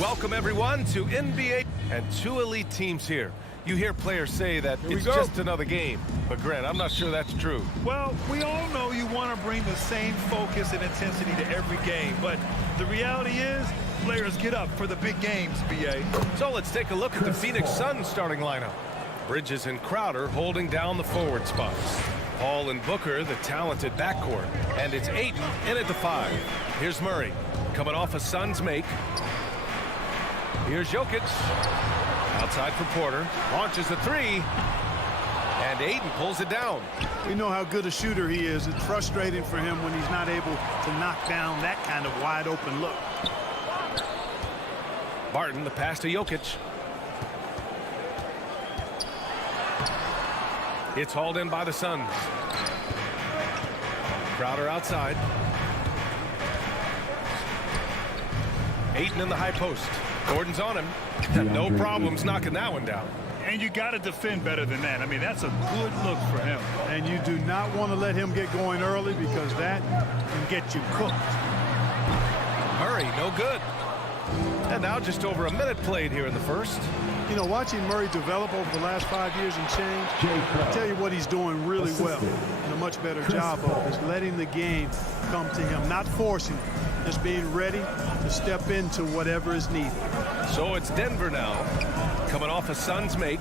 Welcome, everyone, to NBA and two elite teams here. You hear players say that it's just another game. But, Grant, I'm not sure that's true. Well, we all know you want to bring the same focus and intensity to every game. But the reality is, players get up for the big games, B.A. So let's take a look at the Phoenix Suns starting lineup. Bridges and Crowder holding down the forward spots. Paul and Booker, the talented backcourt. And it's Ayton in at the 5. Here's Murray, coming off a Suns make. Here's Jokic. Outside for Porter. Launches the 3. And Ayton pulls it down. We know how good a shooter he is. It's frustrating for him when he's not able to knock down that kind of wide open look. Barton, the pass to Jokic. It's hauled in by the Suns. Crowder outside. Ayton in the high post. Gordon's on him. No problems knocking that one down. And you got to defend better than that. I mean, that's a good look for him. And you do not want to let him get going early because that can get you cooked. Murray, no good. And now just over a minute played here in the first. You know, watching Murray develop over the last 5 years and change, I tell you what he's doing really well and a much better job of is letting the game come to him, not forcing it, just being ready to step into whatever is needed. So it's Denver now, coming off a Suns make.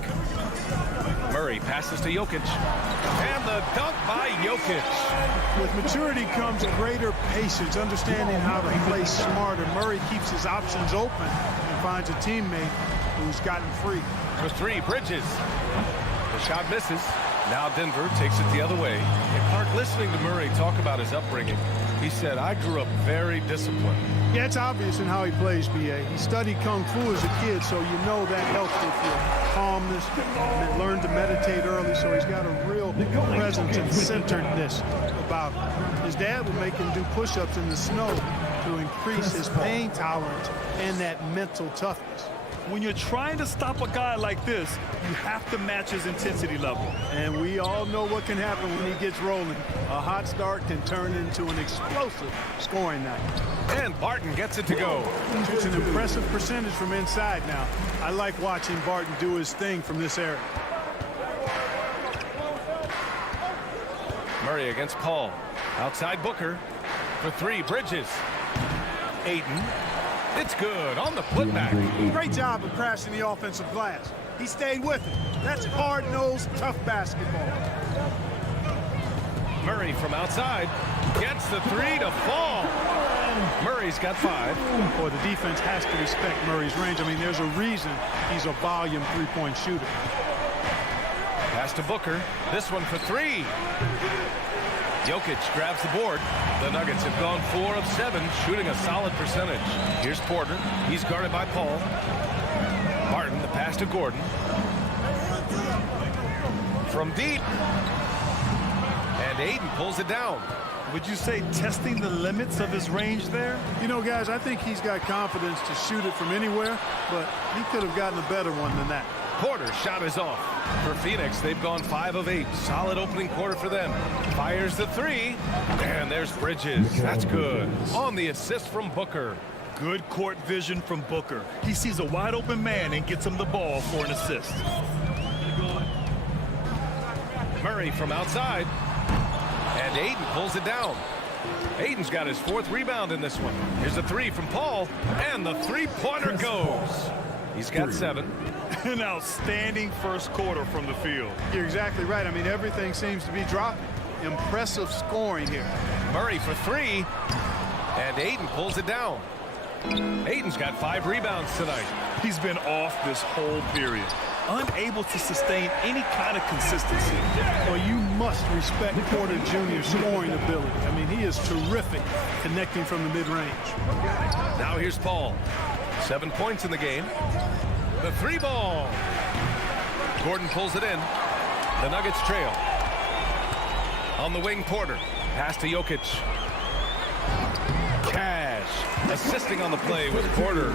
Murray passes to Jokic. And the dunk by Jokic. With maturity comes greater patience, understanding how to play smarter. Murray keeps his options open and finds a teammate who's gotten free. For 3, Bridges. The shot misses. Now Denver takes it the other way. And Clark, listening to Murray talk about his upbringing, he said, I grew up very disciplined. Yeah, it's obvious in how he plays, B.A. He studied Kung Fu as a kid, so you know that helps with your calmness. And learned to meditate early, so he's got a real presence and centeredness about him. His dad would make him do push-ups in the snow to increase his pain tolerance and that mental toughness. When you're trying to stop a guy like this, you have to match his intensity level. And we all know what can happen when he gets rolling. A hot start can turn into an explosive scoring night. And Barton gets it to go. It's an impressive percentage from inside now. I like watching Barton do his thing from this area. Murray against Paul. Outside Booker. For 3, Bridges. Ayton. It's good on the putback. Great job of crashing the offensive glass. He stayed with it. That's hard-nosed, tough basketball. Murray from outside gets the 3 to fall. Murray's got 5. Boy, the defense has to respect Murray's range. I mean, there's a reason he's a volume three-point shooter. Pass to Booker. This one for 3. Jokic grabs the board. The Nuggets have gone 4 of 7, shooting a solid percentage. Here's Porter. He's guarded by Paul. Barton, the pass to Gordon. From deep. And Ayton pulls it down. Would you say testing the limits of his range there? You know, guys, I think he's got confidence to shoot it from anywhere, but he could have gotten a better one than that. Porter's shot is off. For Phoenix, they've gone 5 of 8. Solid opening quarter for them. Fires the 3. And there's Bridges. That's good. On the assist from Booker. Good court vision from Booker. He sees a wide open man and gets him the ball for an assist. Murray from outside. And Ayton pulls it down. Ayton's got his 4th rebound in this one. Here's a 3 from Paul. And the three-pointer goes. He's got 7. An outstanding first quarter from the field. You're exactly right. I mean, everything seems to be dropping. Impressive scoring here. Murray for 3. And Ayton pulls it down. Ayton's got 5 rebounds tonight. He's been off this whole period. Unable to sustain any kind of consistency. Well, you must respect Porter Jr.'s scoring ability. I mean, he is terrific connecting from the mid-range. Now here's Paul. 7 points in the game. The 3 ball. Gordon pulls it in. The Nuggets trail. On the wing, Porter. Pass to Jokic. Cash. Assisting on the play with Porter.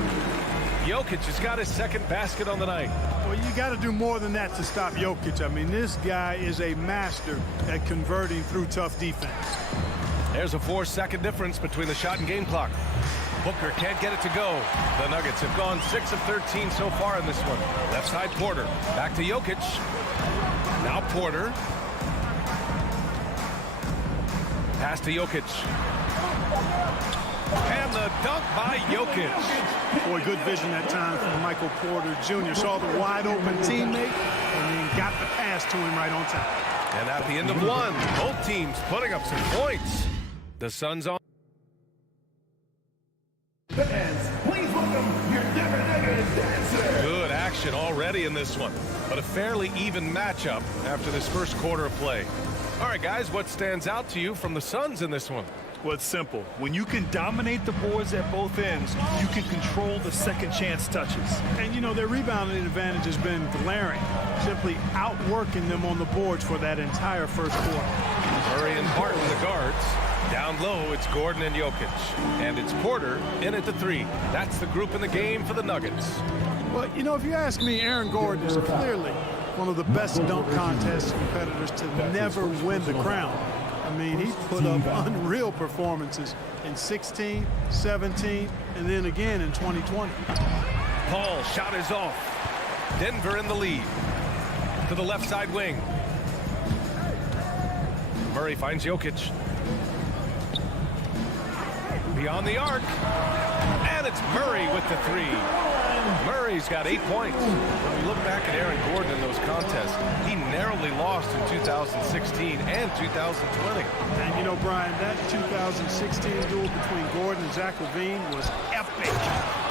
Jokic has got his second basket on the night. Well, you got to do more than that to stop Jokic. I mean, this guy is a master at converting through tough defense. There's a 4-second difference between the shot and game clock. Booker can't get it to go. The Nuggets have gone 6 of 13 so far in this one. Left side Porter. Back to Jokic. Now Porter. Pass to Jokic. And the dunk by Jokic. Boy, good vision that time from Michael Porter Jr. Saw the wide open teammate and then got the pass to him right on time. And at the end of one, both teams putting up some points. The Suns on. Fans, please welcome your Denver Nuggets dancer. Good action already in this one, but a fairly even matchup after this first quarter of play. All right, guys, what stands out to you from the Suns in this one? Well, it's simple. When you can dominate the boards at both ends, you can control the second chance touches. And, you know, their rebounding advantage has been glaring, simply outworking them on the boards for that entire first quarter. Murray and Barton, the guards. Down low, it's Gordon and Jokic. And it's Porter in at the 3. That's the group in the game for the Nuggets. Well, you know, if you ask me, Aaron Gordon is clearly one of the best dunk contest competitors to never win the crown. I mean, he put up unreal performances in 16, 17, and then again in 2020. Paul shot is off. Denver in the lead. To the left side wing. Murray finds Jokic. Beyond the arc. And it's Murray with the 3. Murray's got 8 points. When we look back at Aaron Gordon in those contests, he narrowly lost in 2016 and 2020. And you know, Brian, that 2016 duel between Gordon and Zach LaVine was epic.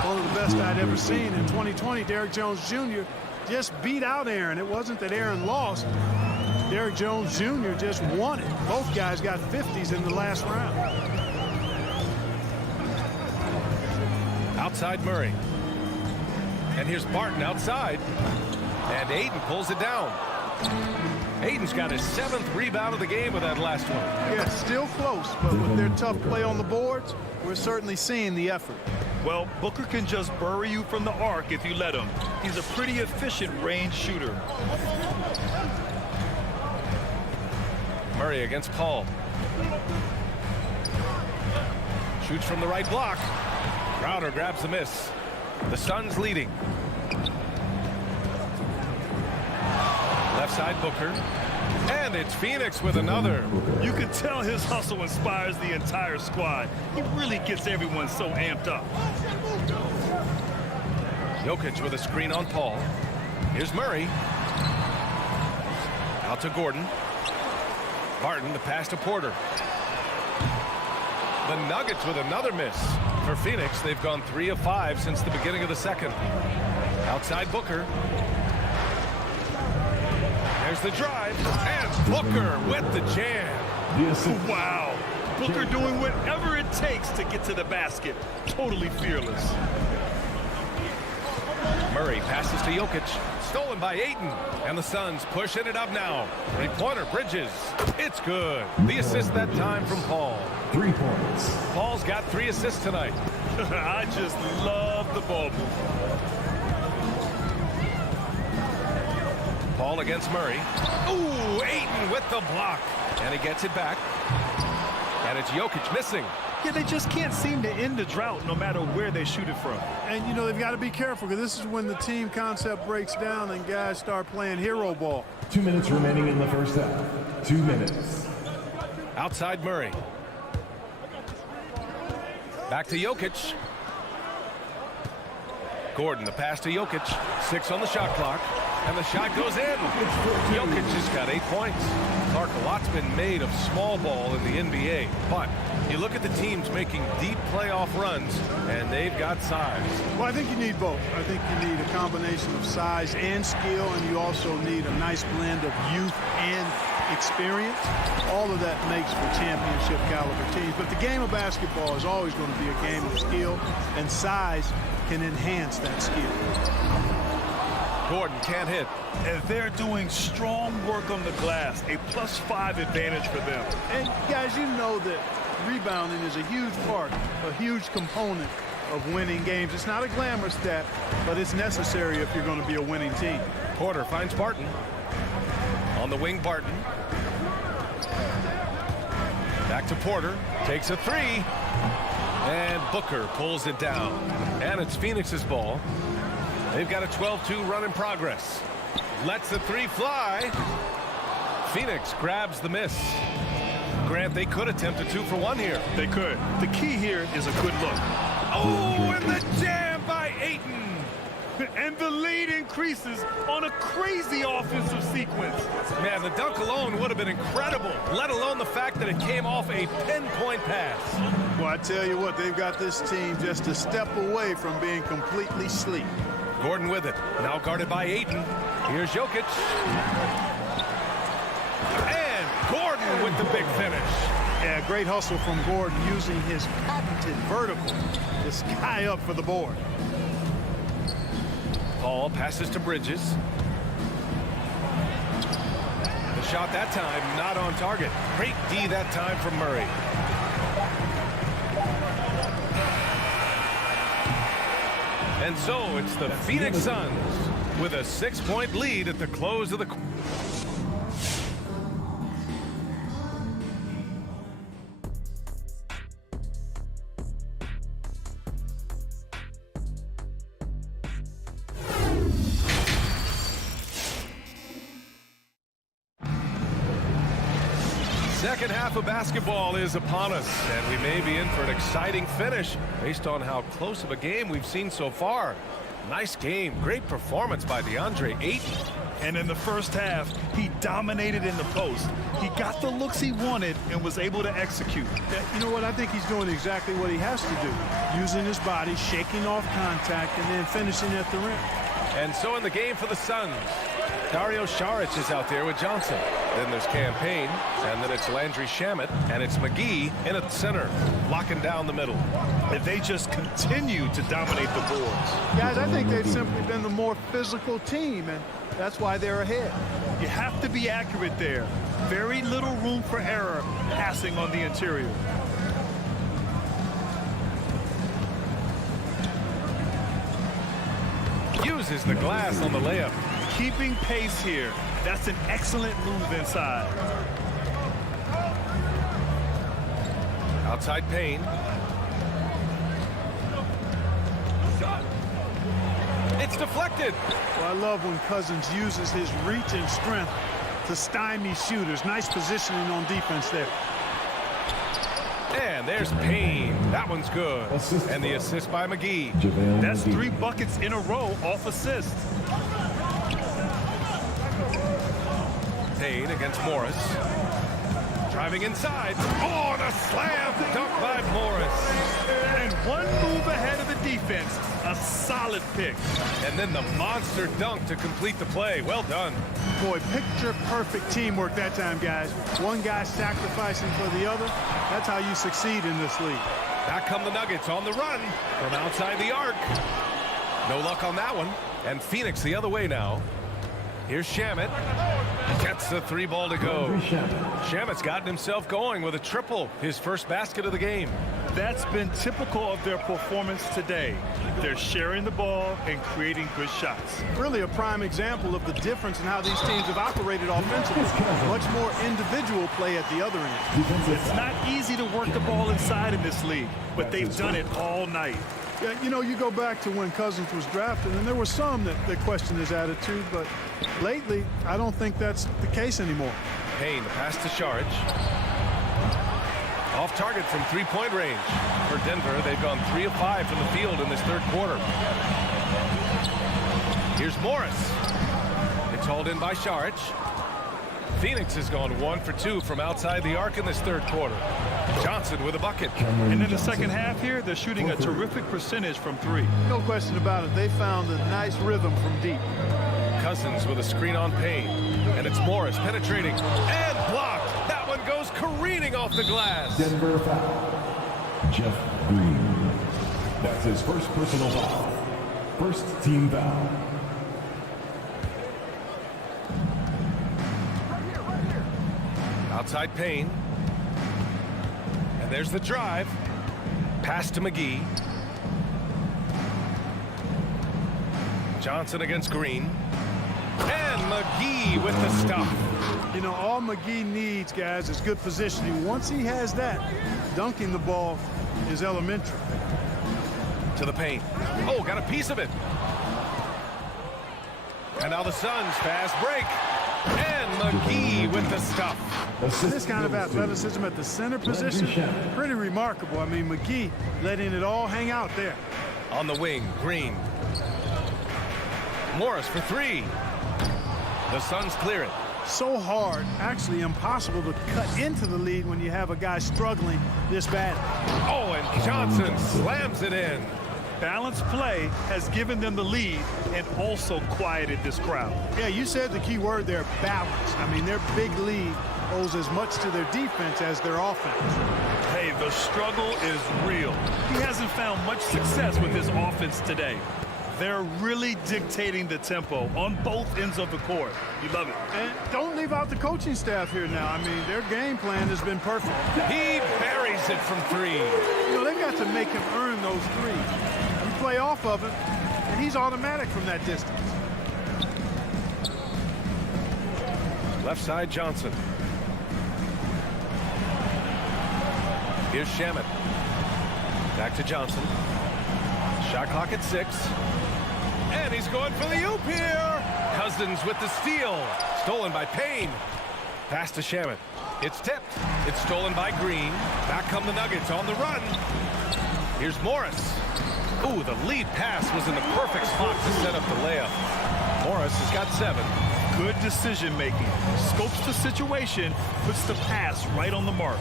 One of the best I'd ever seen. In 2020, Derrick Jones Jr. just beat out Aaron. It wasn't that Aaron lost. Derrick Jones Jr. just won it. Both guys got 50s in the last round. Outside Murray. And here's Barton outside. And Ayton pulls it down. Ayton's got his 7th rebound of the game with that last one. Yeah, still close, but with their tough play on the boards, we're certainly seeing the effort. Well, Booker can just bury you from the arc if you let him. He's a pretty efficient range shooter. Murray against Paul. Shoots from the right block. Crowder grabs the miss. The Suns leading. Left side Booker. And it's Phoenix with another. You can tell his hustle inspires the entire squad. He really gets everyone so amped up. Jokic with a screen on Paul. Here's Murray. Out to Gordon. Barton, the pass to Porter. The Nuggets with another miss. For Phoenix, they've gone 3 of 5 since the beginning of the second. Outside Booker. There's the drive. And Booker with the jam. Wow. Booker doing whatever it takes to get to the basket. Totally fearless. Murray passes to Jokic. Stolen by Ayton. And the Suns pushing it up now. 3-pointer Bridges. It's good. The assist that time from Paul. 3 points. Paul's got 3 assists tonight. I just love the ball move. Paul against Murray. Ooh, Ayton with the block. And he gets it back. And it's Jokic missing. Yeah, they just can't seem to end the drought no matter where they shoot it from. And, you know, they've got to be careful because this is when the team concept breaks down and guys start playing hero ball. 2 minutes remaining in the first half. 2 minutes. Outside Murray. Back to Jokic. Gordon, the pass to Jokic. 6 on the shot clock. And the shot goes in. Jokic has got 8 points. Clark, a lot's been made of small ball in the NBA. But you look at the teams making deep playoff runs, and they've got size. Well, I think you need both. I think you need a combination of size and skill, and you also need a nice blend of youth and experience. All of that makes for championship caliber teams. But the game of basketball is always going to be a game of skill, and size can enhance that skill. Gordon can't hit. And they're doing strong work on the glass. A +5 advantage for them. And guys, you know that rebounding is a huge part, a huge component of winning games. It's not a glamorous stat, but it's necessary if you're going to be a winning team. Porter finds Barton. On the wing, Barton. Back to Porter. Takes a three. And Booker pulls it down. And it's Phoenix's ball. They've got a 12-2 run in progress. Lets the three fly. Phoenix grabs the miss. Grant, they could attempt a 2-for-1 here. They could. The key here is a good look. Oh, and the jam by Ayton. And the lead increases on a crazy offensive sequence. Man, the dunk alone would have been incredible, let alone the fact that it came off a pinpoint pass. Well, I tell you what, they've got this team just a step away from being completely sleep. Gordon with it, now guarded by Ayton. Here's Jokic. And Gordon with the big finish. Yeah, great hustle from Gordon using his patented vertical to sky up for the board. Paul passes to Bridges. The shot that time not on target. Great D that time from Murray. And so it's the Phoenix Suns with a 6-point lead at the close of the quarter. Second half of basketball is upon us, and we may be in for an exciting finish based on how close of a game we've seen so far. Nice game, great performance by DeAndre Ayton. And in the first half, he dominated in the post. He got the looks he wanted and was able to execute. You know what? I think he's doing exactly what he has to do. Using his body, shaking off contact, and then finishing at the rim. And so in the game for the Suns, Dario Saric is out there with Johnson. Then there's Campaign, and then it's Landry Shamet, and it's McGee in at center, locking down the middle. And they just continue to dominate the boards. Guys, I think they've simply been the more physical team, and that's why they're ahead. You have to be accurate there. Very little room for error passing on the interior. Uses the glass on the layup. Keeping pace here. That's an excellent move inside. Outside Payne. It's deflected. Well, I love when Cousins uses his reach and strength to stymie shooters. Nice positioning on defense there. And there's Payne. That one's good. And the assist by McGee. That's 3 buckets in a row off assists. Payne against Morris. Driving inside. Oh, and a slam dunk by Morris. And one move ahead of the defense. A solid pick. And then the monster dunk to complete the play. Well done. Boy, picture perfect teamwork that time, guys. One guy sacrificing for the other. That's how you succeed in this league. Back come the Nuggets on the run from outside the arc. No luck on that one. And Phoenix the other way now. Here's Shamet. Gets the 3 ball to go. Shamet's gotten himself going with a triple. His first basket of the game. That's been typical of their performance today. They're sharing the ball and creating good shots. Really a prime example of the difference in how these teams have operated offensively. Much more individual play at the other end. It's not easy to work the ball inside in this league, but they've done it all night. Yeah, you know, you go back to when Cousins was drafted, and there were some that questioned his attitude, but lately, I don't think that's the case anymore. Payne, the pass to Saric. Off target from 3-point range. For Denver, they've gone 3 of 5 from the field in this third quarter. Here's Morris. It's hauled in by Saric. Phoenix has gone 1 for 2 from outside the arc in this third quarter. Johnson with a bucket. And in the second half here, they're shooting a terrific percentage from 3. No question about it. They found a nice rhythm from deep. Cousins with a screen on Payne. And it's Morris penetrating and blocked. That one goes careening off the glass. Denver foul. Jeff Green. That's his first personal foul. First team foul. Outside Payne. And There's the drive. Pass to McGee. Johnson against Green. And McGee with the stop. You know, all McGee needs, guys, is good positioning. Once he has that, dunking the ball is elementary. To the paint. Oh, got a piece of it. And now the Suns fast break. And McGee with the stop. This kind of athleticism at the center position, pretty remarkable. I mean, McGee letting it all hang out there. On the wing, Green. Morris for three. The Suns clear it. So hard, actually impossible to cut into the lead when you have a guy struggling this bad. Oh, and Johnson slams it in. Balanced play has given them the lead and also quieted this crowd. Yeah, you said the key word there, balance. I mean, their big lead owes as much to their defense as their offense. Hey, the struggle is real. He hasn't found much success with his offense today. They're really dictating the tempo on both ends of the court. You love it. And don't leave out the coaching staff here now. I mean, their game plan has been perfect. He buries it from three. You know, they've got to make him earn those threes. You play off of him, and he's automatic from that distance. Left side, Johnson. Here's Shamet. Back to Johnson. Shot clock at 6. And he's going for the oop here. Cousins with the steal. Stolen by Payne. Pass to Shamet. It's tipped. It's stolen by Green. Back come the Nuggets on the run. Here's Morris. Ooh, the lead pass was in the perfect spot to set up the layup. Morris has got 7. Good decision making. Scopes the situation, puts the pass right on the mark.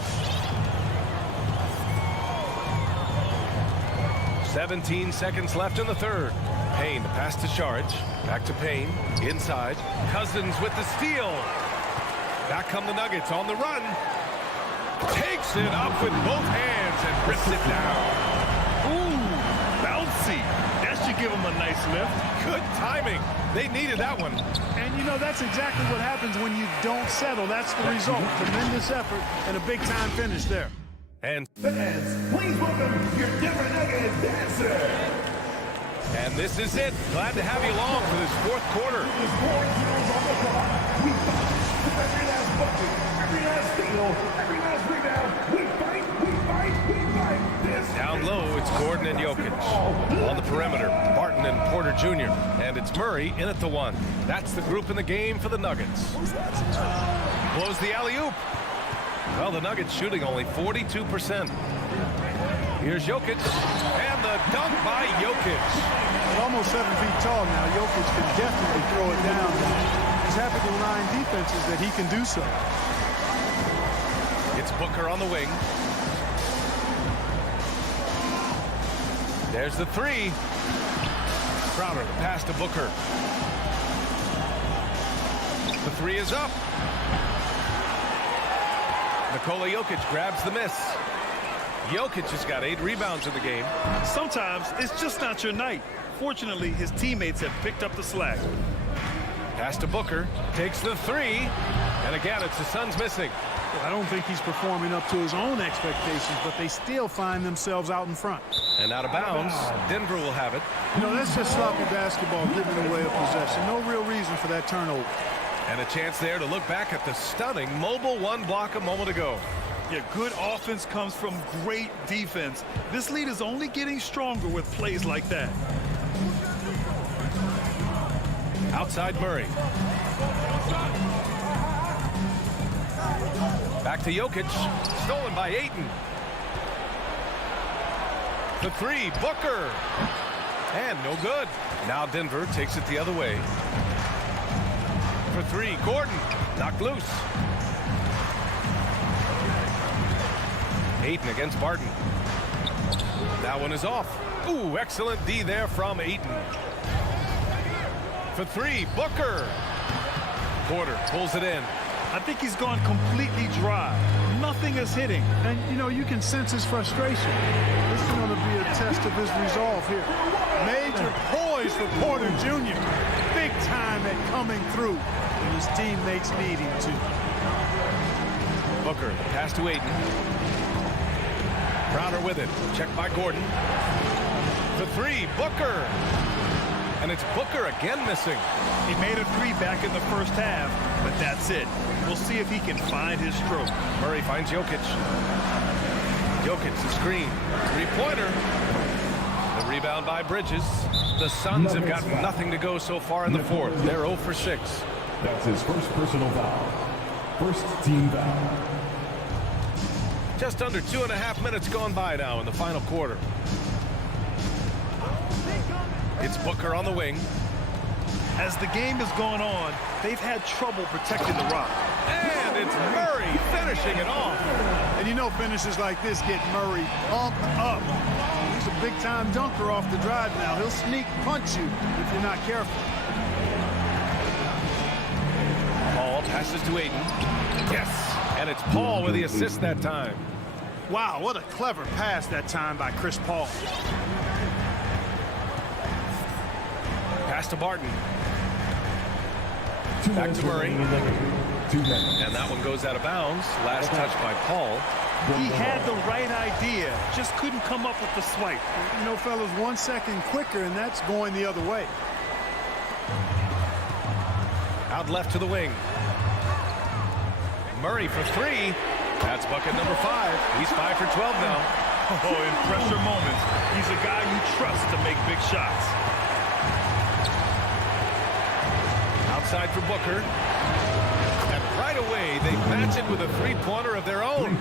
17 seconds left in the third. Payne, pass to Saric. Back to Payne. Inside. Cousins with the steal. Back come the Nuggets on the run. Takes it up with both hands and rips it down. Ooh, bouncy. That should give him a nice lift. Good timing. They needed that one. And, you know, that's exactly what happens when you don't settle. That's the result. Tremendous effort and a big-time finish there. And Fans, please welcome your Denver Nuggets dancer. And this is it. Glad to have you along for this fourth quarter. There's 4 zeros on the clock. We fight for every last bucket, every last steal, every last rebound. We fight, we fight, we fight. This Down low, it's Gordon and Jokic. On the perimeter, Barton and Porter Jr. And it's Murray in at the 1. That's the group in the game for the Nuggets. Blows the alley-oop. Well, the Nuggets shooting only 42%. Here's Jokic. And the dunk by Jokic. At almost 7 feet tall now, Jokic can definitely throw it down. He's happy to line defenses that he can do so. It's Booker on the wing. There's the 3. Crowder, the pass to Booker. The 3 is up. Nikola Jokic grabs the miss. Jokic has got 8 rebounds in the game. Sometimes it's just not your night. Fortunately, his teammates have picked up the slack. Pass to Booker. Takes the 3. And again, it's the Suns missing. Well, I don't think he's performing up to his own expectations, but they still find themselves out in front. And out of bounds. Denver will have it. You know, that's just sloppy basketball giving away a possession. No real reason for that turnover. And a chance there to look back at the stunning mobile 1 block a moment ago. Yeah, good offense comes from great defense. This lead is only getting stronger with plays like that. Outside Murray. Back to Jokic. Stolen by Ayton. The 3, Booker. And no good. Now Denver takes it the other way. For 3, Gordon. Knocked loose. Ayton against Barton. That one is off. Ooh, excellent D there from Ayton. For 3, Booker. Porter pulls it in. I think he's gone completely dry. Nothing is hitting. And, you know, you can sense his frustration. This is going to be a test of his resolve here. Major poise for Porter Jr. Big time at coming through when his teammates need him to. Booker, pass to Ayton. Crowder with it. Checked by Gordon. The three, Booker. And it's Booker again missing. He made a three back in the first half, but that's it. We'll see if he can find his stroke. Murray finds Jokic. Jokic, the screen. Three-pointer. The rebound by Bridges. The Suns have got nothing to go so far in the fourth. They're 0 for 6. That's his first personal foul. First team foul. Just under 2.5 minutes gone by now in the final quarter. It's Booker on the wing. As the game has gone on, they've had trouble protecting the rock. And it's Murray finishing it off. And you know finishes like this get Murray pumped up. He's a big-time dunker off the drive now. He'll sneak punch you if you're not careful. Paul passes to Ayton. Yes. And it's Paul with the assist that time. Wow, what a clever pass that time by Chris Paul. Pass to Barton. Back to Murray. And that one goes out of bounds. Last touch by Paul. He had the right idea, just couldn't come up with the swipe. You know, fellas, 1 second quicker, and that's going the other way. Out left to the wing. Murray for three. That's bucket number 5. He's 5 for 12 now. Oh, in pressure moments, he's a guy you trust to make big shots. Outside for Booker. And right away, they match it with a three-pointer of their own.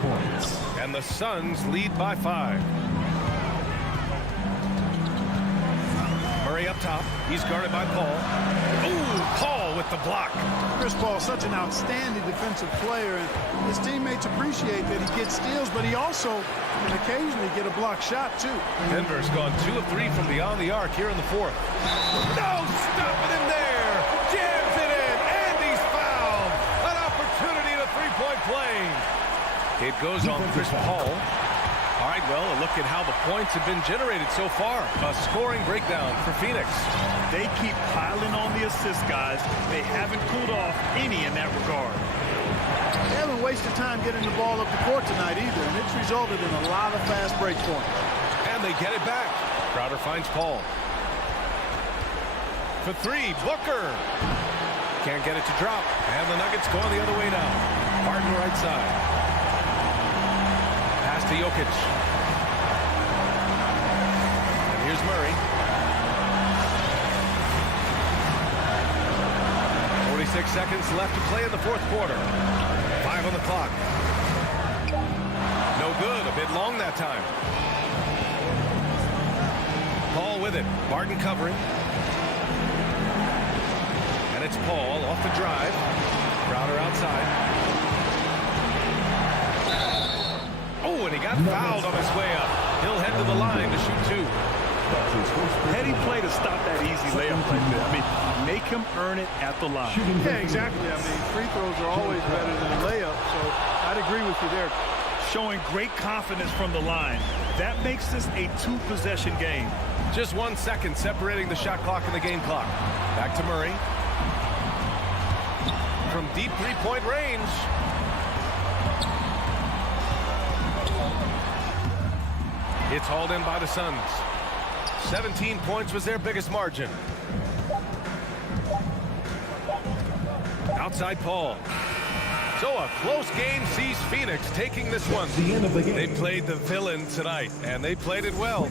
And the Suns lead by 5. Murray up top. He's guarded by Paul. Ooh, Paul with the block. Chris Paul, such an outstanding defensive player, and his teammates appreciate that he gets steals, but he also can occasionally get a block shot, too. Denver's gone 2 of 3 from beyond the arc here in the fourth. No, stopping him there. Jams it in, and he's fouled. An opportunity to three-point play. It goes on Chris Paul. All right, well, a look at how the points have been generated so far. A scoring breakdown for Phoenix. They keep piling on the assist, guys. They haven't cooled off any in that regard. They haven't wasted time getting the ball up the court tonight either, and it's resulted in a lot of fast break points. And they get it back. Crowder finds Paul. For three, Booker. Can't get it to drop. And the Nuggets going the other way now. Barton right side. Pass to Jokic. And here's Murray. 46 seconds left to play in the fourth quarter. 5 on the clock. No good. A bit long that time. Paul with it. Barton covering. And it's Paul off the drive. Crowder outside. Oh, and he got fouled on his way up. He'll head to the line to shoot 2. Heady play to stop that easy layup like that. I mean, make him earn it at the line. Yeah, exactly. I mean, free throws are always better than a layup, so I'd agree with you there. Showing great confidence from the line. That makes this a 2-possession game. Just 1 second separating the shot clock and the game clock. Back to Murray. From deep three-point range. It's hauled in by the Suns. 17 points was their biggest margin. Outside Paul. So a close game sees Phoenix taking this one. The end of the game. They played the villain tonight, and they played it well.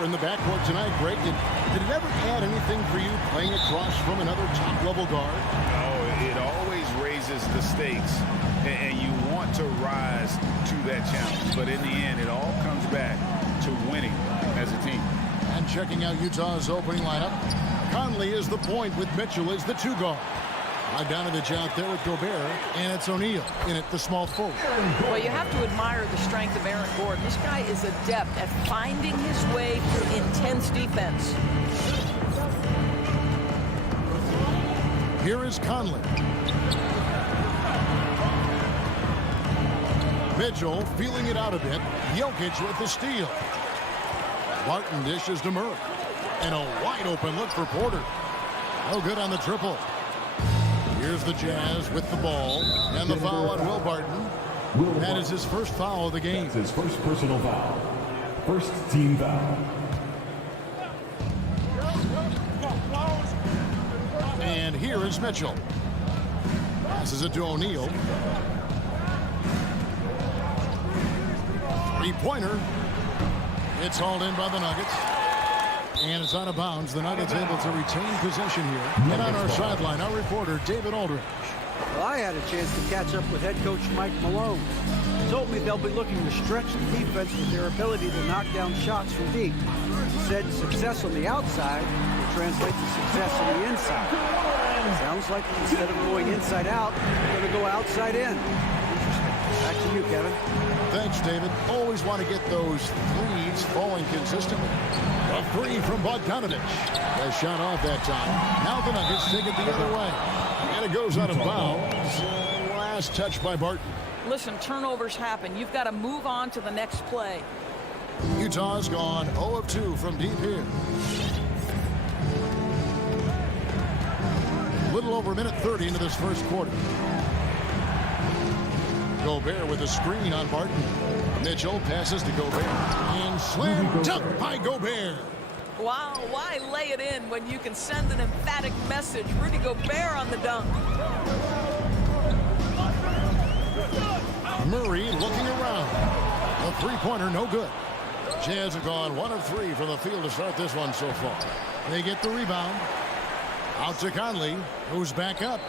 score in the backcourt tonight, Greg. Did it ever add anything for you playing across from another top-level guard? Oh, it always raises the stakes, and you want to rise to that challenge. But in the end, it all comes back to winning as a team. And checking out Utah's opening lineup, Conley is the point with Mitchell as the 2 guard. Bogdanovich out there with Gobert, and it's O'Neal in at the small forward. Well, you have to admire the strength of Aaron Gordon. This guy is adept at finding his way through intense defense. Here is Conley. Mitchell feeling it out a bit. Jokic with the steal. Barton dishes to Murray. And a wide open look for Porter. No good on the triple. Here's the Jazz with the ball. And the foul on Will Barton. That is his first foul of the game. That's his first personal foul. First team foul. And here is Mitchell. Passes it to O'Neal. Three-pointer. It's hauled in by the Nuggets. And it's out of bounds. The Nuggets able to retain possession here. And on our sideline, our reporter, David Aldridge. Well, I had a chance to catch up with head coach Mike Malone. He told me they'll be looking to stretch the defense with their ability to knock down shots from deep. He said success on the outside will translate to success on the inside. Sounds like instead of going inside out, they're going to go outside in. Back to you, Kevin. Thanks, David. Always want to get those threes falling consistently. A three from Bogdanovich. A shot off that time. Now the Nuggets take it the other way. And it goes out of bounds. Last touch by Barton. Listen, turnovers happen. You've got to move on to the next play. Utah's gone 0 of 2 from deep here. A little over a minute 30 into this first quarter. Gobert with a screen on Barton. Mitchell passes to Gobert. And slam dunk by Gobert. Wow, why lay it in when you can send an emphatic message? Rudy Gobert on the dunk. Murray looking around. A three-pointer, no good. Jazz have gone 1 of 3 from the field to start this one so far. They get the rebound. Out to Conley, who's back up.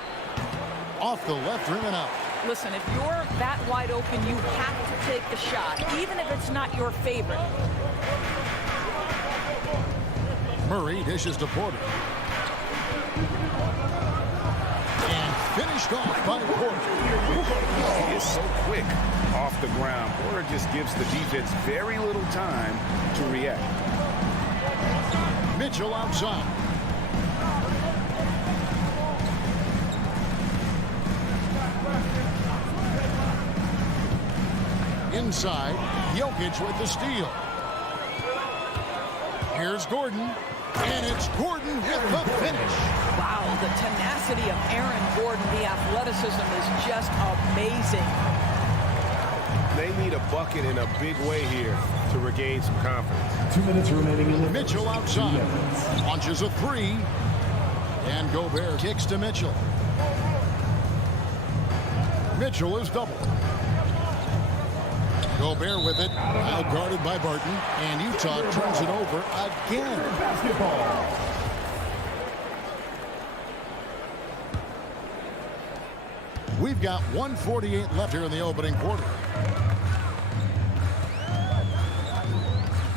Off the left rim and out. Listen, if you're that wide open, you have to take the shot, even if it's not your favorite. Murray dishes to Porter. And finished off by Porter. He is so quick off the ground. Porter just gives the defense very little time to react. Mitchell outside. Inside, Jokic with the steal. Here's Gordon, and it's Gordon with the finish. Wow, the tenacity of Aaron Gordon, the athleticism is just amazing. They need a bucket in a big way here to regain some confidence. 2 minutes remaining in the Mitchell outside, launches a three, and Gobert kicks to Mitchell. Mitchell is doubled. Gobert with it, now guarded by Barton, and Utah turns it over again. basketball. We've got 1:48 left here in the opening quarter.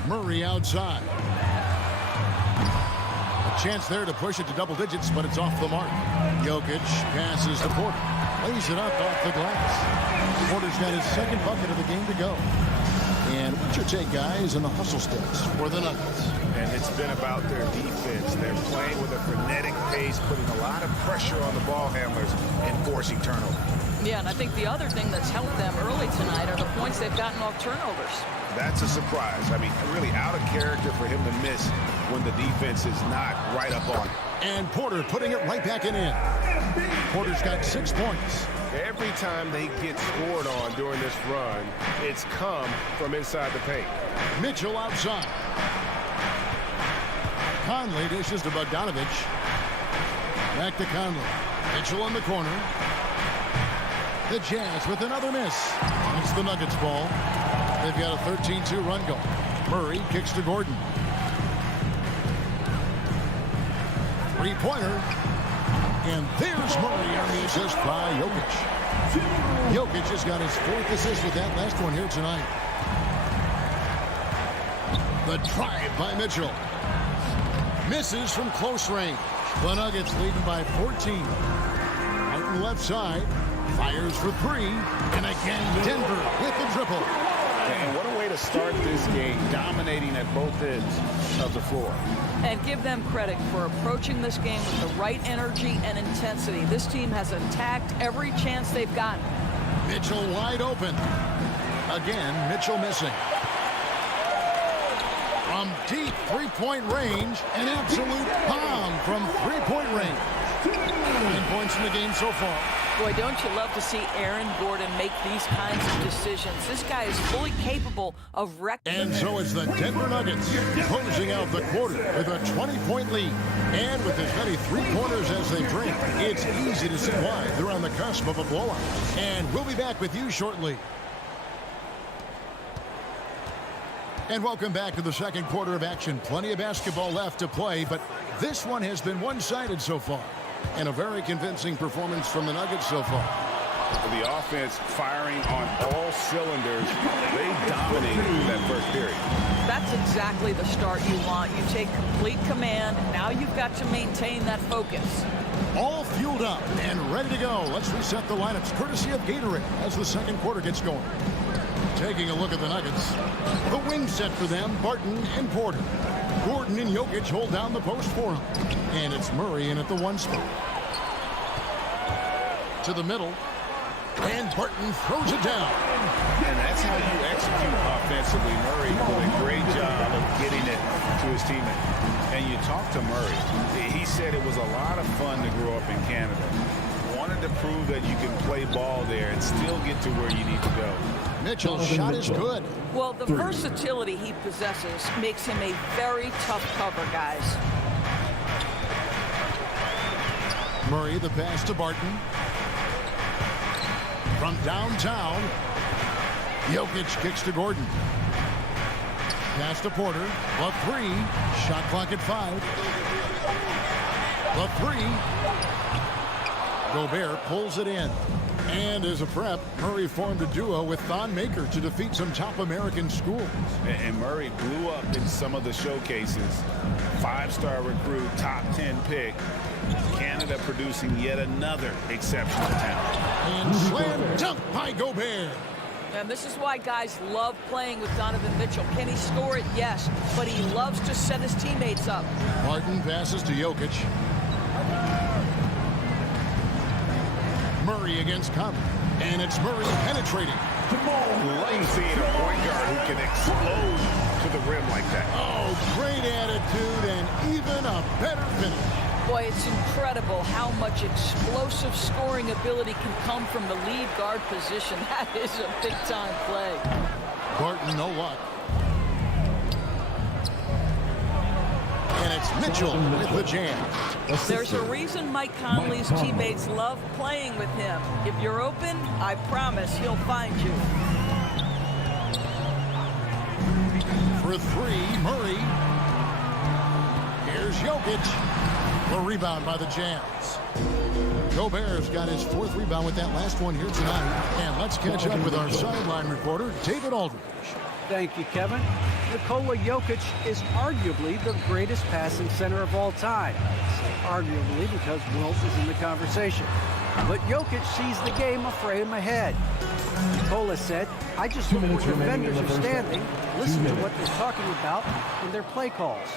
Murray outside. A chance there to push it to double digits, but it's off the mark. Jokic passes to Porter. Lays it up off the glass. Porter's got his second bucket of the game to go. And what's your take, guys, in the hustle steps for the Nuggets? And it's been about their defense. They're playing with a frenetic pace, putting a lot of pressure on the ball handlers and forcing turnovers. Yeah, and I think the other thing that's helped them early tonight are the points they've gotten off turnovers. That's a surprise. I mean, really out of character for him to miss when the defense is not right up on it. And Porter putting it right back in. Porter's got 6 points. Every time they get scored on during this run, it's come from inside the paint. Mitchell outside. Conley dishes to Bogdanovich. Back to Conley. Mitchell in the corner. The Jazz with another miss. It's the Nuggets ball. They've got a 13-2 run going. Murray kicks to Gordon. Three-pointer. And there's Murray on the assist by Jokic. Jokic has got his 4th assist with that last one here tonight. The drive by Mitchell. Misses from close range. The Nuggets leading by 14. Martin left side. Fires for 3. And again, Denver with the triple. And what a way to start this game, dominating at both ends of the floor. And give them credit for approaching this game with the right energy and intensity. This team has attacked every chance they've gotten. Mitchell wide open. Again, Mitchell missing. From deep three-point range, an absolute bomb from three-point range. 9 points in the game so far. Boy, don't you love to see Aaron Gordon make these kinds of decisions. This guy is fully capable of wrecking. And so it's the Denver Nuggets closing out the quarter with a 20-point lead. And with as many three-pointers as they bring, it's easy to see why they're on the cusp of a blowout. And we'll be back with you shortly. And welcome back to the second quarter of action. Plenty of basketball left to play, but this one has been one-sided so far. And a very convincing performance from the Nuggets so far. The offense firing on all cylinders. They dominated that first period. That's exactly the start you want. You take complete command. Now you've got to maintain that focus. All fueled up and ready to go. Let's reset the lineups courtesy of Gatorade as the second quarter gets going. Taking a look at the Nuggets. The wing set for them, Barton and Porter. Gordon and Jokic hold down the post for him. And it's Murray in at the 1 spot. To the middle. And Barton throws it down. And that's how you execute offensively. Murray did a great job of getting it to his teammate. And you talk to Murray. He said it was a lot of fun to grow up in Canada. Wanted to prove that you can play ball there and still get to where you need to go. Mitchell's shot is good. Well, the versatility he possesses makes him a very tough cover, guys. Murray, the pass to Barton. From downtown, Jokic kicks to Gordon. Pass to Porter. The 3. Shot clock at 5. The 3. Gobert pulls it in. And as a prep, Murray formed a duo with Thon Maker to defeat some top American schools. And Murray blew up in some of the showcases. 5-star recruit, top 10 pick. Canada producing yet another exceptional talent. And slam dunk by Gobert. And this is why guys love playing with Donovan Mitchell. Can he score it? Yes. But he loves to set his teammates up. Martin passes to Jokic. Murray against Conley. And it's Murray penetrating. Like seeing a point guard who can explode to the rim like that. Oh, great attitude and even a better finish. Boy, it's incredible how much explosive scoring ability can come from the lead guard position. That is a big-time play. Barton, no luck. And it's Mitchell with the jam. There's a reason Mike Conley's teammates love playing with him. If you're open, I promise he'll find you. For 3, Murray. Here's Jokic. The rebound by the Jazz. Gobert's got his 4th rebound with that last one here tonight. And let's catch up with our sideline reporter, David Aldridge. Thank you, Kevin. Nikola Jokic is arguably the greatest passing center of all time. I say arguably because Wilt is in the conversation. But Jokic sees the game a frame ahead. Nikola said, I just look where defenders are standing, listen to what they're talking about in their play calls.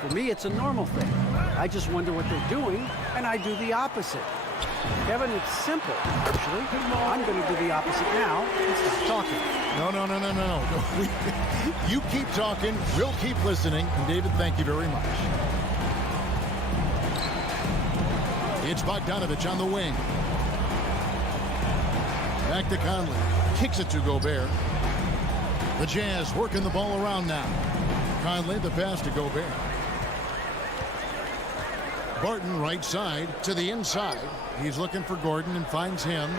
For me, it's a normal thing. I just wonder what they're doing, and I do the opposite. Kevin, it's simple, actually. I'm going to do the opposite now and stop talking. No. You keep talking. We'll keep listening. And David, thank you very much. It's Bogdanovich on the wing. Back to Conley. Kicks it to Gobert. The Jazz working the ball around now. Conley, the pass to Gobert. Barton right side to the inside. He's looking for Gordon and finds him.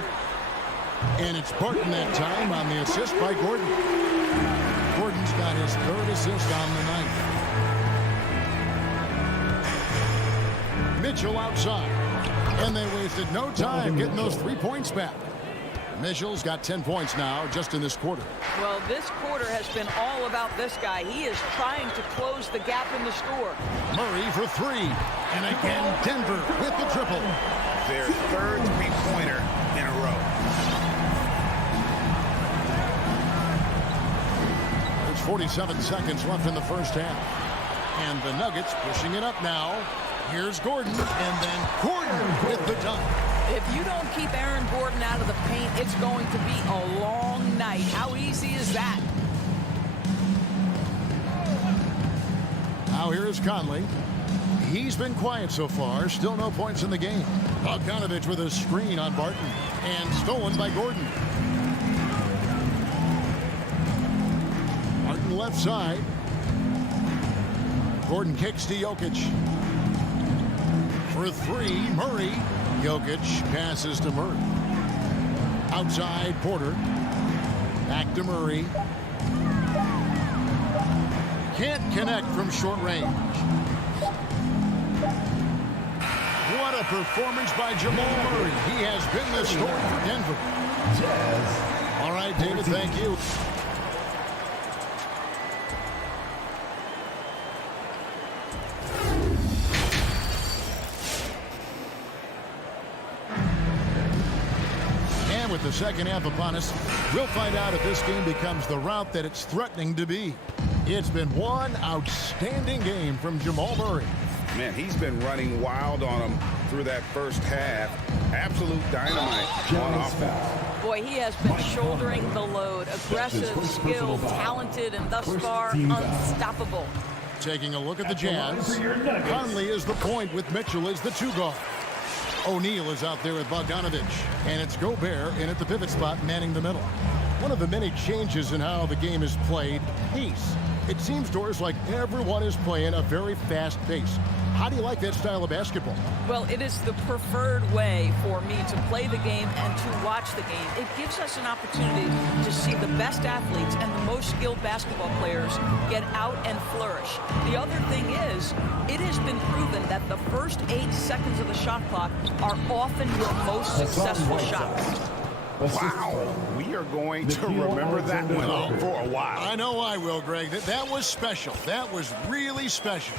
And it's Barton that time on the assist by Gordon. Gordon's got his 3rd assist on the night. Mitchell outside. And they wasted no time getting those 3 points back. Mitchell's got 10 points now just in this quarter. Well, this quarter has been all about this guy. He is trying to close the gap in the score. Murray for 3. And again, Denver with the triple. Their third three-pointer in a row. There's 47 seconds left in the first half. And the Nuggets pushing it up now. Here's Gordon, and then Gordon with the dunk. If you don't keep Aaron Gordon out of the paint, it's going to be a long night. How easy is that? Now here's Conley. He's been quiet so far. Still no points in the game. Bogdanovich with a screen on Barton. And stolen by Gordon. Barton left side. Gordon kicks to Jokic. For 3, Murray. Jokic passes to Murray. Outside, Porter. Back to Murray. Can't connect from short range. What a performance by Jamal Murray. He has been the story for Denver. All right, David, thank you. With the second half upon us, we'll find out if this game becomes the route that it's threatening to be. It's been one outstanding game from Jamal Murray. Man, he's been running wild on him through that first half. Absolute dynamite on offense. Boy, he has been shouldering the load. Aggressive, skilled, talented, and thus far unstoppable. Taking a look at the Jazz. Conley is the point with Mitchell as the 2 guard. O'Neal is out there with Bogdanovich, and it's Gobert in at the pivot spot manning the middle. One of the many changes in how the game is played, pace. It seems to us like everyone is playing a very fast pace. How do you like that style of basketball? Well, it is the preferred way for me to play the game and to watch the game. It gives us an opportunity to see the best athletes and the most skilled basketball players get out and flourish. The other thing is, it has been proven that the first 8 seconds of the shot clock are often your most successful shots. Wow, we are going to remember that one for a while. I know I will, Greg. That was special. That was really special.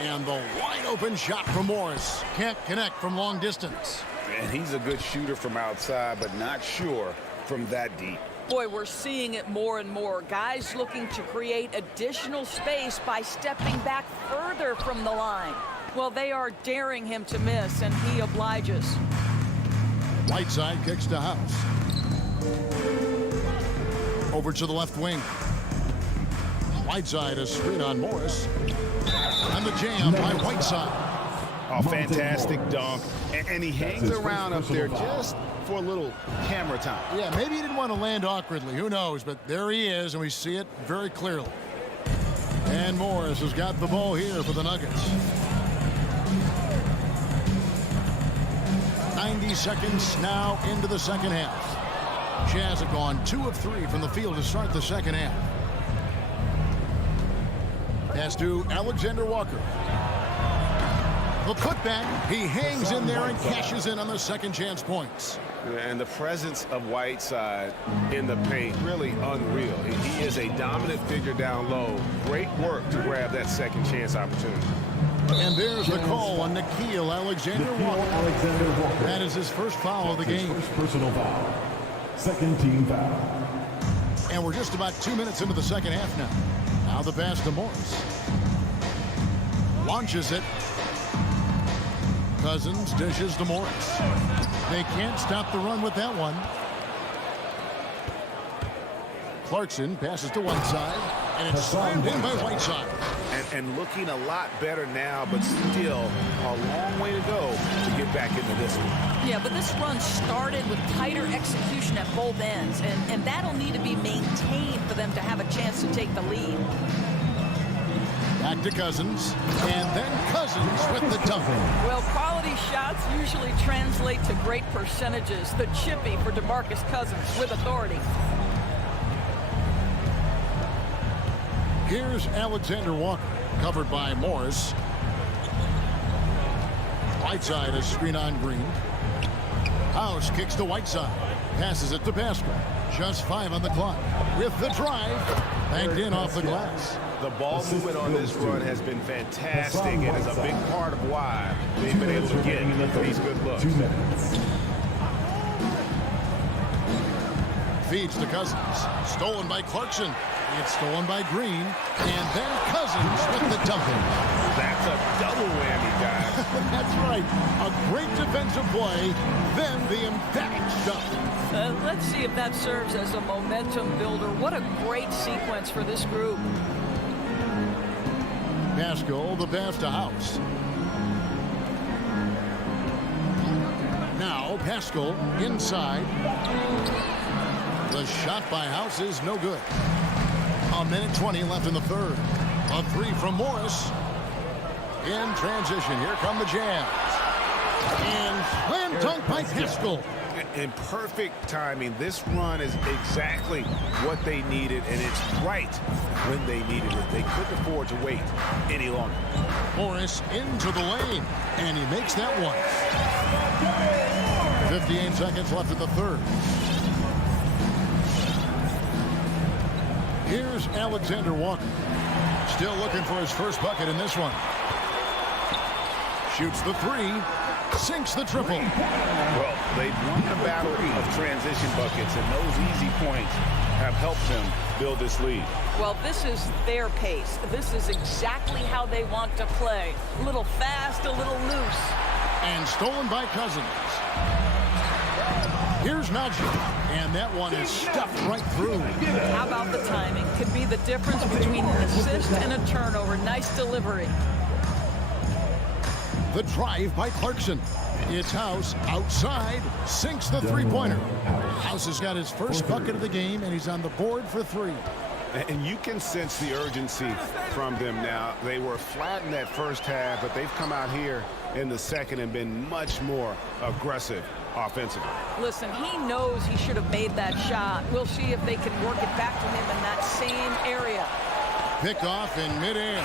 And the wide open shot from Morris. Can't connect from long distance. And he's a good shooter from outside, but not sure from that deep. Boy, we're seeing it more and more. Guys looking to create additional space by stepping back further from the line. Well, they are daring him to miss, and he obliges. Whiteside kicks to House. Over to the left wing. Whiteside, a screen on Morris. And the jam by Whiteside. Oh, fantastic dunk. And he hangs around up there just for a little camera time. Yeah, maybe he didn't want to land awkwardly. Who knows? But there he is, and we see it very clearly. And Morris has got the ball here for the Nuggets. 90 seconds now into the second half. Jazz have gone 2 of 3 from the field to start the second half. Pass to Alexander Walker. The putback. He hangs in there and cashes in on the second chance points. And the presence of Whiteside in the paint, really unreal. He is a dominant figure down low. Great work to grab that second chance opportunity. And there's the call on Nickeil Alexander-Walker. That is his first foul of the game. First personal foul. Second team foul. And we're just about 2 minutes into the second half now. Now the pass to Morris. Launches it. Cousins dishes to Morris. They can't stop the run with that one. Clarkson passes to one side, and it's slammed in by Whiteside. And looking a lot better now, but still a long way to go to get back into this one. Yeah, but this run started with tighter execution at both ends, and that'll need to be maintained for them to have a chance to take the lead. Back to Cousins, and then Cousins with the dunk. Well, quality shots usually translate to great percentages. The chippy for DeMarcus Cousins with authority. Here's Alexander Walker, covered by Morris. Whiteside a screen on Green. House kicks to Whiteside. Passes it to Pascal. Just 5 on the clock. With the drive. Banked in off the glass. The ball movement on this run has been fantastic and is a big part of why they've been able to get these good looks. 2 minutes. Feeds to Cousins. Stolen by Clarkson. It's stolen by Green. And then Cousins with the dumping. That's a double whammy, guys. That's right. A great defensive play. Then the emphatic shot. Let's see if that serves as a momentum builder. What a great sequence for this group. Pascal, the pass to House. Now Pascal inside. The shot by House is no good. 1:20 left in the third. A 3 from Morris. In transition, here come the Jazz. And slam dunk by Pascal. In perfect timing. This run is exactly what they needed, and it's right when they needed it. They couldn't afford to wait any longer. Morris into the lane, and he makes that one. 58 seconds left in the third. Here's Alexander Walker. Still looking for his first bucket in this one. Shoots the 3. Sinks the triple. Well, they've won the battle of transition buckets, and those easy points have helped them build this lead. Well, this is their pace. This is exactly how they want to play. A little fast, a little loose. And stolen by Cousins. Here's Najee. And that one is stuffed right through. How about the timing? Could be the difference between an assist and a turnover. Nice delivery. The drive by Clarkson. It's House outside. Sinks the three-pointer. House has got his first bucket of the game, and he's on the board for 3. And you can sense the urgency from them now. They were flat in that first half, but they've come out here in the second and been much more aggressive offensively. Listen, he knows he should have made that shot. We'll see if they can work it back to him in that same area. Picked off in midair.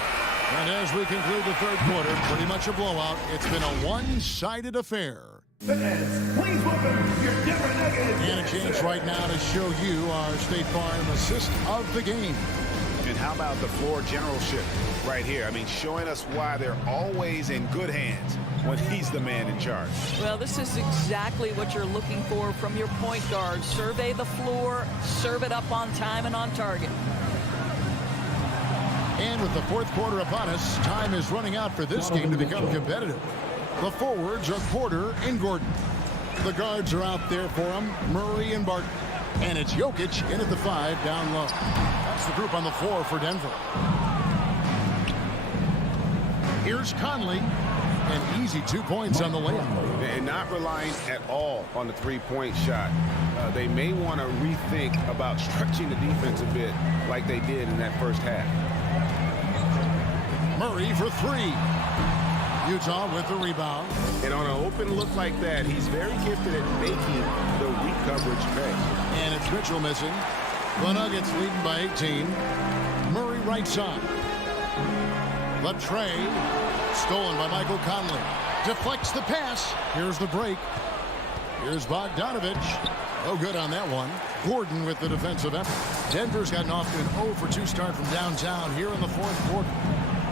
And as we conclude the third quarter, pretty much a blowout. It's been a one-sided affair. Fans, please welcome your Denver Nuggets. And a chance right now to show you our State Farm assist of the game. And how about the floor generalship right here? I mean, showing us why they're always in good hands when he's the man in charge. Well, this is exactly what you're looking for from your point guard. Survey the floor, serve it up on time and on target. And with the fourth quarter upon us, time is running out for this game to become competitive. The forwards are Porter and Gordon. The guards are out there for them, Murray and Barton. And it's Jokic in at the 5 down low. That's the group on the floor for Denver. Here's Conley. An easy 2 points on the layup. And not relying at all on the three-point shot. They may want to rethink about stretching the defense a bit like they did in that first half. Murray for 3. Utah with the rebound. And on an open look like that, he's very gifted at making the weak coverage pay. And it's Mitchell missing. The Nuggets leading by 18. Murray right side. The tray. Stolen by Michael Conley. Deflects the pass. Here's the break. Here's Bogdanovich. Oh, good on that one. Gordon with the defensive effort. Denver's gotten off to an 0 for 2 start from downtown here in the fourth quarter.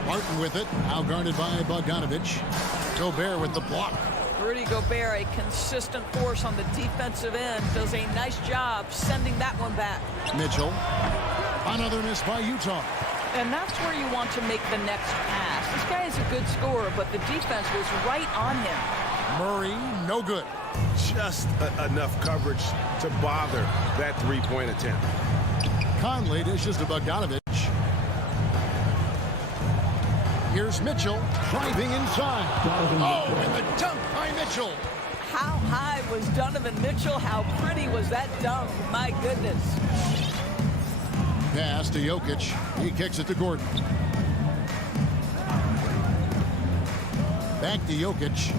Martin with it. Now guarded by Bogdanovich. Gobert with the block. Rudy Gobert, a consistent force on the defensive end, does a nice job sending that one back. Mitchell. Another miss by Utah. And that's where you want to make the next pass. This guy is a good scorer, but the defense was right on him. Murray, no good. Just enough coverage to bother that three-point attempt. Conley dishes to Bogdanovich. Here's Mitchell driving inside. Oh, and the dunk by Mitchell. How high was Donovan Mitchell? How pretty was that dunk? My goodness. Pass to Jokic. He kicks it to Gordon. Back to Jokic.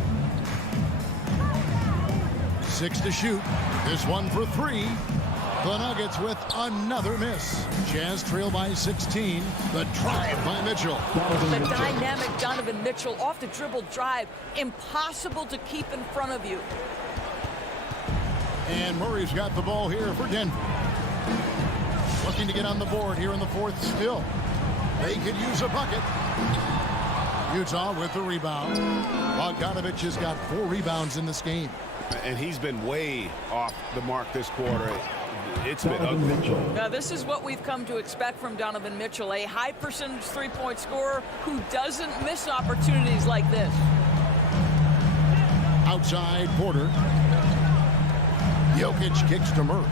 6 to shoot. This one for 3. The Nuggets with another miss. Jazz trail by 16. The drive by Mitchell. The dynamic Donovan Mitchell off the dribble drive. Impossible to keep in front of you. And Murray's got the ball here for Denver. Looking to get on the board here in the fourth still. They could use a bucket. Utah with the rebound. Bogdanovich has got 4 rebounds in this game. And he's been way off the mark this quarter. It's been ugly. Now, this is what we've come to expect from Donovan Mitchell, a high percentage three-point scorer who doesn't miss opportunities like this. Outside Porter. Jokic kicks to Murray.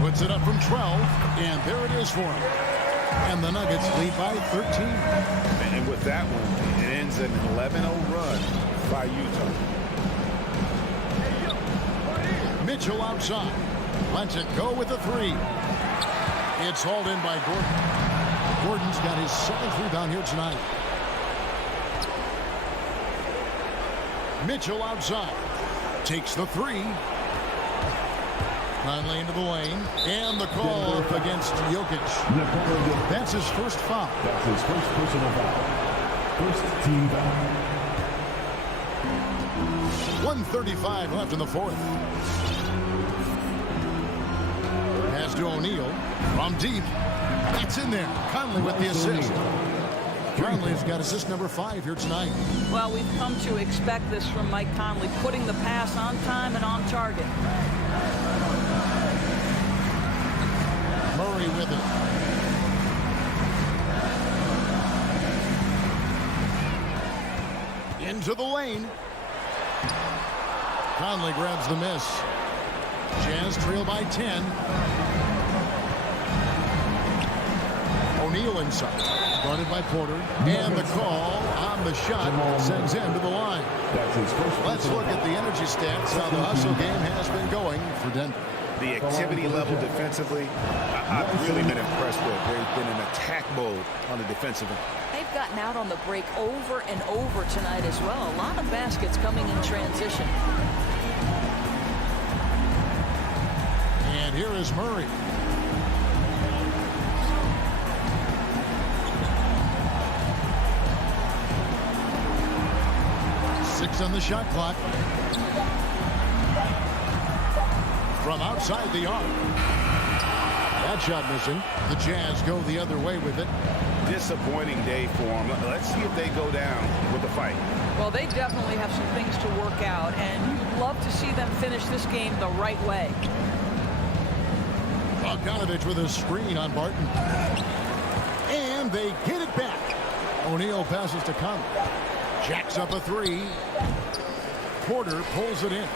Puts it up from 12, and there it is for him. And the Nuggets lead by 13. And with that one, it ends an 11-0 run by Utah. Mitchell outside. Lets it go with the 3. It's hauled in by Gordon. Gordon's got his 7th rebound here tonight. Mitchell outside. Takes the 3. Conley into the lane. And the call against Jokic. That's his first foul. That's his first personal foul. First team foul. 1:35 left in the fourth. Pass to O'Neal from deep. That's in there. Conley with the assist. Conley's got assist number 5 here tonight. Well, we've come to expect this from Mike Conley, putting the pass on time and on target. Murray with it. Into the lane. Conley grabs the miss. Jazz trail by 10. O'Neal inside. Guarded by Porter. And the call on the shot sends him to the line. That's his first. Let's look at the energy stats, how the hustle game has been going for Denver. The activity level defensively, I've really been impressed with. They've been in attack mode on the defensive end. They've gotten out on the break over and over tonight as well. A lot of baskets coming in transition. And here is Murray. Six on the shot clock. From outside the arc. That shot missing. The Jazz go the other way with it. Disappointing day for them. Let's see if they go down with a fight. Well, they definitely have some things to work out, and you'd love to see them finish this game the right way. Bogdanovich with a screen on Barton. And they get it back. O'Neal passes to Conley. Jacks up a 3. Porter pulls it in.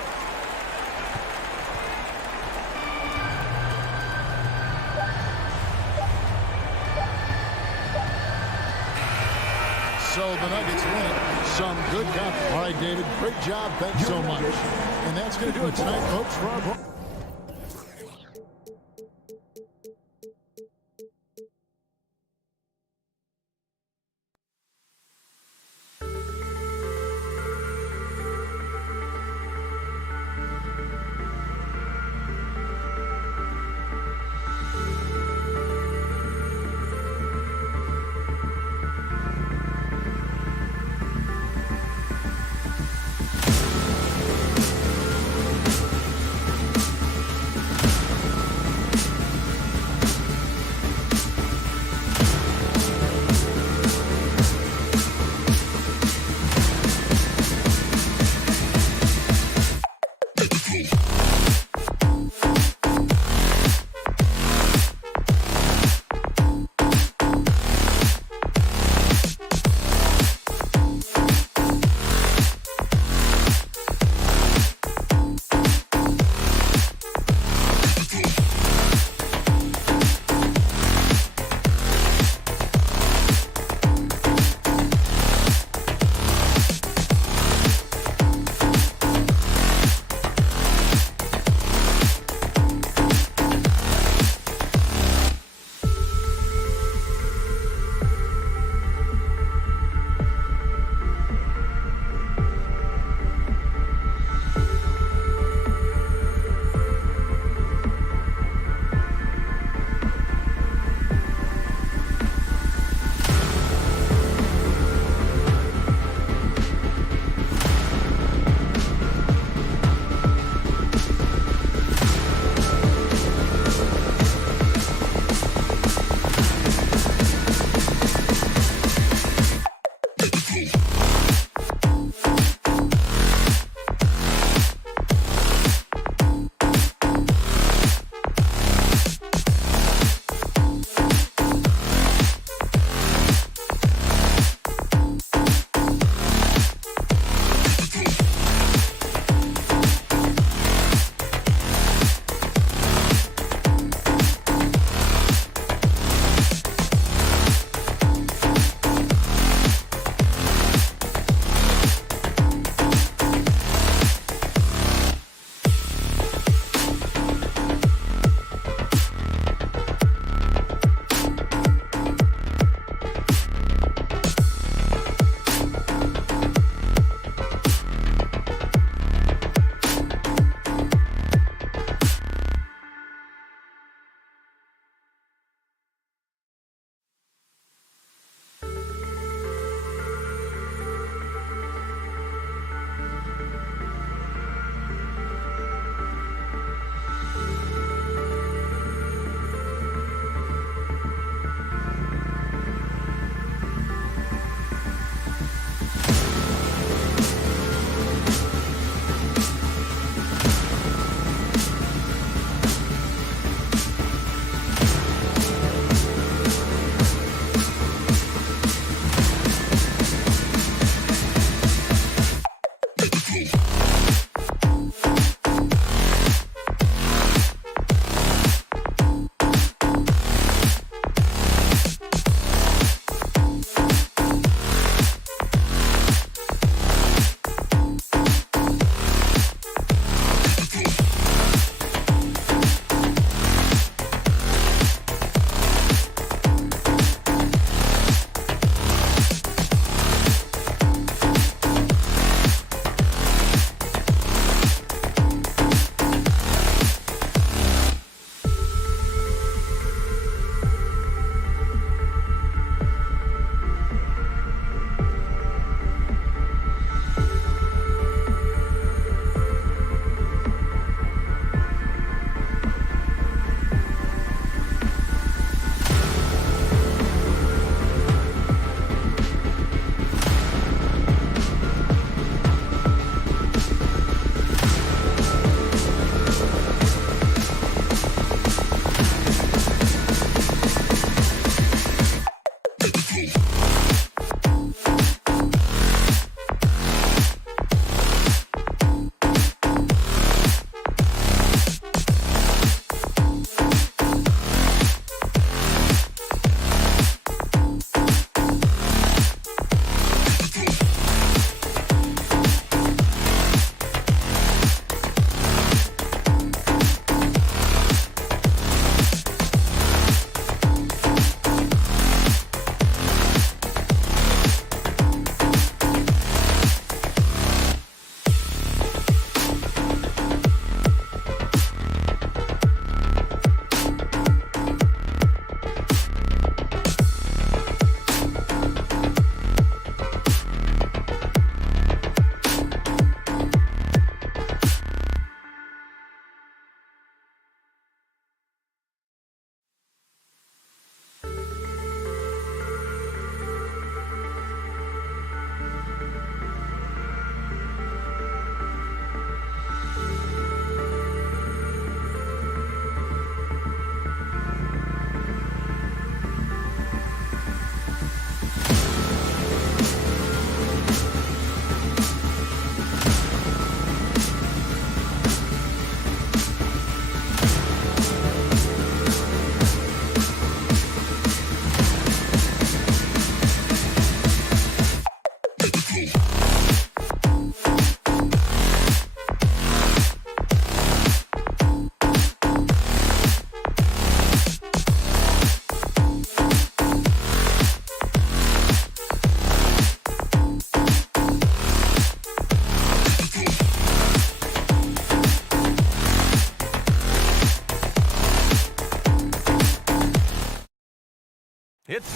So the Nuggets win. Some good coverage. All right, David, great job. Thanks so much. And that's going to do it tonight, folks, for our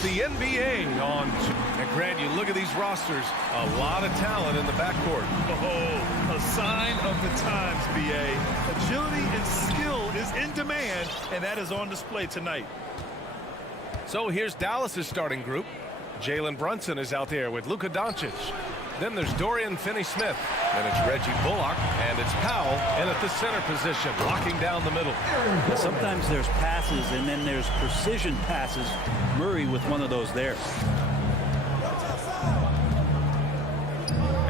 It's the NBA on. And Grant, you look at these rosters, a lot of talent in the backcourt. Oh, a sign of the times, BA. Agility and skill is in demand, and that is on display tonight. So here's Dallas's starting group. Jalen Brunson is out there with Luka Doncic. Then there's Dorian Finney-Smith. Then it's Reggie Bullock, and it's Powell in at the center position, locking down the middle. Sometimes there's passes, and then there's precision passes. Murray with one of those there.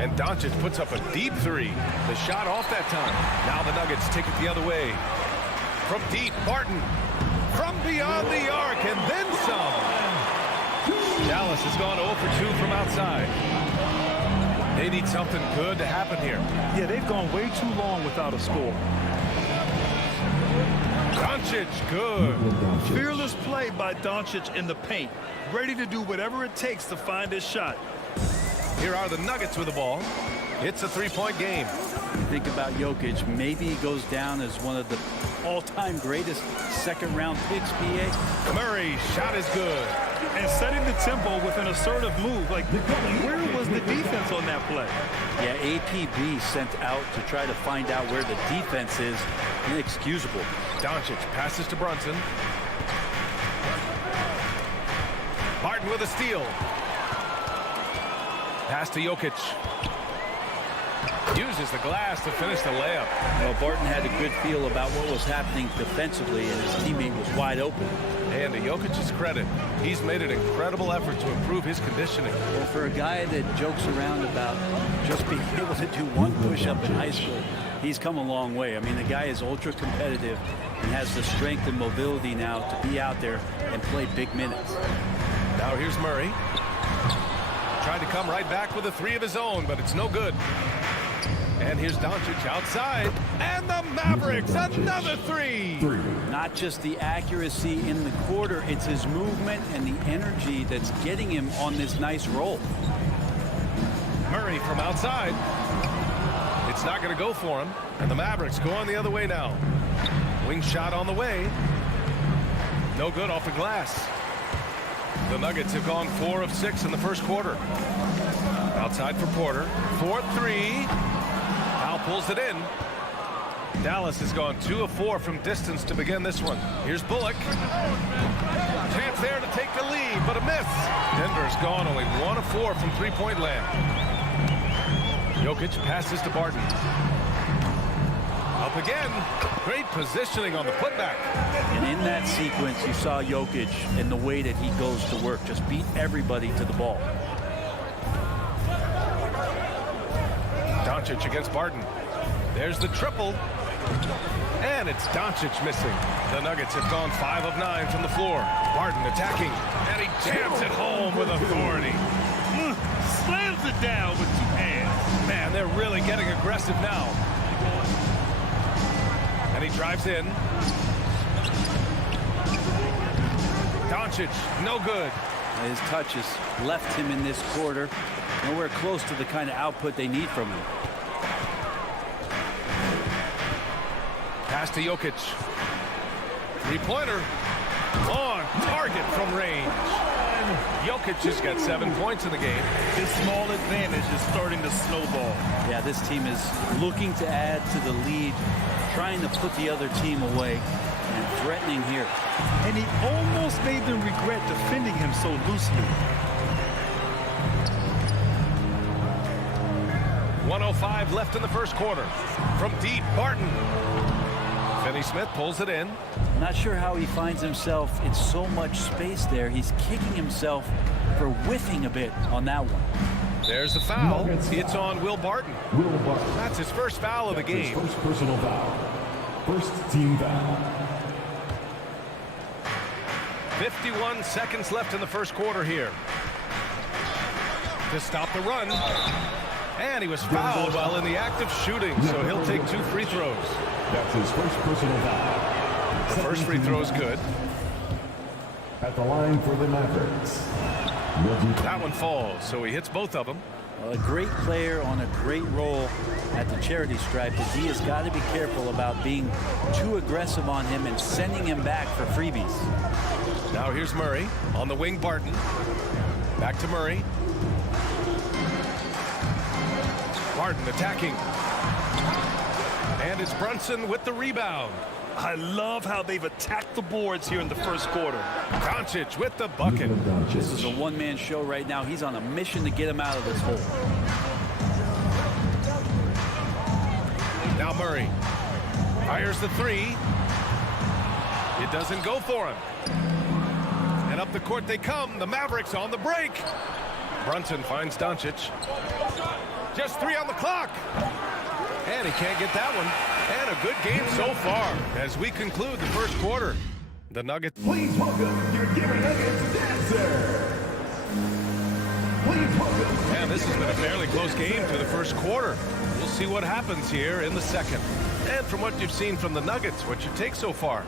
And Doncic puts up a deep three. The shot off that time. Now the Nuggets take it the other way. From deep, Barton. From beyond the arc, and then some. Dallas has gone 0 for 2 from outside. They need something good to happen here. Yeah, they've gone way too long without a score. Doncic, good. Fearless play by Doncic in the paint. Ready to do whatever it takes to find his shot. Here are the Nuggets with the ball. It's a three-point game. Think about Jokic. Maybe he goes down as one of the all-time greatest second-round picks, BA. Murray, shot is good. And setting the tempo with an assertive move. Like, where was the defense on that play? Yeah, APB sent out to try to find out where the defense is. Inexcusable. Doncic passes to Brunson. Barton with a steal. Pass to Jokic. Uses the glass to finish the layup. Well, Barton had a good feel about what was happening defensively, and his teammate was wide open. And to Jokic's credit, he's made an incredible effort to improve his conditioning. Well, for a guy that jokes around about just being able to do one push-up in high school, he's come a long way. I mean, the guy is ultra competitive and has the strength and mobility now to be out there and play big minutes. Now here's Murray. Tried to come right back with a three of his own, but it's no good. And here's Doncic outside. And the Mavericks, another three. Not just the accuracy in the quarter, it's his movement and the energy that's getting him on this nice roll. Murray from outside. It's not going to go for him. And the Mavericks go on the other way now. Wing shot on the way. No good off the glass. The Nuggets have gone 4 of 6 in the first quarter. Outside for Porter. 4-3. Powell pulls it in. Dallas has gone 2 of 4 from distance to begin this one. Here's Bullock. Chance there to take the lead, but a miss. Denver's gone only 1 of 4 from three-point land. Jokic passes to Barton. Up again. Great positioning on the putback. And in that sequence, you saw Jokic and the way that he goes to work. Just beat everybody to the ball. Doncic against Barton. There's the triple. And it's Doncic missing. The Nuggets have gone 5 of 9 from the floor. Barton attacking. And he jams it home with authority. Slams it down with 2 hands. Man, they're really getting aggressive now. And he drives in. Doncic, no good. His touches left him in this quarter. Nowhere close to the kind of output they need from him. Pass to Jokic. Three-pointer. On target from range. Jokic has got 7 points in the game. His small advantage is starting to snowball. Yeah, this team is looking to add to the lead, trying to put the other team away, and threatening here. And he almost made them regret defending him so loosely. 1:05 left in the first quarter. From deep, Barton. Finney-Smith pulls it in. Not sure how he finds himself in so much space there. He's kicking himself for whiffing a bit on that one. There's the foul. It's on Will Barton. That's his first foul of the game. First personal foul. First team foul. 51 seconds left in the first quarter here. To stop the run. And he was fouled while in the act of shooting, so he'll take 2 free throws. That's his first personal foul. The first free throw is good. At the line for the Mavericks. That one falls, so he hits both of them. Well, a great player on a great roll at the charity stripe, but he has got to be careful about being too aggressive on him and sending him back for freebies. Now here's Murray. On the wing, Barton. Back to Murray. Barton attacking. And it's Brunson with the rebound. I love how they've attacked the boards here in the first quarter. Doncic with the bucket. This is a one-man show right now. He's on a mission to get him out of this hole. Now Murray fires the three. It doesn't go for him. And up the court they come. The Mavericks on the break. Brunson finds Doncic. Just 3 on the clock. And he can't get that one. And a good game so far as we conclude the first quarter. The Nuggets. Please welcome your Denver Nuggets dancer. Please welcome. And this has been a fairly close game to the first quarter. We'll see what happens here in the second. And from what you've seen from the Nuggets, what's your take so far?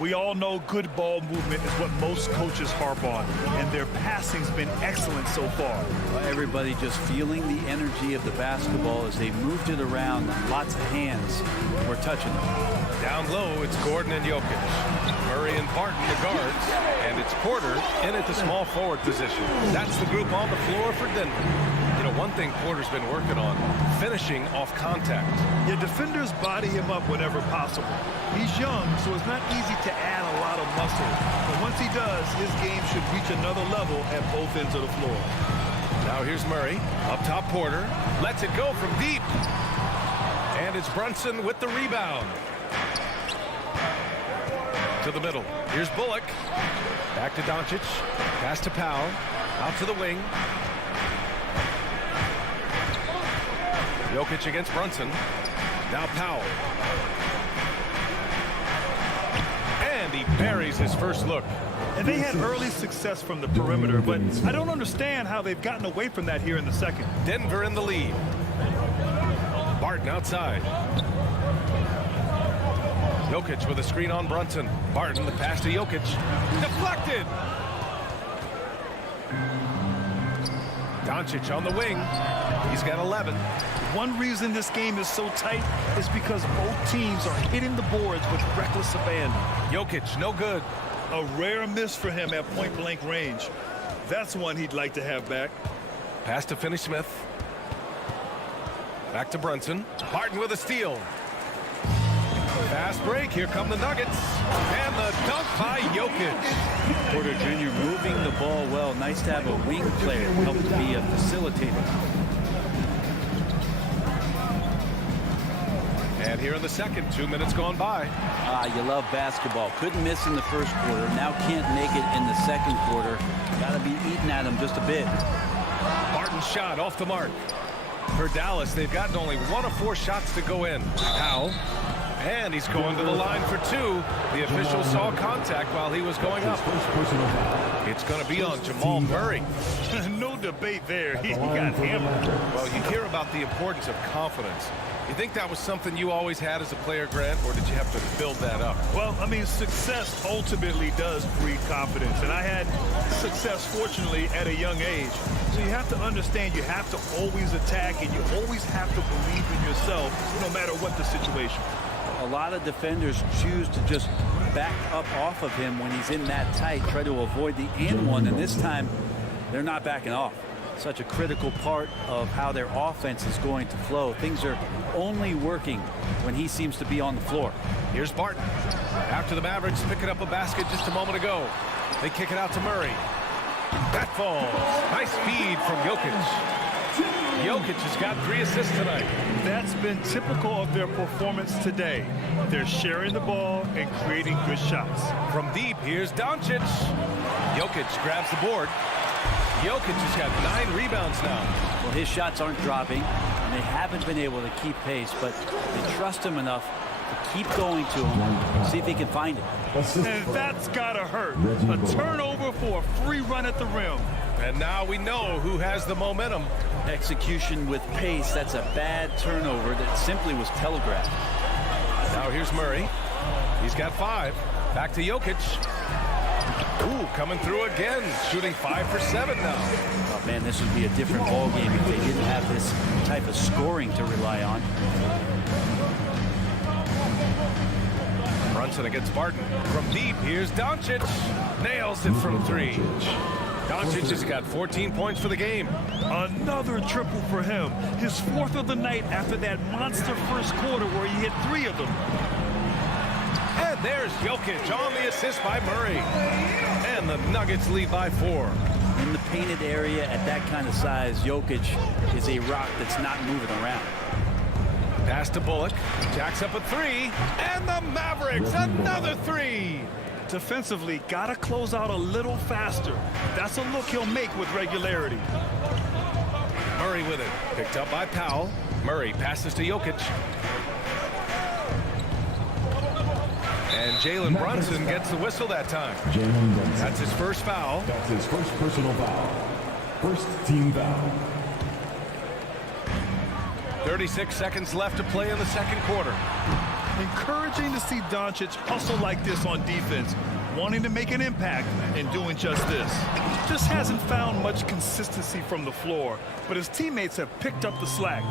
We all know good ball movement is what most coaches harp on, and their passing's been excellent so far. Everybody just feeling the energy of the basketball as they moved it around. Lots of hands were touching it. Down low, it's Gordon and Jokic. Murray and Barton, the guards. And it's Porter in at the small forward position. That's the group on the floor for Denver. You know, one thing Porter's been working on, finishing off contact. Your defenders body him up whenever possible. He's young, so it's not easy to add a lot of muscle. But once he does, his game should reach another level at both ends of the floor. Now here's Murray. Up top, Porter. Lets it go from deep. And it's Brunson with the rebound. To the middle. Here's Bullock. Back to Doncic. Pass to Powell. Out to the wing. Jokic against Brunson. Now Powell. And he buries his first look. And they had early success from the perimeter, but I don't understand how they've gotten away from that here in the second. Denver in the lead. Barton outside. Jokic with a screen on Brunson. Barton, the pass to Jokic. Deflected! Doncic on the wing. He's got 11. One reason this game is so tight is because both teams are hitting the boards with reckless abandon. Jokic, no good. A rare miss for him at point-blank range. That's one he'd like to have back. Pass to Finney-Smith. Back to Brunson. Barton with a steal. Fast break. Here come the Nuggets. And the dunk by Jokic. Porter Jr. moving the ball well. Nice to have a wing player help to be a facilitator. And here in the second, 2 minutes gone by. You love basketball. Couldn't miss in the first quarter. Now can't make it in the second quarter. Got to be eating at him just a bit. Barton's shot off the mark. For Dallas, they've gotten only 1 of 4 shots to go in. Powell. And he's going to the line for 2. The official saw contact while he was going up. It's going to be on Jamal Murray. No debate there. He got hammered. Well, you hear about the importance of confidence. You think that was something you always had as a player, Grant, or did you have to build that up? Well, I mean, success ultimately does breed confidence. And I had success, fortunately, at a young age. So you have to understand you have to always attack, and you always have to believe in yourself, no matter what the situation. A lot of defenders choose to just back up off of him when he's in that tight, try to avoid the and one, and this time they're not backing off. Such a critical part of how their offense is going to flow. Things are only working when he seems to be on the floor. Here's Barton. After the Mavericks picking up a basket just a moment ago. They kick it out to Murray. That falls. Nice feed from Jokic. Jokic has got 3 assists tonight. That's been typical of their performance today. They're sharing the ball and creating good shots. From deep, here's Doncic. Jokic grabs the board. Jokic has got 9 rebounds now. Well, his shots aren't dropping, and they haven't been able to keep pace, but they trust him enough to keep going to him, see if he can find it. And that's gotta hurt. A turnover for a free run at the rim. And now we know who has the momentum. Execution with pace, that's a bad turnover that simply was telegraphed. Now here's Murray. He's got 5. Back to Jokic. Ooh, coming through again, shooting 5 for 7 now. Oh, man, this would be a different ball game if they didn't have this type of scoring to rely on. Brunson against Barton. From deep, here's Doncic. Nails it from 3. Doncic has got 14 points for the game. Another triple for him. His 4th of the night after that monster first quarter where he hit 3 of them. And there's Jokic on the assist by Murray. And the Nuggets lead by 4. In the painted area at that kind of size, Jokic is a rock that's not moving around. Pass to Bullock. Jacks up a 3. And the Mavericks, another 3. Defensively, got to close out a little faster. That's a look he'll make with regularity. Murray with it. Picked up by Powell. Murray passes to Jokic. And Jalen Brunson gets the whistle that time. Jalen Brunson. That's his first foul. That's his first personal foul. First team foul. 36 seconds left to play in the second quarter. Encouraging to see Doncic hustle like this on defense, wanting to make an impact and doing just this. Just hasn't found much consistency from the floor, but his teammates have picked up the slack.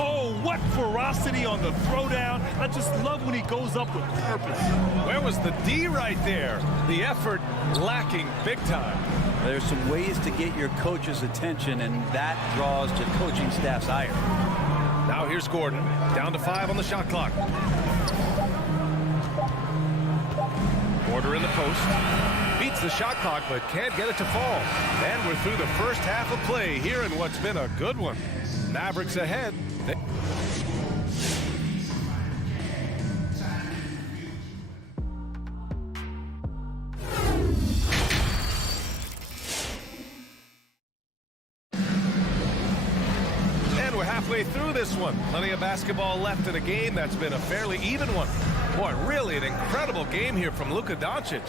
Oh, what ferocity on the throwdown. I just love when he goes up with purpose. Where was the D right there? The effort lacking big time. There's some ways to get your coach's attention, and that draws the coaching staff's ire. Now here's Gordon, down to 5 on the shot clock. Porter in the post, beats the shot clock but can't get it to fall. And we're through the first half of play here in what's been a good one. Mavericks ahead. Halfway through this one. Plenty of basketball left in a game that's been a fairly even one. Boy, really an incredible game here from Luka Doncic.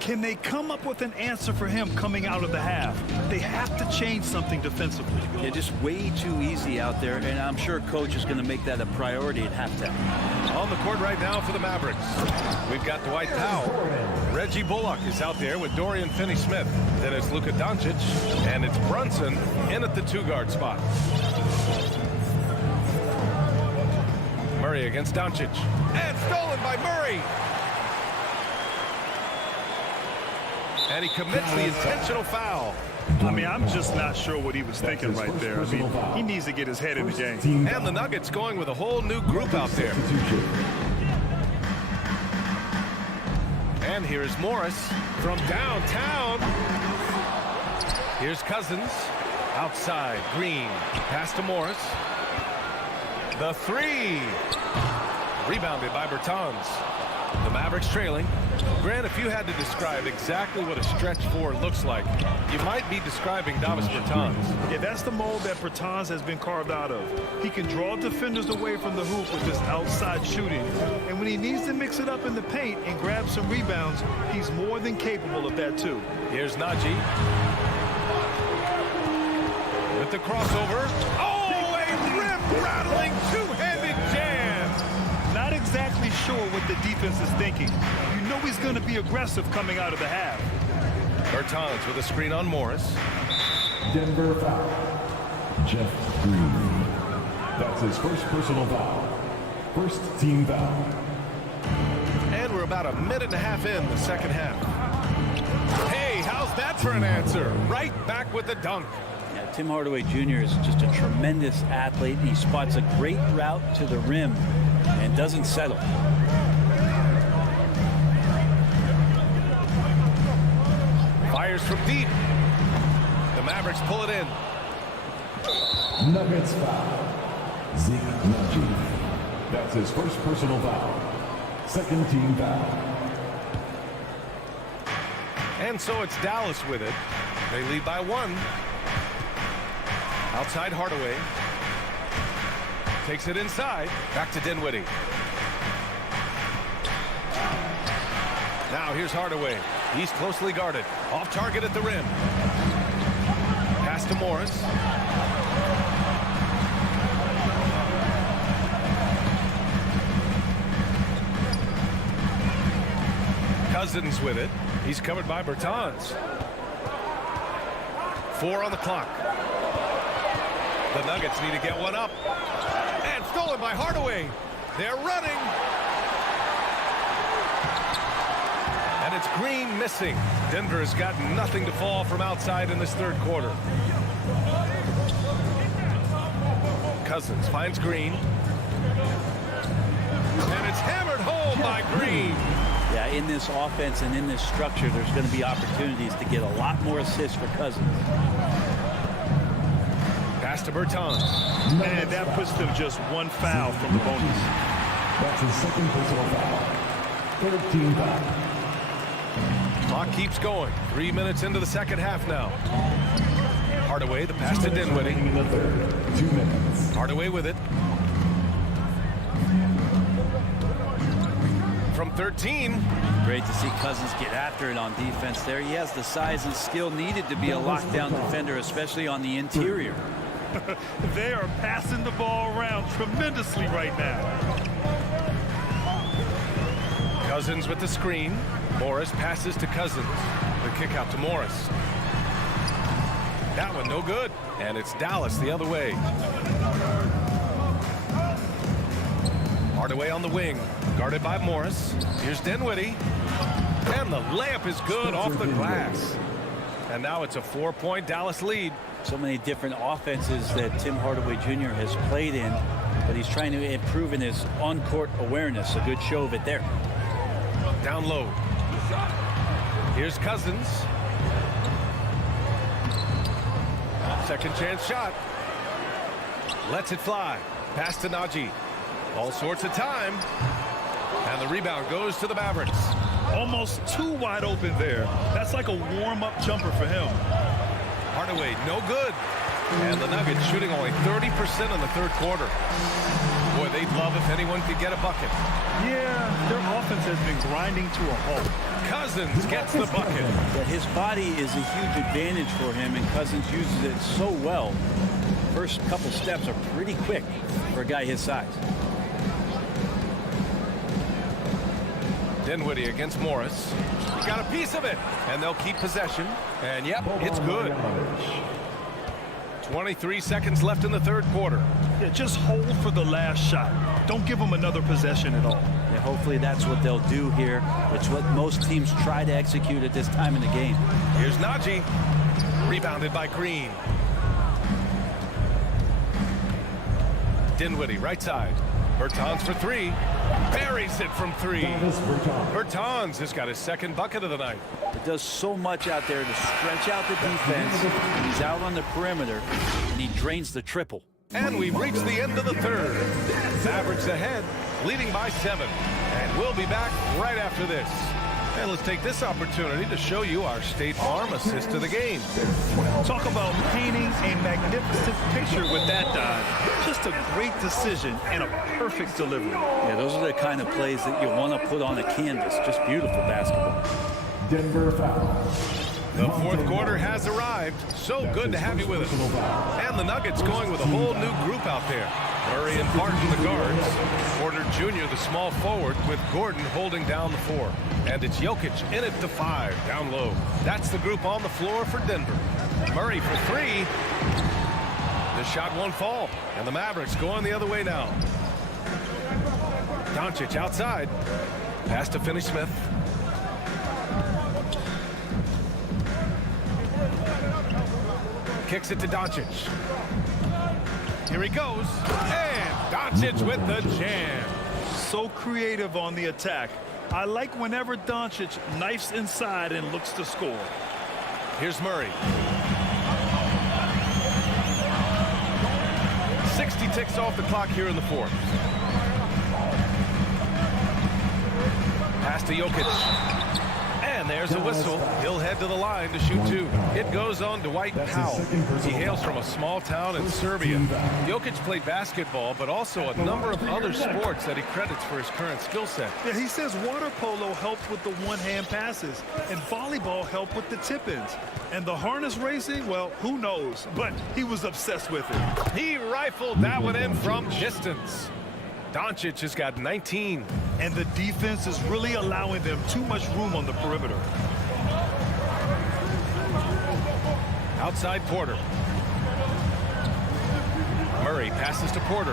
Can they come up with an answer for him coming out of the half? They have to change something defensively. They're just way too easy out there, and I'm sure coach is going to make that a priority at halftime. On the court right now for the Mavericks, we've got Dwight Powell. Reggie Bullock is out there with Dorian Finney-Smith. Then it's Luka Doncic, and it's Brunson in at the 2-guard spot. Murray against Doncic. And stolen by Murray. And he commits the intentional foul. I mean, I'm just not sure what he was thinking right there. I mean, he needs to get his head in the game. And the Nuggets going with a whole new group out there. And here's Morris from downtown. Here's Cousins. Outside, Green. Pass to Morris. The 3. Rebounded by Bertans. The Mavericks trailing. Grant, if you had to describe exactly what a stretch 4 looks like, you might be describing Davis Bertans. Yeah, that's the mold that Bertans has been carved out of. He can draw defenders away from the hoop with his outside shooting. And when he needs to mix it up in the paint and grab some rebounds, he's more than capable of that too. Here's Najee. With the crossover. Oh, a rim-rattling two-handed jam. Not exactly sure what the defense is thinking. You know he's going to be aggressive coming out of the half. Bertans with a screen on Morris. Denver foul. Jeff Green. That's his first personal foul. First team foul. And we're about a minute and a half in the second half. Hey, how's that for an answer? Right back with the dunk. Yeah, Tim Hardaway Jr. is just a tremendous athlete. He spots a great route to the rim and doesn't settle. Fires from deep. The Mavericks pull it in. Nuggets foul. Zeke Najee. That's his first personal foul. Second team foul. And so it's Dallas with it. They lead by 1. Outside Hardaway. Takes it inside. Back to Dinwiddie. Now here's Hardaway. He's closely guarded. Off target at the rim. Pass to Morris. Cousins with it. He's covered by Bertans. 4 on the clock. The Nuggets need to get one up. And stolen by Hardaway. They're running. And it's Green missing. Denver's got nothing to fall from outside in this third quarter. Cousins finds Green. And it's hammered home by Green. Yeah, in this offense and in this structure, there's going to be opportunities to get a lot more assists for Cousins. Pass to Bertans. And that puts them just one foul from the bonus. That's his second personal foul. 13 foul. Clock keeps going. 3 minutes into the second half now. Hardaway, the pass to Dinwiddie. In the third. 2 minutes. Hardaway with it. From 13. Great to see Cousins get after it on defense there. He has the size and skill needed to be a lockdown defender, especially on the interior. They are passing the ball around tremendously right now. Cousins with the screen. Morris passes to Cousins. The kick out to Morris. That one no good. And it's Dallas the other way. Hardaway on the wing. Guarded by Morris. Here's Dinwiddie. And the layup is good off the glass. And now it's a 4-point Dallas lead. So many different offenses that Tim Hardaway Jr. has played in, but he's trying to improve in his on-court awareness. A good show of it there. Down low. Here's Cousins. Second chance shot. Lets it fly. Pass to Najee. All sorts of time. And the rebound goes to the Mavericks. Almost too wide open there. That's like a warm-up jumper for him. Hardaway, no good. And the Nuggets shooting only 30% in the third quarter. Boy, they'd love if anyone could get a bucket. Yeah, their offense has been grinding to a halt. Cousins gets the bucket. But his body is a huge advantage for him, and Cousins uses it so well. First couple steps are pretty quick for a guy his size. Dinwiddie against Morris. He got a piece of it, and they'll keep possession. And yep, it's good. 23 seconds left in the third quarter. Yeah, just hold for the last shot. Don't give them another possession at all. Yeah, hopefully that's what they'll do here. It's what most teams try to execute at this time in the game. Here's Najee. Rebounded by Green. Dinwiddie, right side. Bertans for three. Buries it from three. Bertans has got his second bucket of the night. It does so much out there to stretch out the defense. He's out on the perimeter, and he drains the triple. And we've reached the end of the third. Mavericks ahead, leading by 7. And we'll be back right after this. And let's take this opportunity to show you our State Farm assist to the game. Talk about painting a magnificent picture with that dive. Just a great decision and a perfect delivery. Yeah, those are the kind of plays that you want to put on a canvas. Just beautiful basketball. Denver foul. The fourth quarter has arrived. So good to have you with us. And the Nuggets going with a whole new group out there. Murray and Barton, the guards. Porter Jr., the small forward, with Gordon holding down the 4. And it's Jokic in at the 5, down low. That's the group on the floor for Denver. Murray for 3. The shot won't fall. And the Mavericks going the other way now. Doncic outside. Pass to Finney-Smith. Kicks it to Doncic. Here he goes. And Doncic with the jam. So creative on the attack. I like whenever Doncic knifes inside and looks to score. Here's Murray. 60 ticks off the clock here in the fourth. Pass to Jokic. And there's a whistle. He'll head to the line to shoot 2. It goes on Dwight Powell. He hails from a small town in Serbia. Jokic played basketball, but also a number of other sports that he credits for his current skill set. Yeah, he says water polo helped with the one-hand passes, and volleyball helped with the tip-ins. And the harness racing, well, who knows? But he was obsessed with it. He rifled that one in from distance. Doncic has got 19. And the defense is really allowing them too much room on the perimeter. Outside Porter. Murray passes to Porter.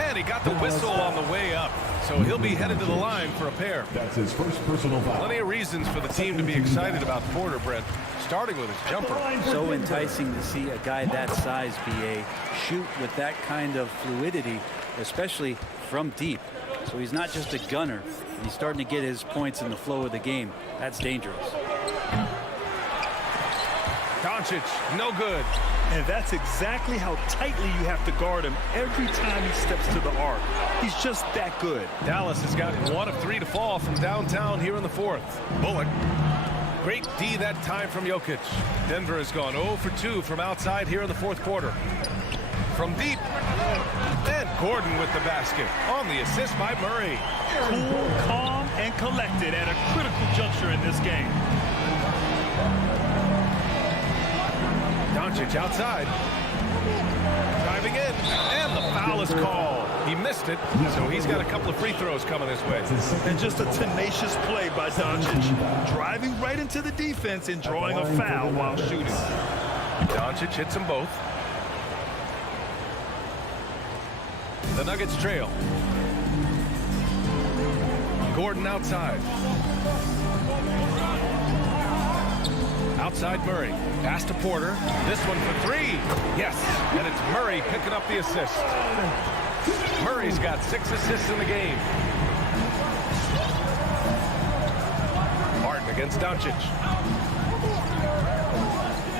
And he got the whistle on the way up. so he'll be headed to the line for a pair. That's his first personal foul. Plenty of reasons for the team to be excited about Porter, Brent, starting with his jumper. So enticing to see a guy that size, BA, shoot with that kind of fluidity, especially from deep. So he's not just a gunner. He's starting to get his points in the flow of the game. That's dangerous. Doncic, no good. And that's exactly how tightly you have to guard him every time he steps to the arc. He's just that good. Dallas has got 1 of 3 to fall from downtown here in the fourth. Bullock. Great D that time from Jokic. Denver has gone 0 for 2 from outside here in the fourth quarter. From deep. And Gordon with the basket on the assist by Murray. Cool, calm, and collected at a critical juncture in this game. Doncic outside. Driving in. And the foul is called. He missed it, so he's got a couple of free throws coming his way. And just a tenacious play by Doncic. Driving right into the defense and drawing a foul while shooting. Doncic hits them both. The Nuggets trail. Gordon outside. Outside Murray. Pass to Porter. This one for 3. Yes. And it's Murray picking up the assist. Murray's got 6 assists in the game. Martin against Doncic.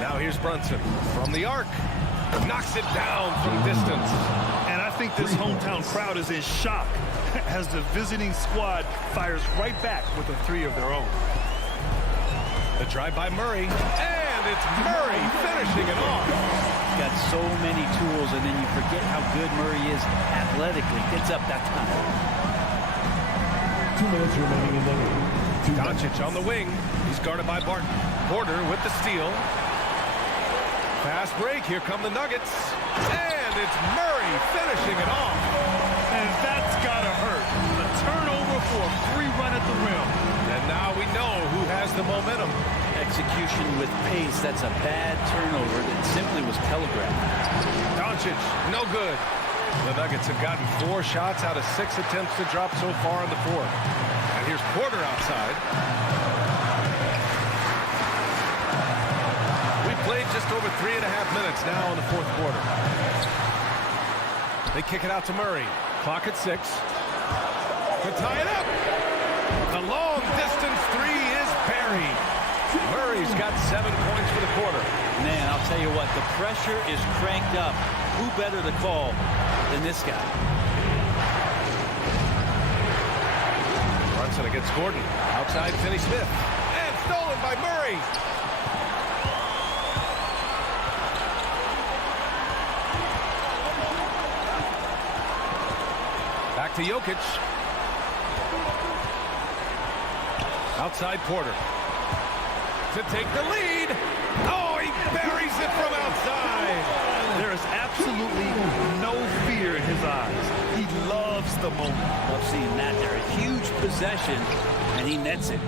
Now here's Brunson from the arc. Knocks it down from distance. And I think this hometown crowd is in shock as the visiting squad fires right back with a 3 of their own. The drive by Murray, and it's Murray finishing it off. He's got so many tools, and then you forget how good Murray is athletically. Gets up that time. 2 minutes remaining in the game. Doncic on the wing. He's guarded by Barton. Porter with the steal. Fast break. Here come the Nuggets. And it's Murray finishing it off. And that's got to hurt. A turnover for a free run at the rim. And now we know who has the momentum. Execution with pace. That's a bad turnover that simply was telegraphed. Doncic, no good. The Nuggets have gotten 4 shots out of 6 attempts to drop so far in the fourth. And here's Porter outside. We played just over 3.5 minutes now in the fourth quarter. They kick it out to Murray. Clock at 6. To tie it up. The long distance 3 is buried. Murray's got 7 points for the quarter. Man, I'll tell you what, the pressure is cranked up. Who better to call than this guy? Brunson against Gordon. Outside Finney-Smith. And stolen by Murray. Back to Jokic. Outside Porter. To take the lead. Oh, he buries it from outside. There is absolutely no fear in his eyes. He loves the moment. Love seeing that there. A huge possession, and he nets it.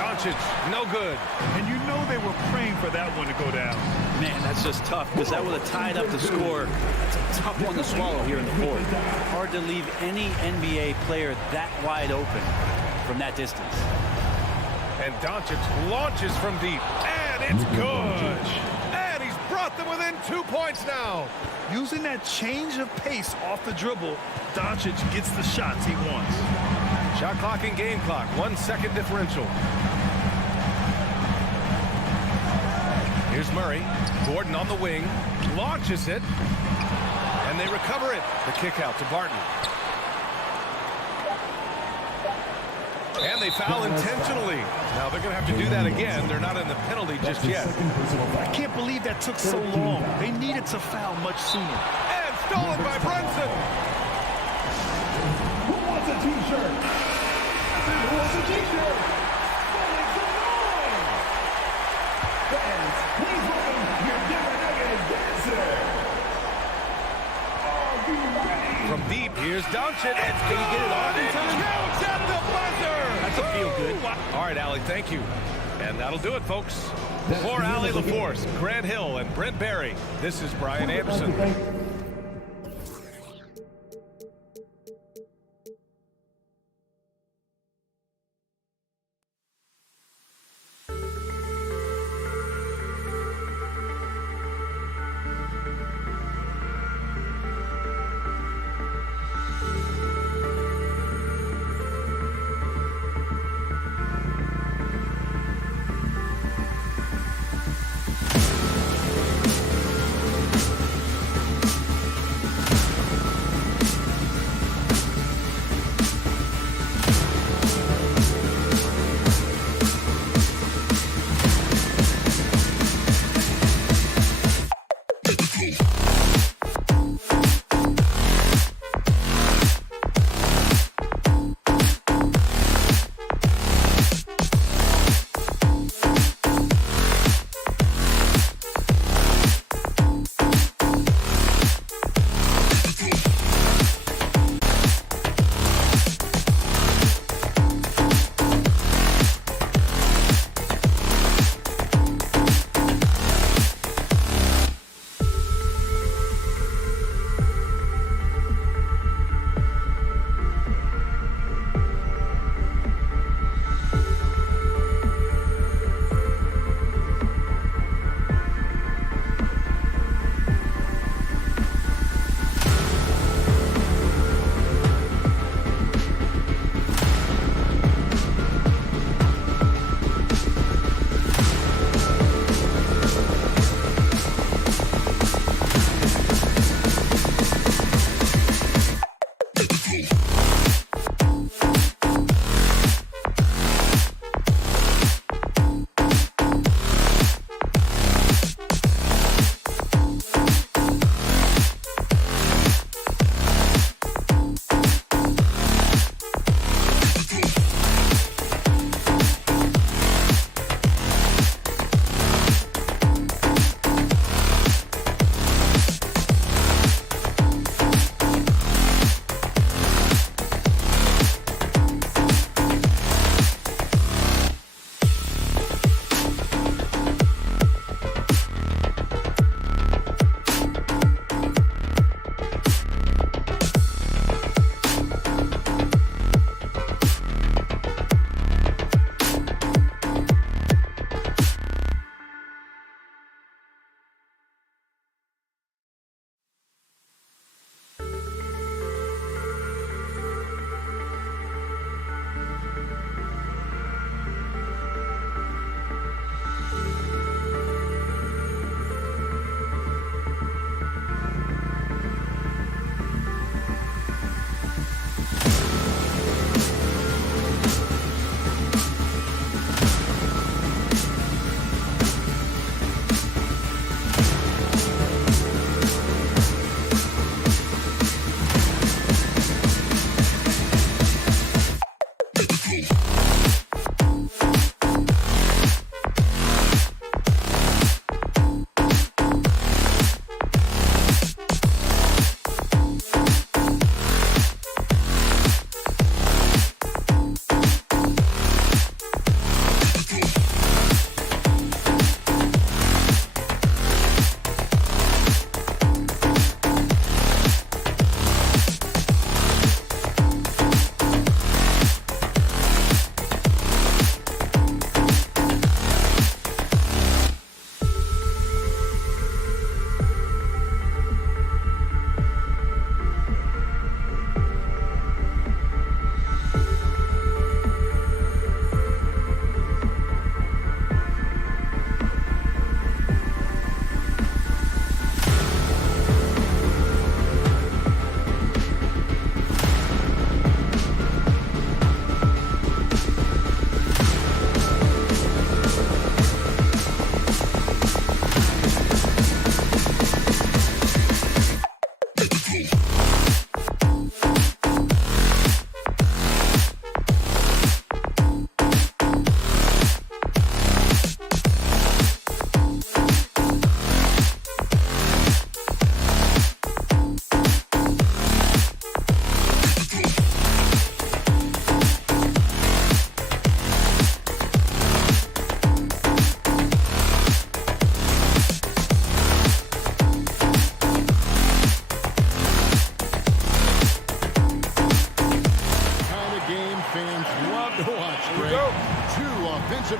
Doncic, no good. And you know they were praying for that one to go down. Man, that's just tough because that would have tied up the score. It's a tough one to swallow here in the fourth. Hard to leave any NBA player that wide open from that distance. And Doncic launches from deep. And it's good. And he's brought them within 2 points now. Using that change of pace off the dribble, Doncic gets the shots he wants. Shot clock and game clock. 1 second differential. Here's Murray. Gordon on the wing. Launches it. And they recover it. The kick out to Barton. And they foul intentionally. Now they're going to have to do that again. They're not in the penalty just yet. I can't believe that took so long. They needed to foul much sooner. And stolen by Brunson. Who wants a t-shirt? Who wants a t-shirt? Fans, please welcome your Denver Nuggets dancer. Are you ready? From deep, here's Doncic. It's good. Get it off in time. Counts at the buzzer. That's a feel good. All right, Allie, thank you. And that'll do it, folks. For Allie LaForce, Grant Hill, and Brent Barry, this is Brian Anderson.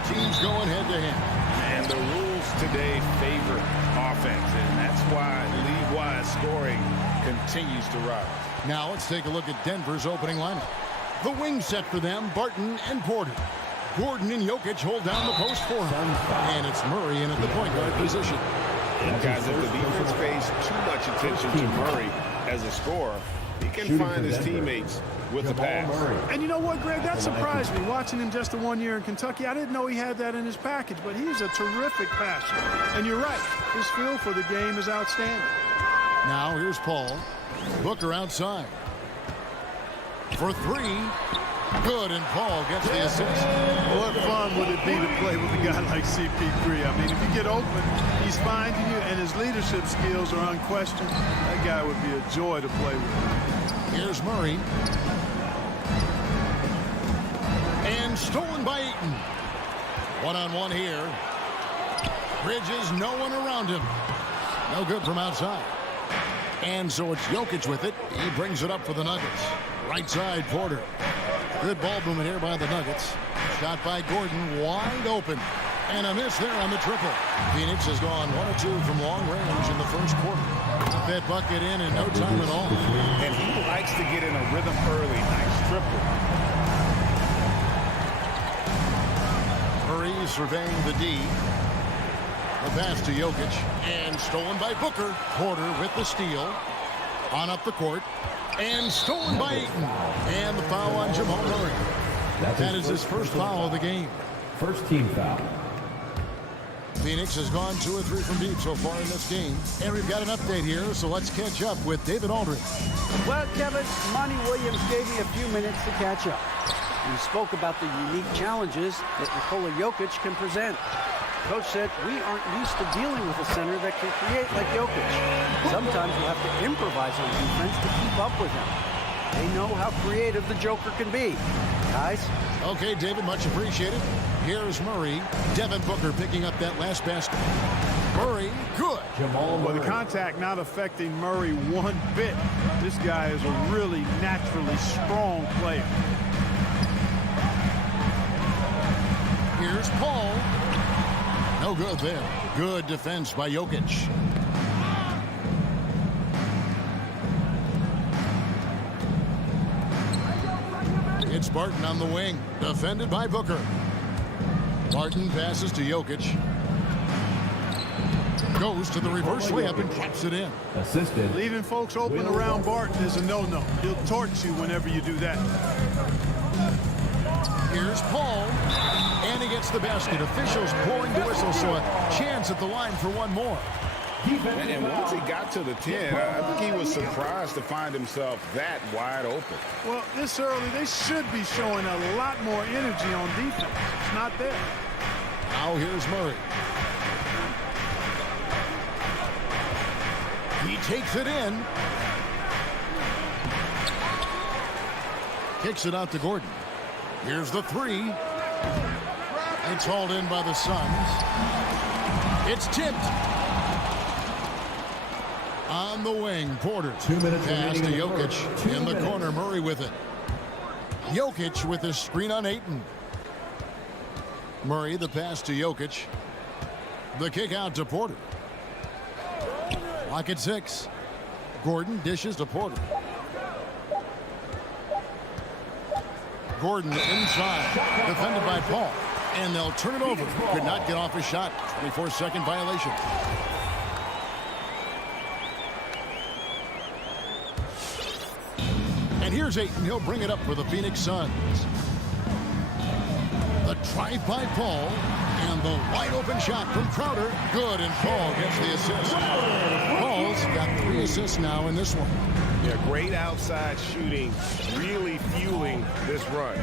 teams going head-to-head. And the rules today favor offense, and that's why league-wide scoring continues to rise. Now let's take a look at Denver's opening lineup. The wing set for them, Barton and Porter. Gordon and Jokic hold down the post for him. And it's Murray in at the point guard position. Guys, if the defense pays too much attention to Murray as a scorer, he can find his teammates with the pass. And you know what, Greg? That surprised me. Watching him just the 1 year in Kentucky, I didn't know he had that in his package, but he's a terrific passer. And you're right. His feel for the game is outstanding. Now here's Paul. Booker outside. For three. Good, and Paul gets the assist. What fun would it be to play with a guy like CP3? I mean, if you get open, he's finding you, and his leadership skills are unquestioned. That guy would be a joy to play with. Here's Murray. And stolen by Ayton. One-on-one here. Bridges, no one around him. No good from outside. And so it's Jokic with it. He brings it up for the Nuggets. Right side, Porter. Good ball movement here by the Nuggets. Shot by Gordon, wide open. And a miss there on the triple. Phoenix has gone 1 of 2 from long range in the first quarter. Got that bucket in no time at all. And he likes to get in a rhythm early. Nice triple. Murray surveying the D. The pass to Jokic. And stolen by Booker. Porter with the steal. On up the court. And stolen by Ayton. And the foul on Jamal Murray. That is his first foul of the game. First team foul. Phoenix has gone 2 or 3 from deep so far in this game. And we've got an update here, so let's catch up with David Aldridge. Well, Kevin, Monty Williams gave me a few minutes to catch up. We spoke about the unique challenges that Nikola Jokic can present. Coach said, we aren't used to dealing with a center that can create like Jokic. Sometimes we'll have to improvise on defense to keep up with him. They know how creative the Joker can be. Guys? Okay, David, much appreciated. Here's Murray. Devin Booker picking up that last basket. Murray, good. Well, the contact not affecting Murray one bit. This guy is a really naturally strong player. Here's Paul. No good there. Good defense by Jokic. It's Barton on the wing. Defended by Booker. Barton passes to Jokic. Goes to the reverse layup and caps it in. Assisted. Leaving folks open around Barton is a no-no. He'll torch you whenever you do that. Here's Paul. And he gets the basket. Officials blowing the whistle, so a chance at the line for one more. And once he got to the 10, I think he was surprised to find himself that wide open. Well, this early, they should be showing a lot more energy on defense. It's not there. Now here's Murray. He takes it in. Kicks it out to Gordon. Here's the three. It's hauled in by the Suns. It's tipped. On the wing, Porter. 2 minutes pass to remaining Jokic. In the corner, Murray with it. Jokic with the screen on Ayton. Murray, the pass to Jokic. The kick out to Porter. Lock at 6. Gordon dishes to Porter. Gordon inside. Defended by Paul. And they'll turn it over. Could not get off his shot. 24-second violation. And here's Ayton. He'll bring it up for the Phoenix Suns. The drive by Paul. And the wide open shot from Crowder. Good, and Paul gets the assist. Paul's got 3 assists now in this one. Yeah, great outside shooting, really fueling this run.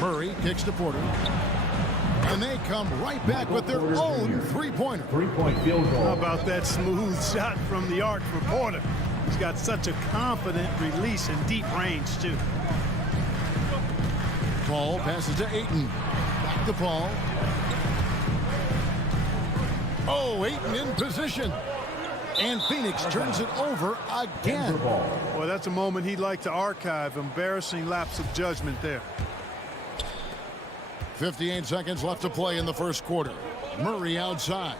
Murray kicks to Porter. And they come right back with their own three-pointer. 3-point field goal. How about that smooth shot from the arc for Porter? He's got such a confident release and deep range, too. Paul passes to Ayton. Back to Paul. Oh, Ayton in position. And Phoenix turns it over again. Well, that's a moment he'd like to archive. Embarrassing lapse of judgment there. 58 seconds left to play in the first quarter. Murray outside.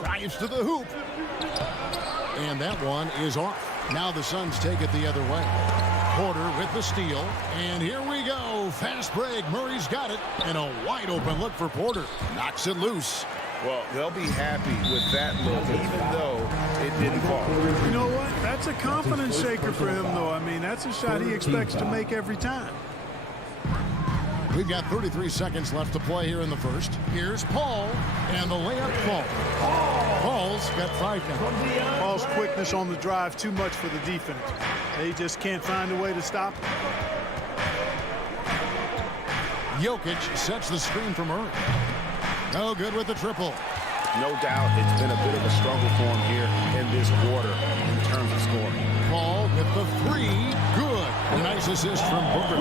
Drives to the hoop. And that one is off. Now the Suns take it the other way. Porter with the steal. And here we go. Fast break. Murray's got it. And a wide open look for Porter. Knocks it loose. Well, they'll be happy with that look, even though it didn't fall. You know what? That's a confidence shaker for him, though. I mean, that's a shot he expects to make every time. We've got 33 seconds left to play here in the first. Here's Paul, and the layup falls. Paul's got 5 now. Paul's quickness on the drive, too much for the defense. They just can't find a way to stop him. Jokic sets the screen for Murray. No good with the triple. No doubt it's been a bit of a struggle for him here in this quarter in terms of scoring. Paul with the 3. Good. A nice assist from Booker.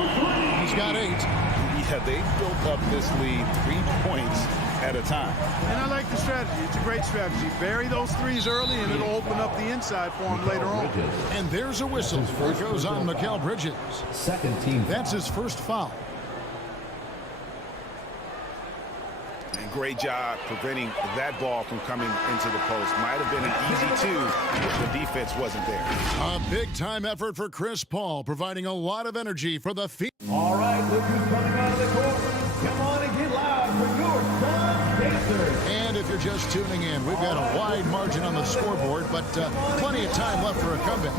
He's got 8. Yeah, they built up this lead 3 points at a time. And I like the strategy. It's a great strategy. Bury those threes early, and it'll open up the inside for him later on. And there's a whistle. It goes on Mikal Bridges. Second team. That's his first foul. And great job preventing that ball from coming into the post. Might have been an easy 2 if the defense wasn't there. A big-time effort for Chris Paul, providing a lot of energy for the Phoenix. All right, look who's coming out of the court. Come on and get loud for your Suns Pacers. And if you're just tuning in, we've got a wide margin on the scoreboard, but plenty of time left for a comeback.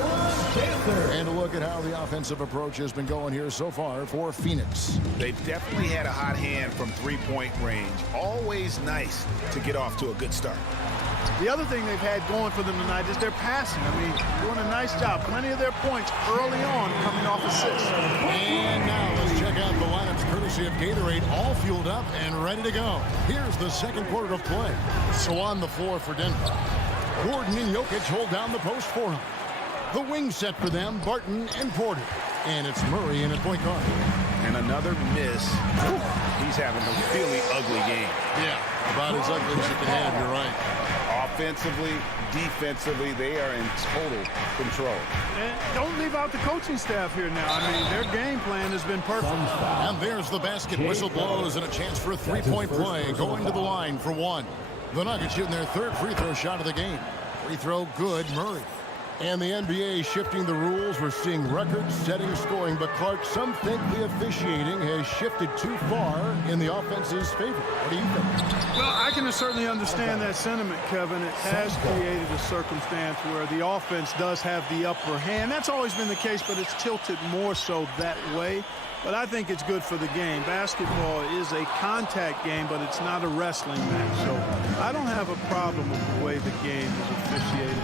And a look at how the offensive approach has been going here so far for Phoenix. They've definitely had a hot hand from three-point range. Always nice to get off to a good start. The other thing they've had going for them tonight is their passing. I mean, doing a nice job. Plenty of their points early on coming off assists. And now let's check out the lineups courtesy of Gatorade, all fueled up and ready to go. Here's the second quarter of play. So on the floor for Denver, Gordon and Jokic hold down the post for him. The wing set for them, Barton and Porter. And it's Murray in at point guard. And another miss. He's having a really ugly game. Yeah, about as ugly as you can have, you're right. Offensively, defensively, they are in total control. And don't leave out the coaching staff here now. I mean, their game plan has been perfect. And there's the basket. Whistle blows and a chance for a three-point play. Going to the line for 1. The Nuggets shooting their 3rd free throw shot of the game. Free throw good, Murray. And the NBA shifting the rules. We're seeing record-setting scoring, but Clark, some think the officiating has shifted too far in the offense's favor. What do you think? Well, I can certainly understand that sentiment, Kevin. It has created a circumstance where the offense does have the upper hand. That's always been the case, but it's tilted more so that way. But I think it's good for the game. Basketball is a contact game, but it's not a wrestling match. So I don't have a problem with the way the game is officiated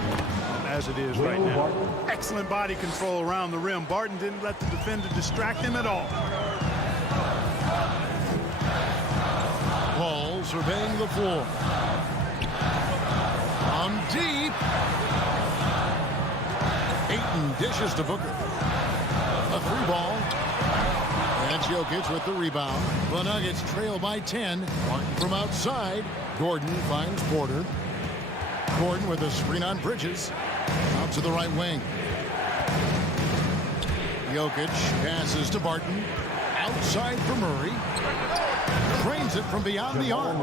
as it is right now. Excellent body control around the rim. Barton didn't let the defender distract him at all. Paul surveying the floor. From deep. Ayton dishes to Booker. A 3-ball. That's Jokic with the rebound. The Nuggets trail by 10. Martin from outside. Gordon finds Porter. Gordon with a screen on Bridges. Out to the right wing. Jokic passes to Barton. Outside for Murray. Drains it from beyond the arc.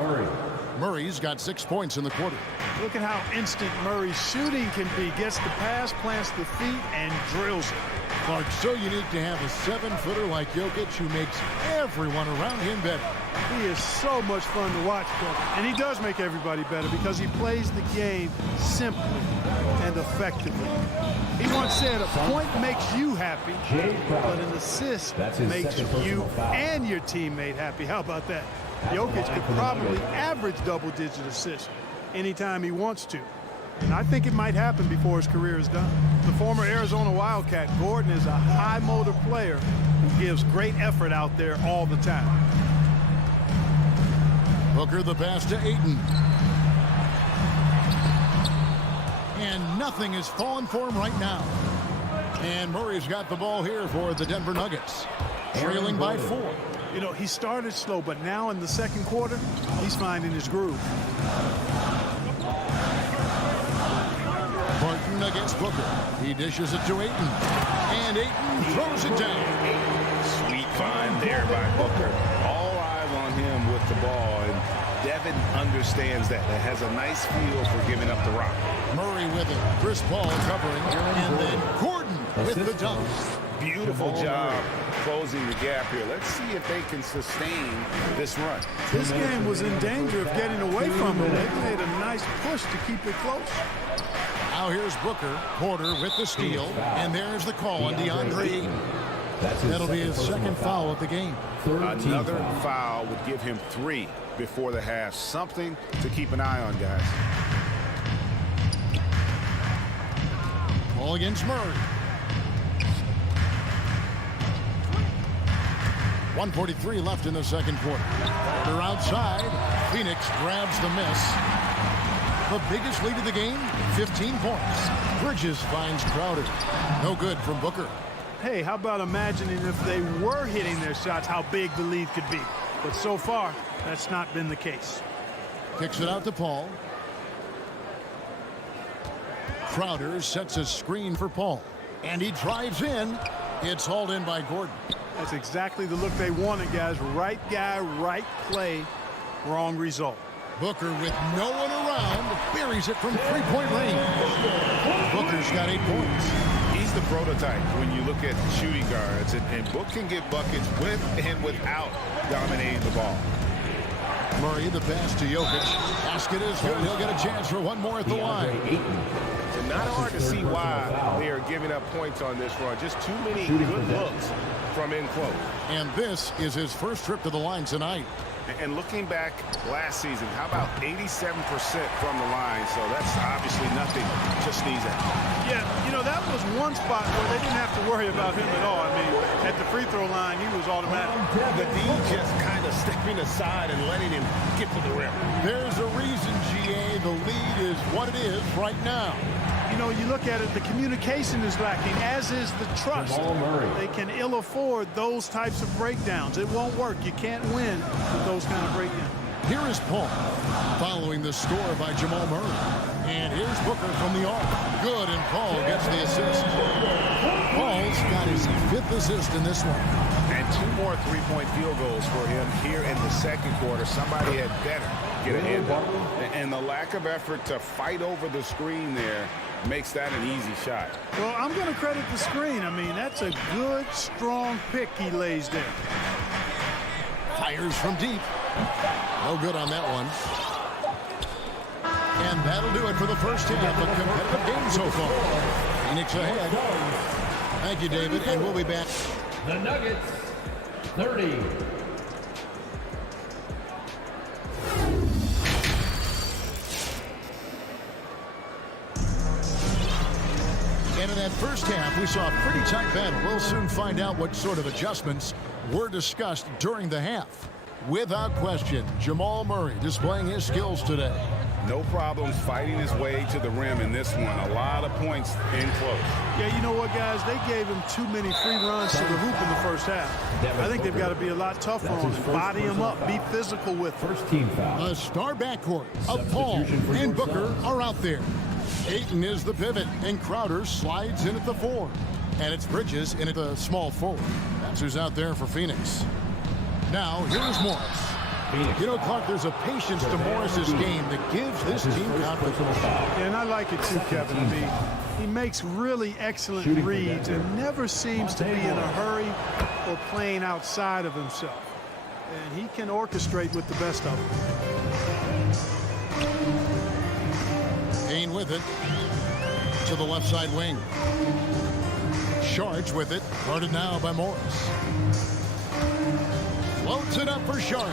Murray's got 6 points in the quarter. Look at how instant Murray's shooting can be. Gets the pass, plants the feet, and drills it. Clark, so unique to have a 7-footer like Jokic who makes everyone around him better. He is so much fun to watch, and he does make everybody better because he plays the game simply and effectively. He once said, a point makes you happy, but an assist makes you and your teammate happy. How about that? Jokic could probably average double-digit assists anytime he wants to. And I think it might happen before his career is done. The former Arizona Wildcat, Gordon, is a high-motor player who gives great effort out there all the time. Booker the pass to Ayton. And nothing is falling for him right now. And Murray's got the ball here for the Denver Nuggets. Trailing by 4. You know, he started slow, but now in the second quarter, he's finding his groove. Barton against Booker. He dishes it to Ayton. And Ayton throws it down. Sweet find there by Booker. All eyes on him with the ball. And Devin understands that. It has a nice feel for giving up the rock. Murray with it. Chris Paul covering. And then Gordon with the dunk. Beautiful job closing the gap here. Let's see if they can sustain this run. This game was in danger of getting away from them. They made a nice push to keep it close. Now here's Booker. Porter with the steal. And there's the call on DeAndre Ayton. That'll be his second foul of the game. Another foul would give him 3 before the half. Something to keep an eye on, guys. Ball against Murray. 1:43 left in the second quarter. They're outside. Phoenix grabs the miss. The biggest lead of the game, 15 points. Bridges finds Crowder. No good from Booker. Hey, how about imagining if they were hitting their shots, how big the lead could be. But so far, that's not been the case. Kicks it out to Paul. Crowder sets a screen for Paul. And he drives in. It's hauled in by Gordon. That's exactly the look they wanted, guys. Right guy, right play, wrong result. Booker with no one around buries it from three-point range. Booker's got 8 points. He's the prototype when you look at shooting guards, and Book can get buckets with and without dominating the ball. Murray, the pass to Jokic. Basket is good. He'll get a chance for one more at the line. And not hard to see why they are giving up points on this run. Just too many good looks from in close. And this is his first trip to the line tonight. And looking back last season, how about 87% from the line? So that's obviously nothing to sneeze at. Yeah, you know, that was one spot where they didn't have to worry about him at all. I mean, at the free throw line, he was automatic. The D just kind of stepping aside and letting him get to the rim. There's a reason, GA, the lead is what it is right now. You know, you look at it, the communication is lacking, as is the trust. They can ill afford those types of breakdowns. It won't work. You can't win with those kind of breakdowns. Here is Paul, following the score by Jamal Murray. And here's Booker from the arc. Good, and Paul gets the assist. Paul's got his 5th assist in this one. And 2 more three-point field goals for him here in the second quarter. Somebody had better get an end. And the lack of effort to fight over the screen there makes that an easy shot. Well, I'm going to credit the screen. I mean, that's a good, strong pick he lays there. Fires from deep. No good on that one. And that'll do it for the first half. A competitive game so far. Phoenix ahead. Thank you, David, and we'll be back. The Nuggets, 30. And in that first half, we saw a pretty tight battle. We'll soon find out what sort of adjustments were discussed during the half. Without question, Jamal Murray displaying his skills today. No problems fighting his way to the rim in this one. A lot of points in close. Yeah, you know what, guys? They gave him too many free runs to the hoop in the first half. I think they've got to be a lot tougher on him. Body him up. Be physical with him. First team foul. A star backcourt of Paul and Booker are out there. Ayton is the pivot, and Crowder slides in at the 4. And it's Bridges in at the small forward. That's who's out there for Phoenix. Now, here's Morris. You know, Clark, there's a patience to Morris's game that gives this team confidence. Yeah, and I like it too, Kevin. I mean, he makes really excellent reads and never seems to be in a hurry or playing outside of himself. And he can orchestrate with the best of them. Payne with it to the left side wing. Sharge with it, guarded now by Morris. Floats it up for Sharge.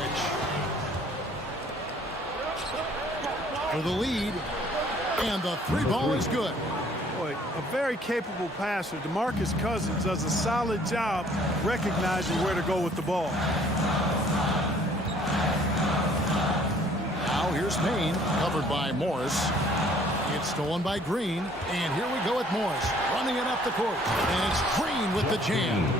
For the lead, and the 3 ball is good. Boy, a very capable passer. DeMarcus Cousins does a solid job recognizing where to go with the ball. Now here's Payne, covered by Morris. It's stolen by Green, and here we go with Morris, running it up the court, and it's Green with the jam.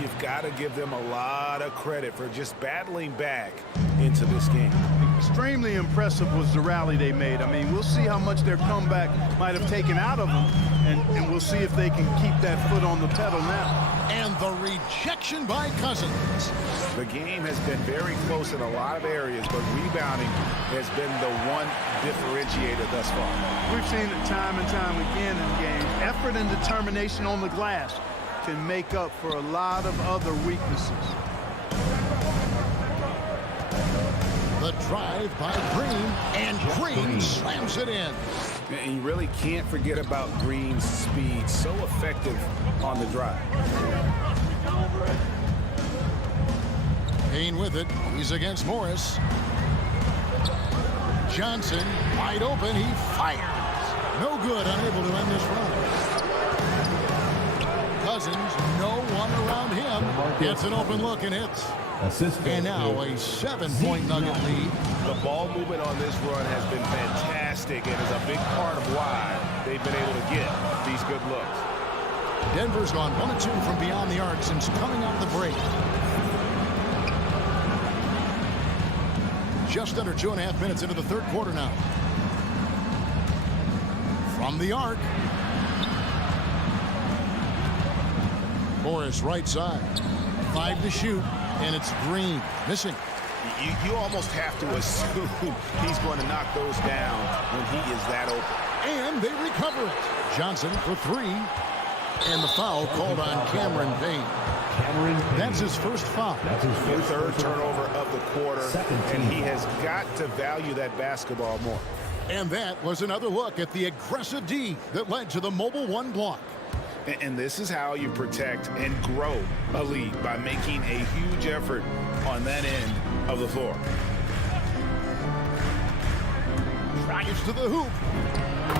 You've got to give them a lot of credit for just battling back into this game. Extremely impressive was the rally they made. I mean, we'll see how much their comeback might have taken out of them, and we'll see if they can keep that foot on the pedal now. And the rejection by Cousins. The game has been very close in a lot of areas, but rebounding has been the one differentiator thus far. We've seen it time and time again in games. Effort and determination on the glass can make up for a lot of other weaknesses. The drive by Green, and Green slams it in. And you really can't forget about Green's speed. So effective on the drive. Payne with it. He's against Morris. Johnson wide open. He fires. No good. Unable to end this run. Cousins, no one around him. Gets an open look and hits. And now a 7-point Nugget lead. The ball movement on this run has been fantastic and is a big part of why they've been able to get these good looks. Denver's gone 1 of 2 from beyond the arc since coming out of the break. Just under 2.5 minutes into the third quarter now. From the arc. Morris right side. 5 to shoot. And it's Green missing. You almost have to assume he's going to knock those down when he is that open. And they recover it. Johnson for 3. And the foul called on Cameron Payne. That's his first foul. His third turnover of the quarter. And he has got to value that basketball more. And that was another look at the aggressive D that led to the Mobile One block. And this is how you protect and grow a lead, by making a huge effort on that end of the floor. Drives to the hoop.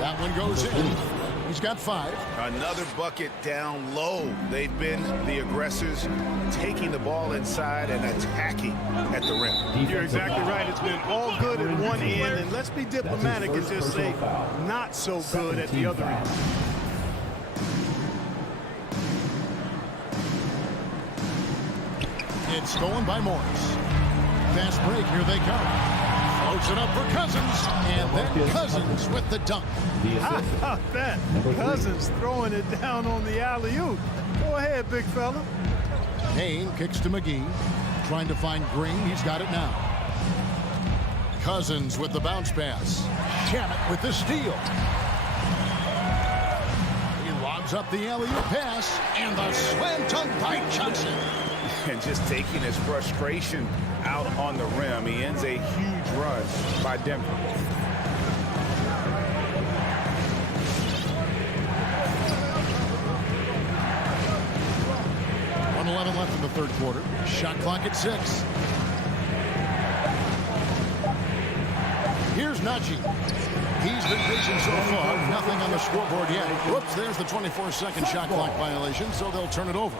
That one goes in. He's got 5. Another bucket down low. They've been the aggressors, taking the ball inside and attacking at the rim. You're exactly right. It's been all good at one end, and let's be diplomatic and just say not so good at the other end. It's stolen by Morris. Fast break, here they come. Floats it up for Cousins, and then Cousins with the dunk. How about that? Cousins throwing it down on the alley-oop. Go ahead, big fella. Payne kicks to McGee, trying to find Green. He's got it now. Cousins with the bounce pass. Shamet with the steal. He lobs up the alley-oop pass, and the slam dunk by Johnson. And just taking his frustration out on the rim. He ends a huge run by Denver. .11 left in the third quarter. Shot clock at 6. Here's Najee. He's been patient so far. Nothing on the scoreboard yet. Whoops, there's the 24-second shot clock violation, so they'll turn it over.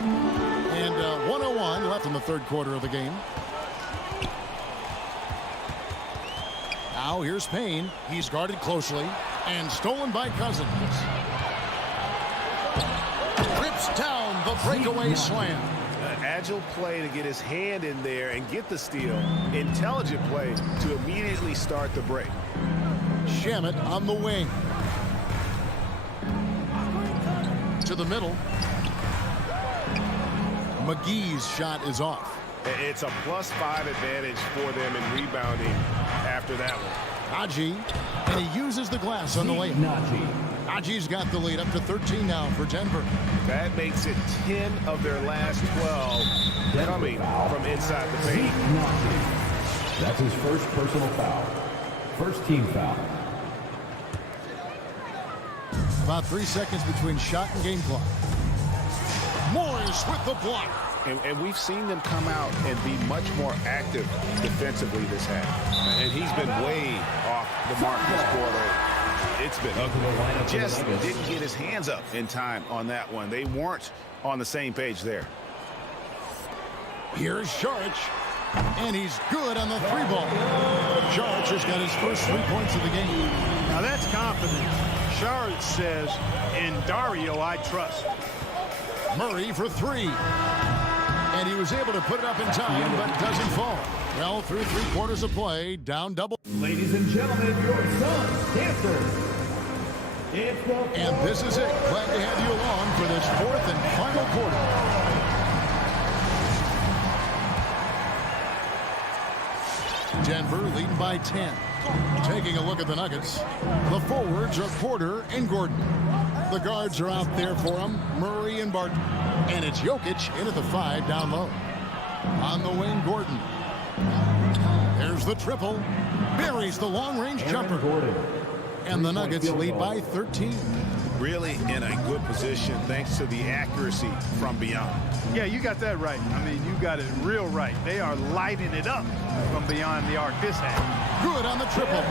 And 1:01 left in the third quarter of the game. Now here's Payne. He's guarded closely and stolen by Cousins. Rips down the breakaway slam. Agile play to get his hand in there and get the steal. Intelligent play to immediately start the break. Shamet on the wing. To the middle. McGee's shot is off. It's a +5 advantage for them in rebounding after that one. Najee, and he uses the glass on the layup. Najee's got the lead up to 13 now for Denver. That makes it 10 of their last 12 coming from inside the paint. That's his first personal foul. First team foul. About 3 seconds between shot and game clock. Morris with the block. And we've seen them come out and be much more active defensively this half. And he's been way off the mark this quarter. It's been just didn't get his hands up in time on that one. They weren't on the same page there. Here's Saric, and he's good on the 3-ball. Saric has got his first 3 points of the game. Now that's confidence. Saric says, "In Dario, I trust." Murray for 3. And he was able to put it up in time, but doesn't fall. Well, through 3 quarters of play, down double. Ladies and gentlemen, your son's dancer. And this is it. Glad to have you along for this 4th and final quarter. Denver leading by 10. Taking a look at the Nuggets. The forwards are Porter and Gordon. The guards are out there for them, Murray and Barton. And it's Jokic in at the 5 down low. On the wing, Gordon. There's the triple. Buries the long-range jumper. And the Nuggets lead by 13. Really in a good position thanks to the accuracy from beyond. Yeah, you got that right. I mean, you got it real right. They are lighting it up from beyond the arc this half. Good on the triple.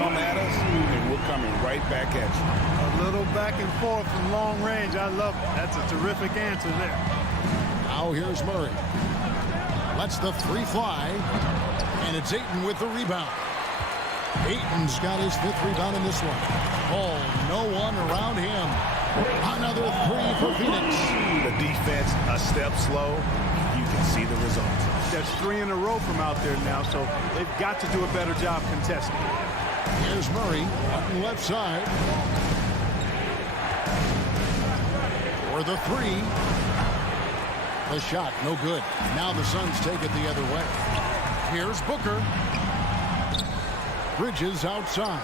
Come at us, and we're coming right back at you. A little back and forth from long range. I love it. That's a terrific answer there. Now here's Murray. Lets the 3 fly. And it's Ayton with the rebound. Ayton's got his 5th rebound in this one. Oh, no one around him. Another 3 for Phoenix. The defense a step slow. You can see the result. That's 3 in a row from out there now, so they've got to do a better job contesting. Here's Murray on the left side. For the 3. The shot, no good. Now the Suns take it the other way. Here's Booker. Bridges outside.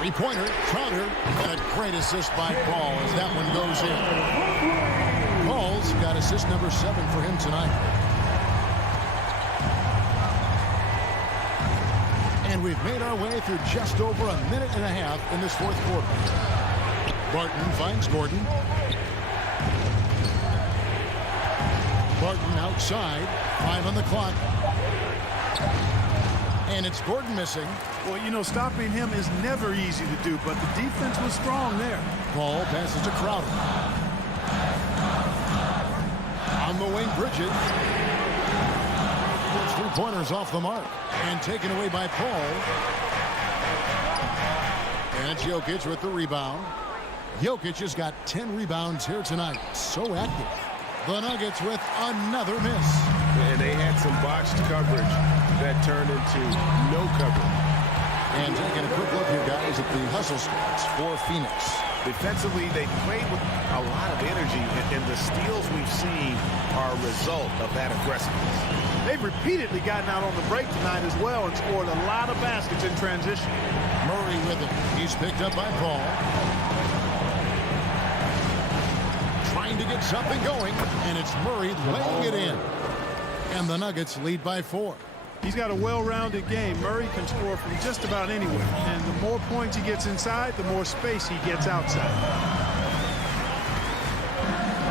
3-pointer, Crowder, and a great assist by Paul as that one goes in. Paul's got assist number 7 for him tonight. And we've made our way through just over a minute and a half in this 4th quarter. Barton finds Gordon. Barton outside, 5 on the clock. And it's Gordon missing. Well, you know, stopping him is never easy to do, but the defense was strong there. Ball passes to Crowder. On the wing, Bridges. 3-pointers off the mark. And taken away by Paul. And it's Jokic with the rebound. Jokic has got 10 rebounds here tonight. So active. The Nuggets with another miss. And they had some botched coverage that turned into no coverage. And taking a quick look here, guys, at the hustle stats for Phoenix. Defensively, they played with a lot of energy, and the steals we've seen are a result of that aggressiveness. They've repeatedly gotten out on the break tonight as well and scored a lot of baskets in transition. Murray with it. He's picked up by Paul. Trying to get something going, and it's Murray laying it in. And the Nuggets lead by 4. He's got a well-rounded game. Murray can score from just about anywhere. And the more points he gets inside, the more space he gets outside.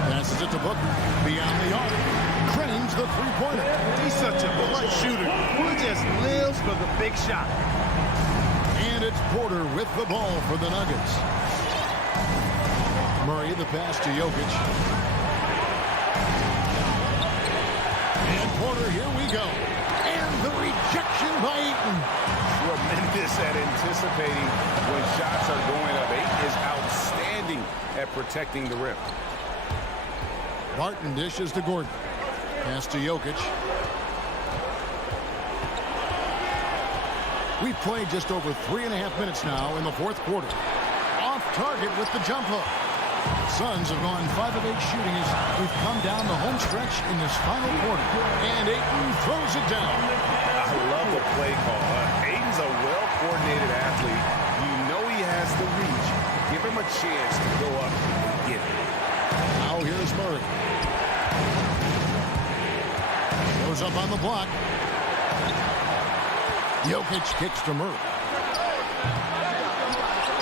Passes it to Booker. Beyond the arc. Cranes the 3-pointer. He's such a clutch shooter. He just lives for the big shot. And it's Porter with the ball for the Nuggets. Murray, the pass to Jokic. And Porter, here we go. And the rejection by Ayton. Tremendous at anticipating when shots are going up. Ayton is outstanding at protecting the rim. Barton dishes to Gordon. Pass to Jokic. We've played just over 3.5 minutes now in the 4th quarter. Off target with the jump hook. Suns have gone 5 of 8 shooting as we've come down the home stretch in this final quarter. And Ayton throws it down. I love the play call. Ayton's a well-coordinated athlete. You know he has the reach. Give him a chance to go up and get it. Now here's Murray. Goes up on the block. Jokic kicks to Murray.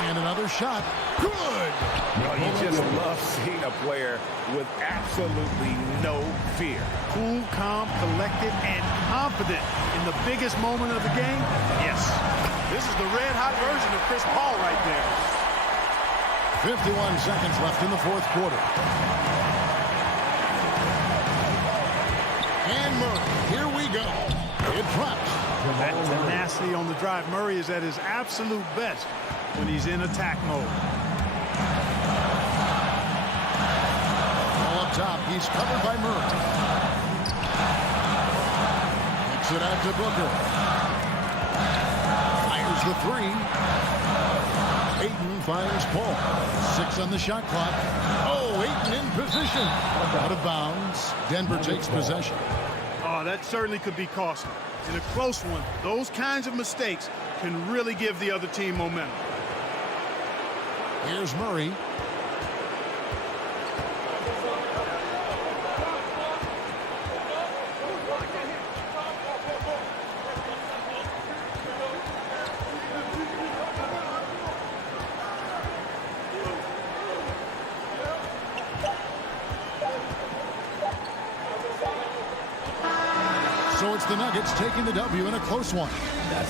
And another shot. Good! Well, you just love seeing a player with absolutely no fear. Cool, calm, collected, and confident in the biggest moment of the game. Yes. This is the red-hot version of Chris Paul right there. 51 seconds left in the 4th quarter. And Murray, here we go. It drops. That tenacity on the drive. Murray is at his absolute best when he's in attack mode. All up top. He's covered by Murray. Kicks it out to Booker. Fires the three. Ayton fires Paul. 6 on the shot clock. Oh, Ayton in position. Out of bounds. Denver takes possession. Oh, that certainly could be costly. In a close one, those kinds of mistakes can really give the other team momentum. Here's Murray. So it's the Nuggets taking the W in a close one.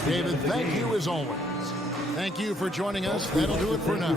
David, thank you as always. Thank you for joining us. That'll do it for now.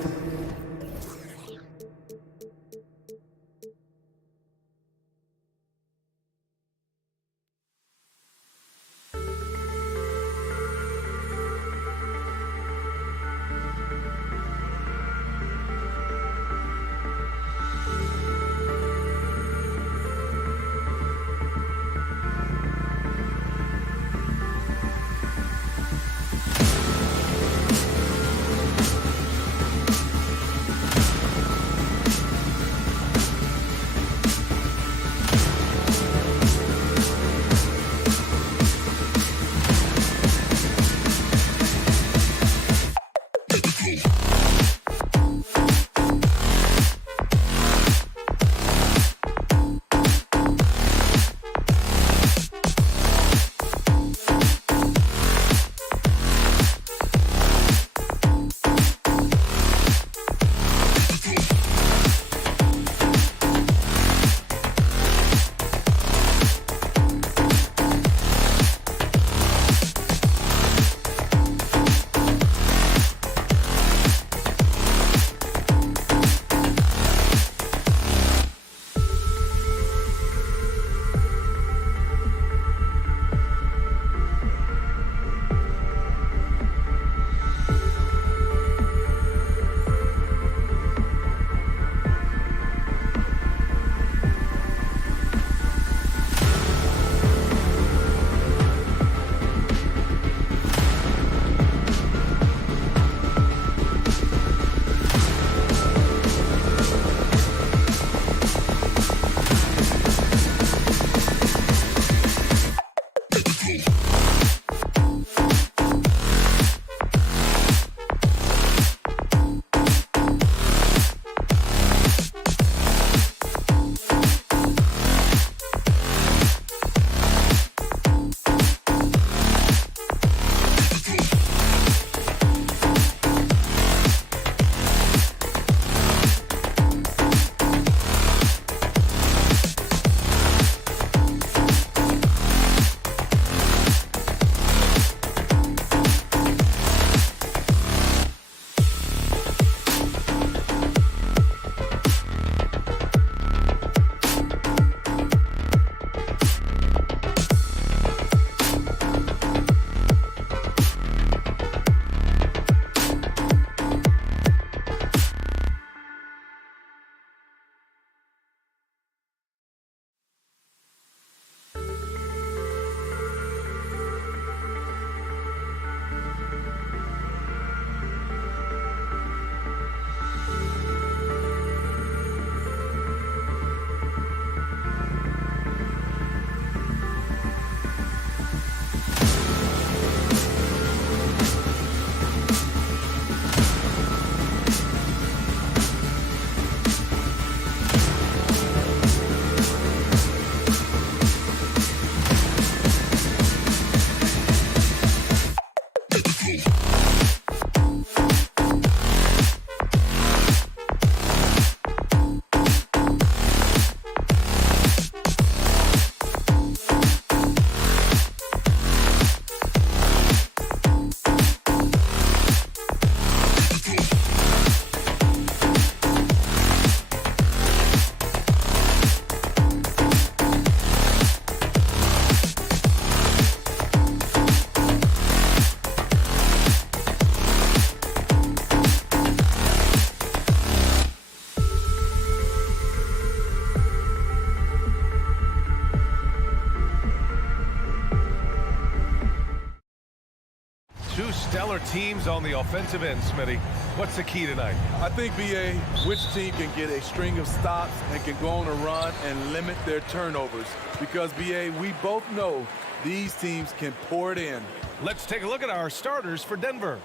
teams on the offensive end, Smitty. What's the key tonight? I think, B.A., which team can get a string of stops and can go on a run and limit their turnovers. Because, B.A., we both know these teams can pour it in. Let's take a look at our starters for Denver.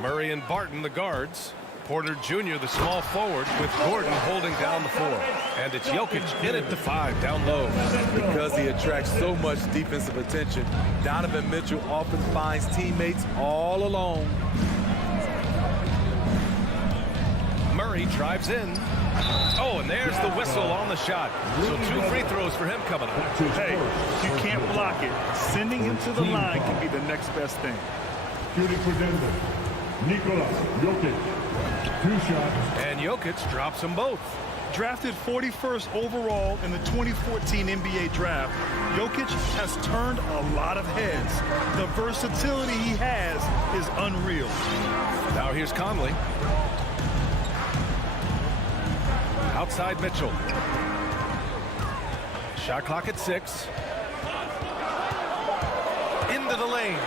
Murray and Barton, the guards. Porter Jr., the small forward, with Gordon holding down the 4. And it's Jokic in at the 5, down low. Because he attracts so much defensive attention, Donovan Mitchell often finds teammates all alone. Murray drives in. Oh, and there's the whistle on the shot. So 2 free throws for him coming up. Hey, if you can't block it, sending him to the line can be the next best thing. Shooting for Denver, Nikola Jokic. 2 shots. And Jokic drops them both. Drafted 41st overall in the 2014 NBA draft, Jokic has turned a lot of heads. The versatility he has is unreal. Now here's Conley. Outside Mitchell. Shot clock at 6. Into the lane.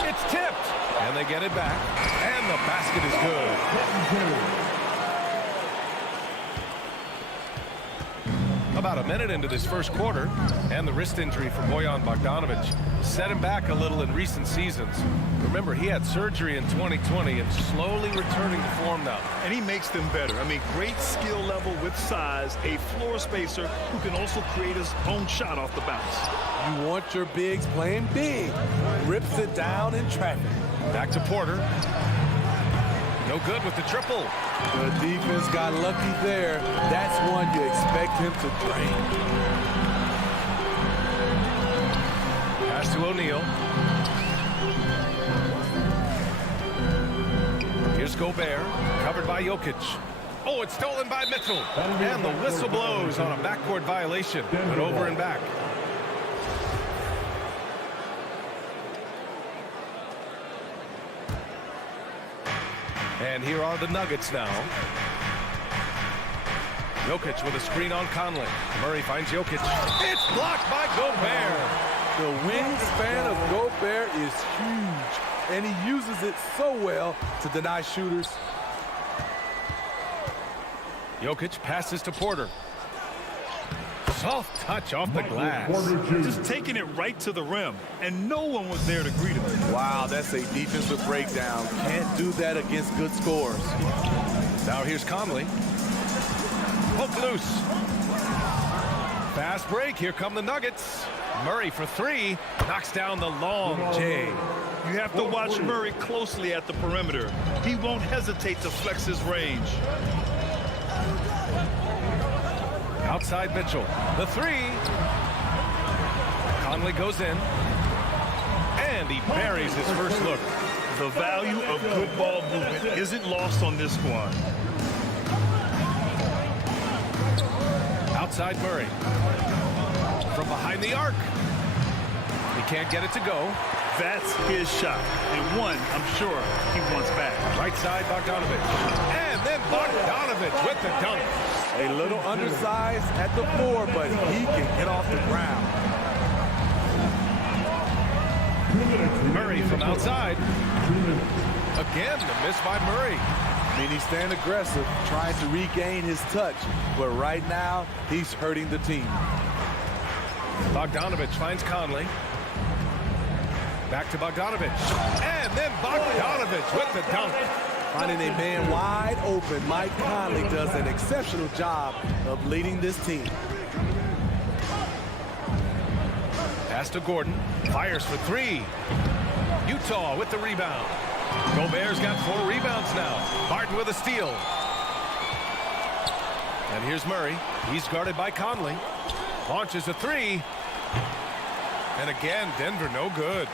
It's tipped. And they get it back. And the basket is good. About a minute into this first quarter, and the wrist injury for Bojan Bogdanovic set him back a little in recent seasons. Remember, he had surgery in 2020 and slowly returning to form now. And he makes them better. I mean, great skill level with size, a floor spacer who can also create his own shot off the bounce. You want your bigs playing big. Rips it down in traffic. Back to Porter. No good with the triple. The defense got lucky there. That's one you expect him to drain. Pass to O'Neal. Here's Gobert, covered by Jokic. Oh, it's stolen by Mitchell. And the whistle blows on a backcourt violation. But over and back. And here are the Nuggets now. Jokic with a screen on Conley. Murray finds Jokic. It's blocked by Gobert. The wingspan of Gobert is huge, and he uses it so well to deny shooters. Jokic passes to Porter. Soft touch off the glass. Just taking it right to the rim, and no one was there to greet him. Wow, that's a defensive breakdown. Can't do that against good scores. Now here's Conley. Hook loose. Fast break. Here come the Nuggets. Murray for 3. Knocks down the long J. You have to watch Murray closely at the perimeter. He won't hesitate to flex his range. Outside Mitchell. The 3. Conley goes in. And he buries his first look. The value of good ball movement isn't lost on this squad. Outside Murray. From behind the arc. He can't get it to go. That's his shot. And one, I'm sure, he wants back. Right side, Bogdanovic. And then Bogdanovic with the dunk. A little undersized at the 4, but he can get off the ground. Murray from outside. Again, the miss by Murray. I mean, he's staying aggressive, trying to regain his touch. But right now, he's hurting the team. Bogdanovic finds Conley. Back to Bogdanovic. And then Bogdanovic with the dunk. Finding a man wide open, Mike Conley does an exceptional job of leading this team. Pass to Gordon. Fires for 3. Utah with the rebound. Gobert's got 4 rebounds now. Barton with a steal. And here's Murray. He's guarded by Conley. Launches a 3. And again, Denver no good.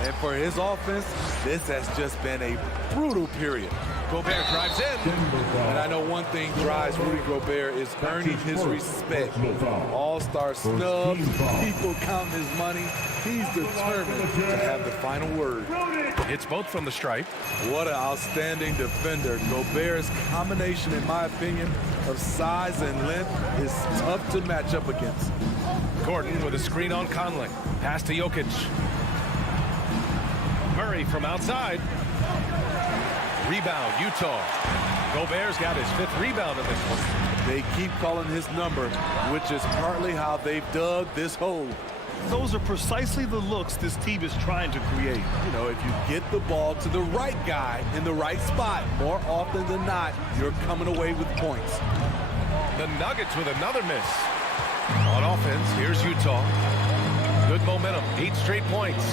And for his offense, this has just been a brutal period. Gobert drives in. And I know one thing drives Rudy Gobert is earning his respect. All-star snubs, people count his money. He's determined to have the final word. It's both from the stripe. What an outstanding defender. Gobert's combination, in my opinion, of size and length is tough to match up against. Gordon with a screen on Conley. Pass to Jokic. Murray from outside. Rebound, Utah. Gobert's got his 5th rebound in this one. They keep calling his number, which is partly how they've dug this hole. Those are precisely the looks this team is trying to create. You know, if you get the ball to the right guy in the right spot, more often than not, you're coming away with points. The Nuggets with another miss. On offense, here's Utah. Good momentum, 8 straight points.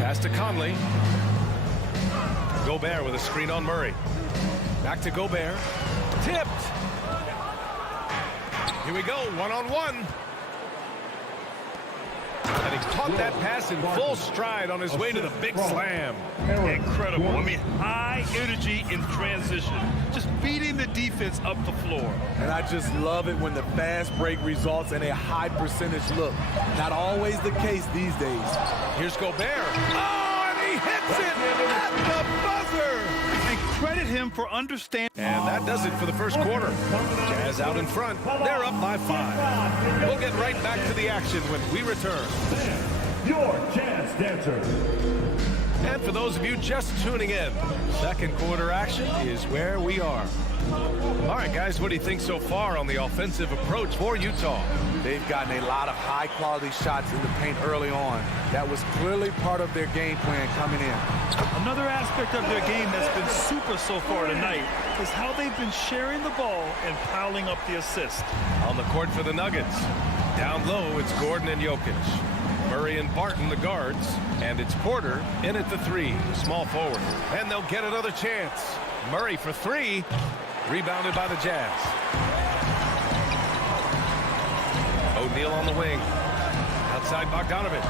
Pass to Conley. Gobert with a screen on Murray. Back to Gobert. Tipped. Here we go, one-on-one. And he caught that pass in full stride on his way to the big slam. Incredible. I mean, high energy in transition. Just beating the defense up the floor. And I just love it when the fast break results in a high percentage look. Not always the case these days. Here's Gobert. Oh, and he hits it at the buzzer. And credit him for understanding. And that does it for the first quarter. Jazz out in front. They're up by 5. We'll get right back to the action when we return. Your Jazz Dancers. And for those of you just tuning in, second quarter action is where we are. All right, guys, what do you think so far on the offensive approach for Utah? They've gotten a lot of high-quality shots in the paint early on. That was clearly part of their game plan coming in. Another aspect of their game that's been super so far tonight is how they've been sharing the ball and piling up the assists. On the court for the Nuggets. Down low, it's Gordon and Jokic. Murray and Barton, the guards. And it's Porter in at the 3, small forward. And they'll get another chance. Murray for 3. Rebounded by the Jazz. O'Neal on the wing. Outside Bogdanovic.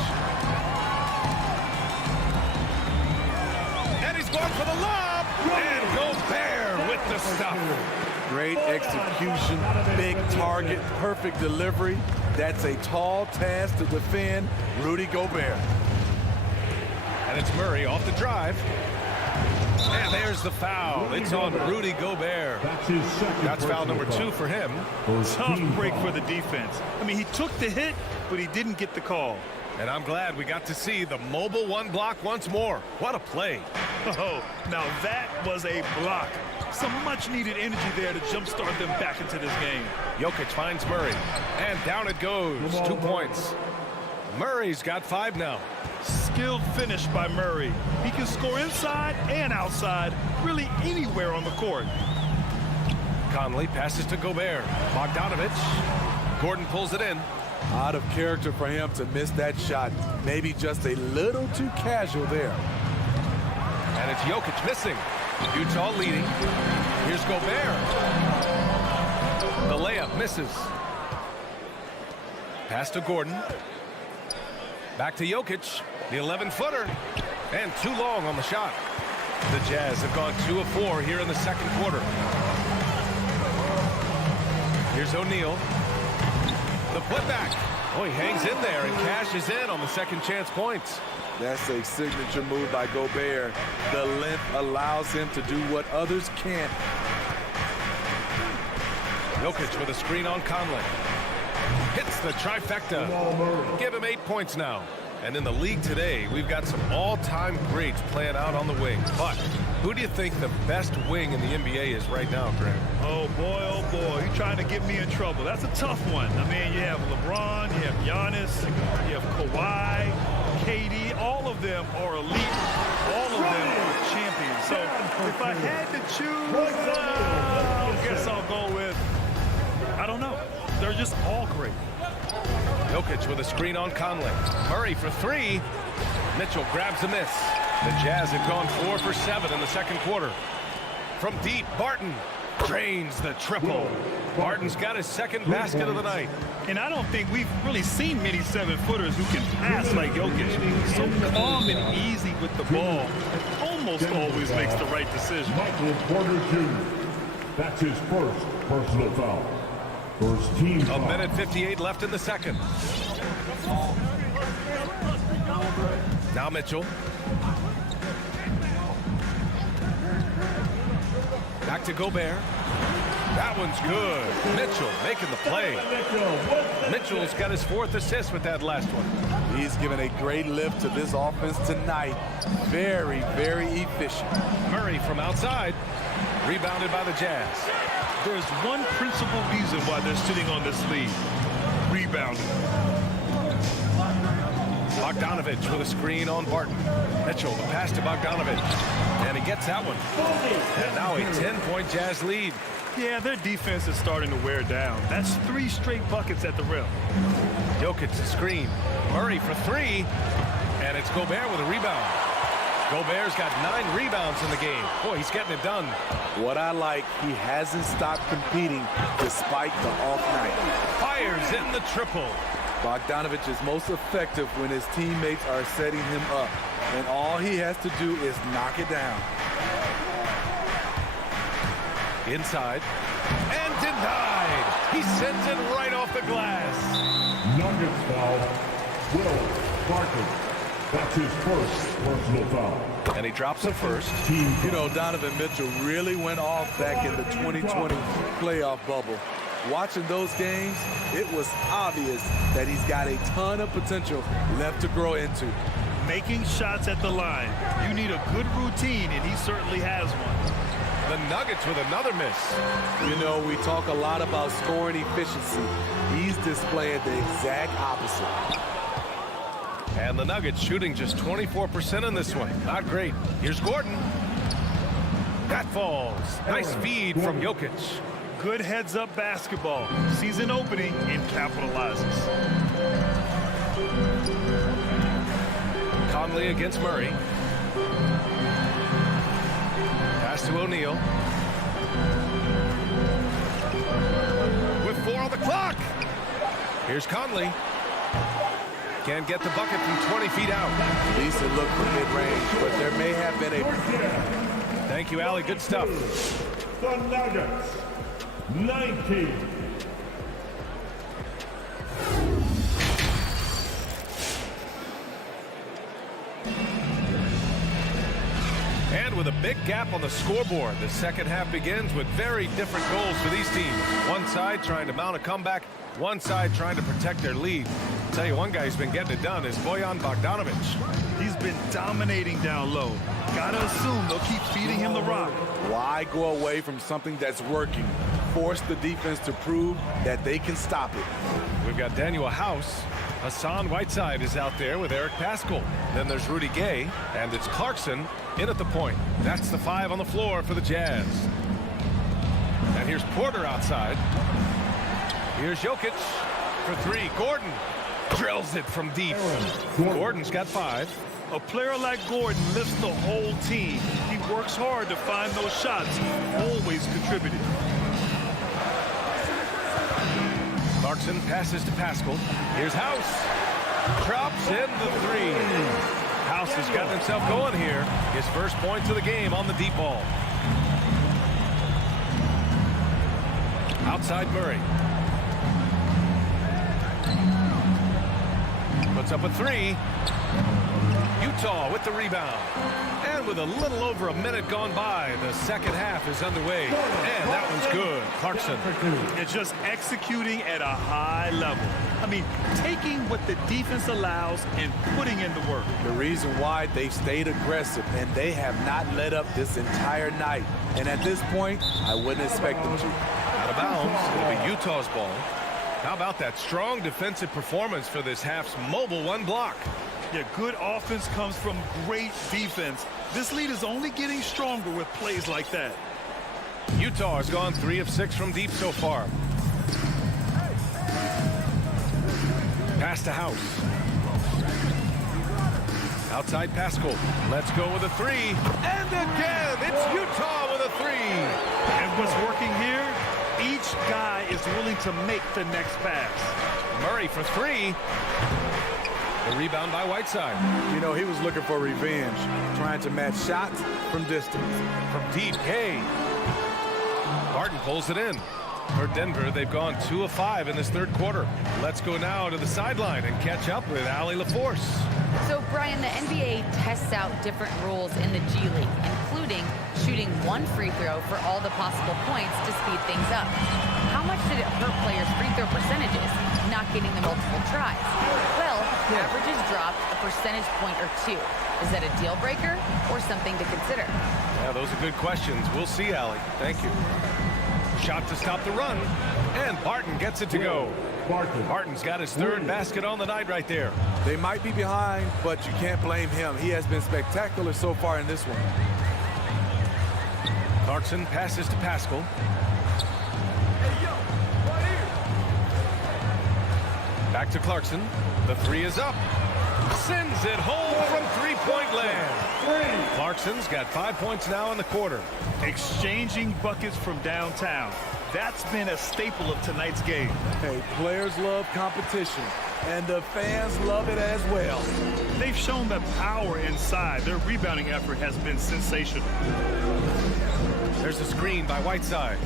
And he's going for the lob. And Gobert with the stuff. Great execution, big target, perfect delivery. That's a tall task to defend Rudy Gobert. And it's Murray off the drive. And there's the foul. It's on Rudy Gobert. That's foul number 2 for him. Tough break for the defense. I mean, he took the hit, but he didn't get the call. And I'm glad we got to see the mobile 1 block once more. What a play. Oh, now that was a block. Some much-needed energy there to jumpstart them back into this game. Jokic finds Murray. And down it goes. 2 points. Murray's got 5 now. Skilled finish by Murray. He can score inside and outside, really anywhere on the court. Conley passes to Gobert. Bogdanovic. Gordon pulls it in. Out of character for him to miss that shot. Maybe just a little too casual there. And it's Jokic missing. Utah leading. Here's Gobert. The layup misses. Pass to Gordon. Back to Jokic. The 11-footer. And too long on the shot. The Jazz have gone 2 of 4 here in the second quarter. Here's O'Neal. The putback. Oh, he hangs in there and cashes in on the second chance points. That's a signature move by Gobert. The length allows him to do what others can't. Jokic with a screen on Conley. Hits the trifecta. Give him 8 points now. And in the league today, we've got some all-time greats playing out on the wing. But who do you think the best wing in the NBA is right now, Grant? Oh, boy, you're trying to get me in trouble. That's a tough one. I mean, you have LeBron, you have Giannis, you have Kawhi, KD. All of them are elite. All of them are champions. So if I had to choose, I guess I'll go with, I don't know. They're just all great. Jokic with a screen on Conley. Murray for 3. Mitchell grabs a miss. The Jazz have gone 4 for 7 in the second quarter. From deep, Barton drains the triple. Barton's got his second basket of the night. And I don't think we've really seen many 7-footers who can pass like Jokic. So calm and easy with the ball. Almost always makes the right decision. Michael Porter Jr. That's his first personal foul. First team A foul. minute 58 left in the second. Now Mitchell. Back to Gobert. That one's good. Mitchell making the play. Mitchell's got his 4th assist with that last one. He's given a great lift to this offense tonight. Very, very efficient. Murray from outside. Rebounded by the Jazz. There's one principal reason why they're sitting on this lead. Rebounding. Bogdanovich with a screen on Barton. Mitchell, the pass to Bogdanovich. And he gets that one. And now a 10-point Jazz lead. Yeah, their defense is starting to wear down. That's 3 straight buckets at the rim. Jokic the screen. Murray for 3. And it's Gobert with a rebound. Gobert's got 9 rebounds in the game. Boy, he's getting it done. What I like, he hasn't stopped competing despite the off night. Fires in the triple. Bogdanovich is most effective when his teammates are setting him up. And all he has to do is knock it down. Inside. And denied. He sends it right off the glass. Nuggets foul. Will Barton. That's his first personal foul. And he drops it first. You know, Donovan Mitchell really went off back in the 2020 playoff bubble. Watching those games, it was obvious that he's got a ton of potential left to grow into. Making shots at the line. You need a good routine, and he certainly has one. The Nuggets with another miss. You know, we talk a lot about scoring efficiency. He's displaying the exact opposite. And the Nuggets shooting just 24% in this one. Not great. Here's Gordon. That falls. Nice feed from Jokic. Good heads-up basketball. Season opening and capitalizes. Conley against Murray. Pass to O'Neal. With 4 on the clock. Here's Conley. Can't get the bucket from 20 feet out. Decent look for mid-range, but there may have been a... Thank you, Allie. Good stuff. The Nuggets, 19. And with a big gap on the scoreboard, the second half begins with very different goals for these teams. One side trying to mount a comeback, one side trying to protect their lead. I'll tell you, one guy who's been getting it done is Bojan Bogdanovich. He's been dominating down low. Gotta assume they'll keep feeding him the rock. Why go away from something that's working? Force the defense to prove that they can stop it. We've got Daniel House. Hassan Whiteside is out there with Eric Paschall. Then there's Rudy Gay, and it's Clarkson in at the point. That's the 5 on the floor for the Jazz. And here's Porter outside. Here's Jokic for 3. Gordon drills it from deep. Gordon's got 5. A player like Gordon lifts the whole team. He works hard to find those shots, always contributing. Clarkson passes to Paschall. Here's House. Drops in the 3. House has gotten himself going here. His first points of the game on the deep ball. Outside Murray. Puts up a 3. Utah with the rebound. And with a little over a minute gone by, the second half is underway. And that one's good. Clarkson. It's just executing at a high level. I mean, taking what the defense allows and putting in the work. The reason why they've stayed aggressive, and they have not let up this entire night. And at this point, I wouldn't expect them to. Out of bounds. It'll be Utah's ball. How about that strong defensive performance for this half's mobile 1 block? Yeah, good offense comes from great defense. This lead is only getting stronger with plays like that. Utah has gone 3 of 6 from deep so far. Pass to House. Outside Paschall. Let's go with a 3. And again, it's Utah with a 3. And what's working here? Each guy is willing to make the next pass. Murray for 3. The rebound by Whiteside. You know, he was looking for revenge, trying to match shots from distance. From deep, Gay. Barton pulls it in. For Denver, they've gone 2 of 5 in this third quarter. Let's go now to the sideline and catch up with Allie LaForce. So, Brian, the NBA tests out different rules in the G League, including shooting 1 free throw for all the possible points to speed things up. How much did it hurt players' free throw percentages not getting the multiple tries? Well, averages dropped a percentage point or two. Is that a deal breaker or something to consider? Yeah, those are good questions. We'll see, Allie. Thank you. Shot to stop the run, and Barton gets it to go. Barton's got his third basket on the night right there. They might be behind, but you can't blame him. He has been spectacular so far in this one. Clarkson passes to Pascal. Back to Clarkson. The three is up. Sends it home from three-point land. Clarkson's got 5 points now in the quarter. Exchanging buckets from downtown. That's been a staple of tonight's game. Hey, players love competition, and the fans love it as well. They've shown that power inside. Their rebounding effort has been sensational. There's a screen by Whiteside.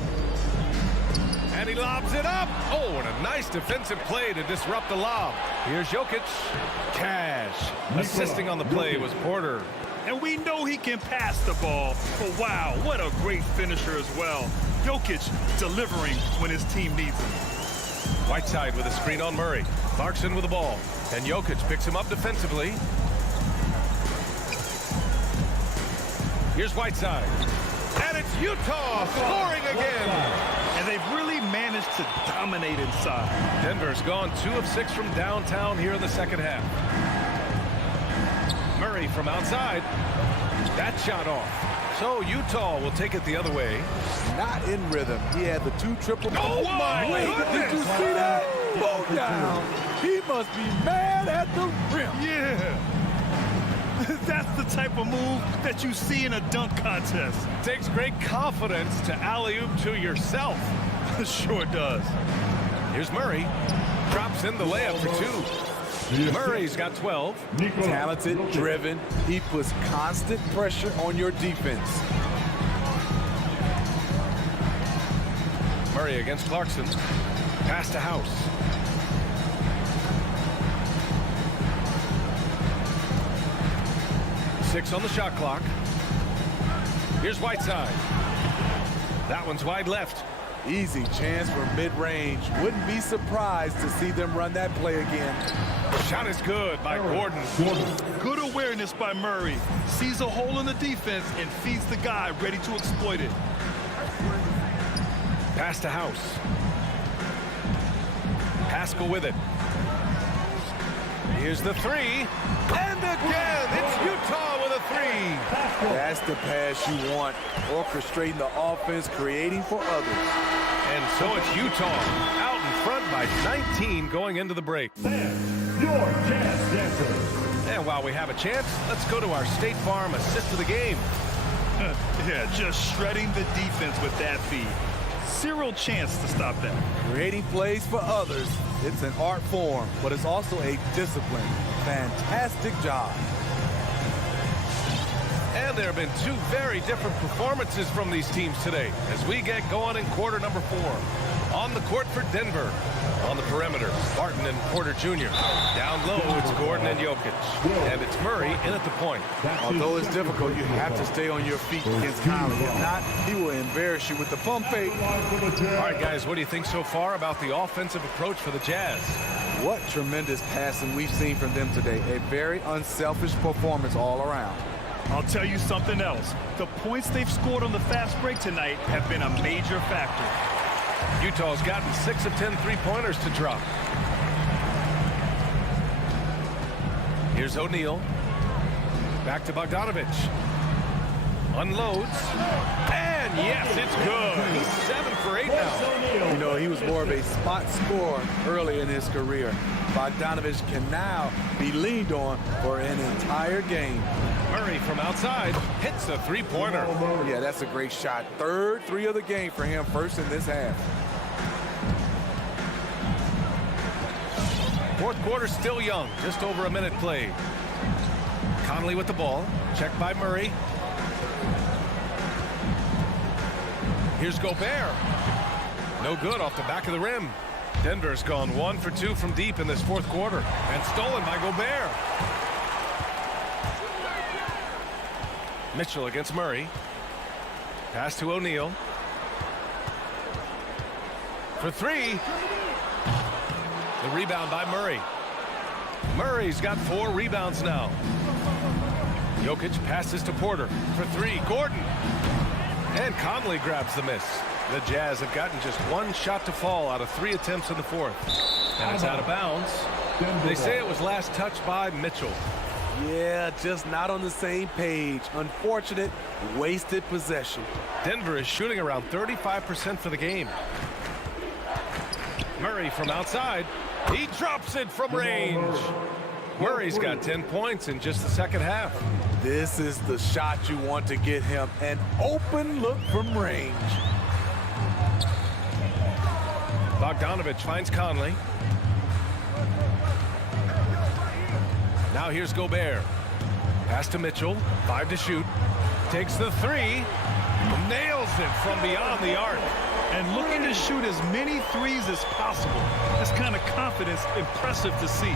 And he lobs it up. Oh, and a nice defensive play to disrupt the lob. Here's Jokic. Cash. Assisting on the play was Porter. And we know he can pass the ball. But wow, what a great finisher as well. Jokic delivering when his team needs him. Whiteside with a screen on Murray. Clarkson with the ball. And Jokic picks him up defensively. Here's Whiteside. And it's Utah scoring again. And they've really managed to dominate inside. Denver's gone 2 of 6 from downtown here in the second half. Murray from outside. That shot off. So Utah will take it the other way. Not in rhythm. He had the 2 triple. Oh my goodness. Did you see that? Both down. He must be mad at the rim. Yeah. That's the type of move that you see in a dunk contest. Takes great confidence to alley-oop to yourself. Sure does. Here's Murray. Drops in the layup for 2. Murray's got 12. Talented, driven. He puts constant pressure on your defense. Murray against Clarkson. Pass to House. Six on the shot clock. Here's Whiteside. That one's wide left. Easy chance for mid-range. Wouldn't be surprised to see them run that play again. Shot is good by Gordon. Good awareness by Murray. Sees a hole in the defense and feeds the guy ready to exploit it. Pass to House. Pascal with it. Here's the 3. And again, it's Utah with a 3. That's the pass you want. Orchestrating the offense, creating for others. And so it's Utah out in front by 19 going into the break. Your Jazz Dancers. And while we have a chance, let's go to our State Farm assist of the game. Yeah, just shredding the defense with that feed. Zero chance to stop that. Creating plays for others. It's an art form, but it's also a discipline. Fantastic job. And there have been 2 very different performances from these teams today as we get going in quarter number 4. On the court for Denver. On the perimeter, Barton and Porter Jr. Down low, it's Gordon and Jokic. And it's Murray in at the point. Although it's difficult, you have to stay on your feet against Conley. If not, he will embarrass you with the pump fake. All right, guys, what do you think so far about the offensive approach for the Jazz? What tremendous passing we've seen from them today. A very unselfish performance all around. I'll tell you something else. The points they've scored on the fast break tonight have been a major factor. Utah's gotten 6 of 10 3-pointers to drop. Here's O'Neal. Back to Bogdanovich. Unloads. And yes, it's good. He's 7 for 8 now. You know, he was more of a spot scorer early in his career. Bogdanovich can now be leaned on for an entire game. Murray from outside hits a 3-pointer. Yeah, that's a great shot. Third 3 of the game for him, first in this half. Fourth quarter still young, just over a minute played. Conley with the ball, checked by Murray. Here's Gobert. No good off the back of the rim. Denver's gone 1 for 2 from deep in this fourth quarter and stolen by Gobert. Mitchell against Murray. Pass to O'Neal. For 3. The rebound by Murray. Murray's got 4 rebounds now. Jokic passes to Porter for 3. Gordon. And Conley grabs the miss. The Jazz have gotten just 1 shot to fall out of 3 attempts in the 4th. And it's out of bounds. They say it was last touched by Mitchell. Yeah, just not on the same page. Unfortunate, wasted possession. Denver is shooting around 35% for the game. Murray from outside. He drops it from range. Murray's got 10 points in just the second half. This is the shot you want to get him. An open look from range. Bogdanovich finds Conley. Now here's Gobert. Pass to Mitchell. 5 to shoot. Takes the 3. Nails it from beyond the arc. And looking to shoot as many threes as possible. This kind of confidence, impressive to see.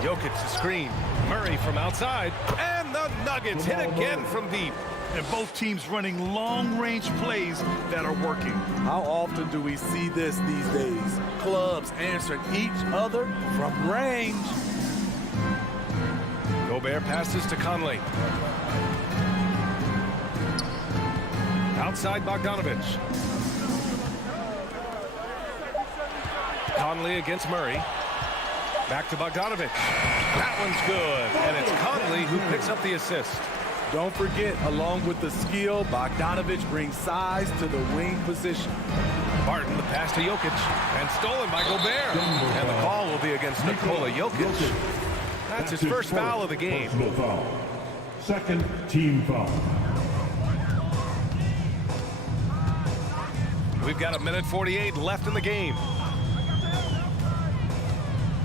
Jokic to screen. Murray from outside. And the Nuggets hit again from deep. And both teams running long-range plays that are working. How often do we see this these days? Clubs answering each other from range. Gobert passes to Conley. Outside Bogdanovich. Conley against Murray. Back to Bogdanovich. That one's good. And it's Conley who picks up the assist. Don't forget, along with the skill, Bogdanovich brings size to the wing position. Barton, the pass to Jokic, and stolen by Gobert. And the call will be against Nikola Jokic. That's his first foul of the game. Foul. Second team foul. We've got 1:48 left in the game.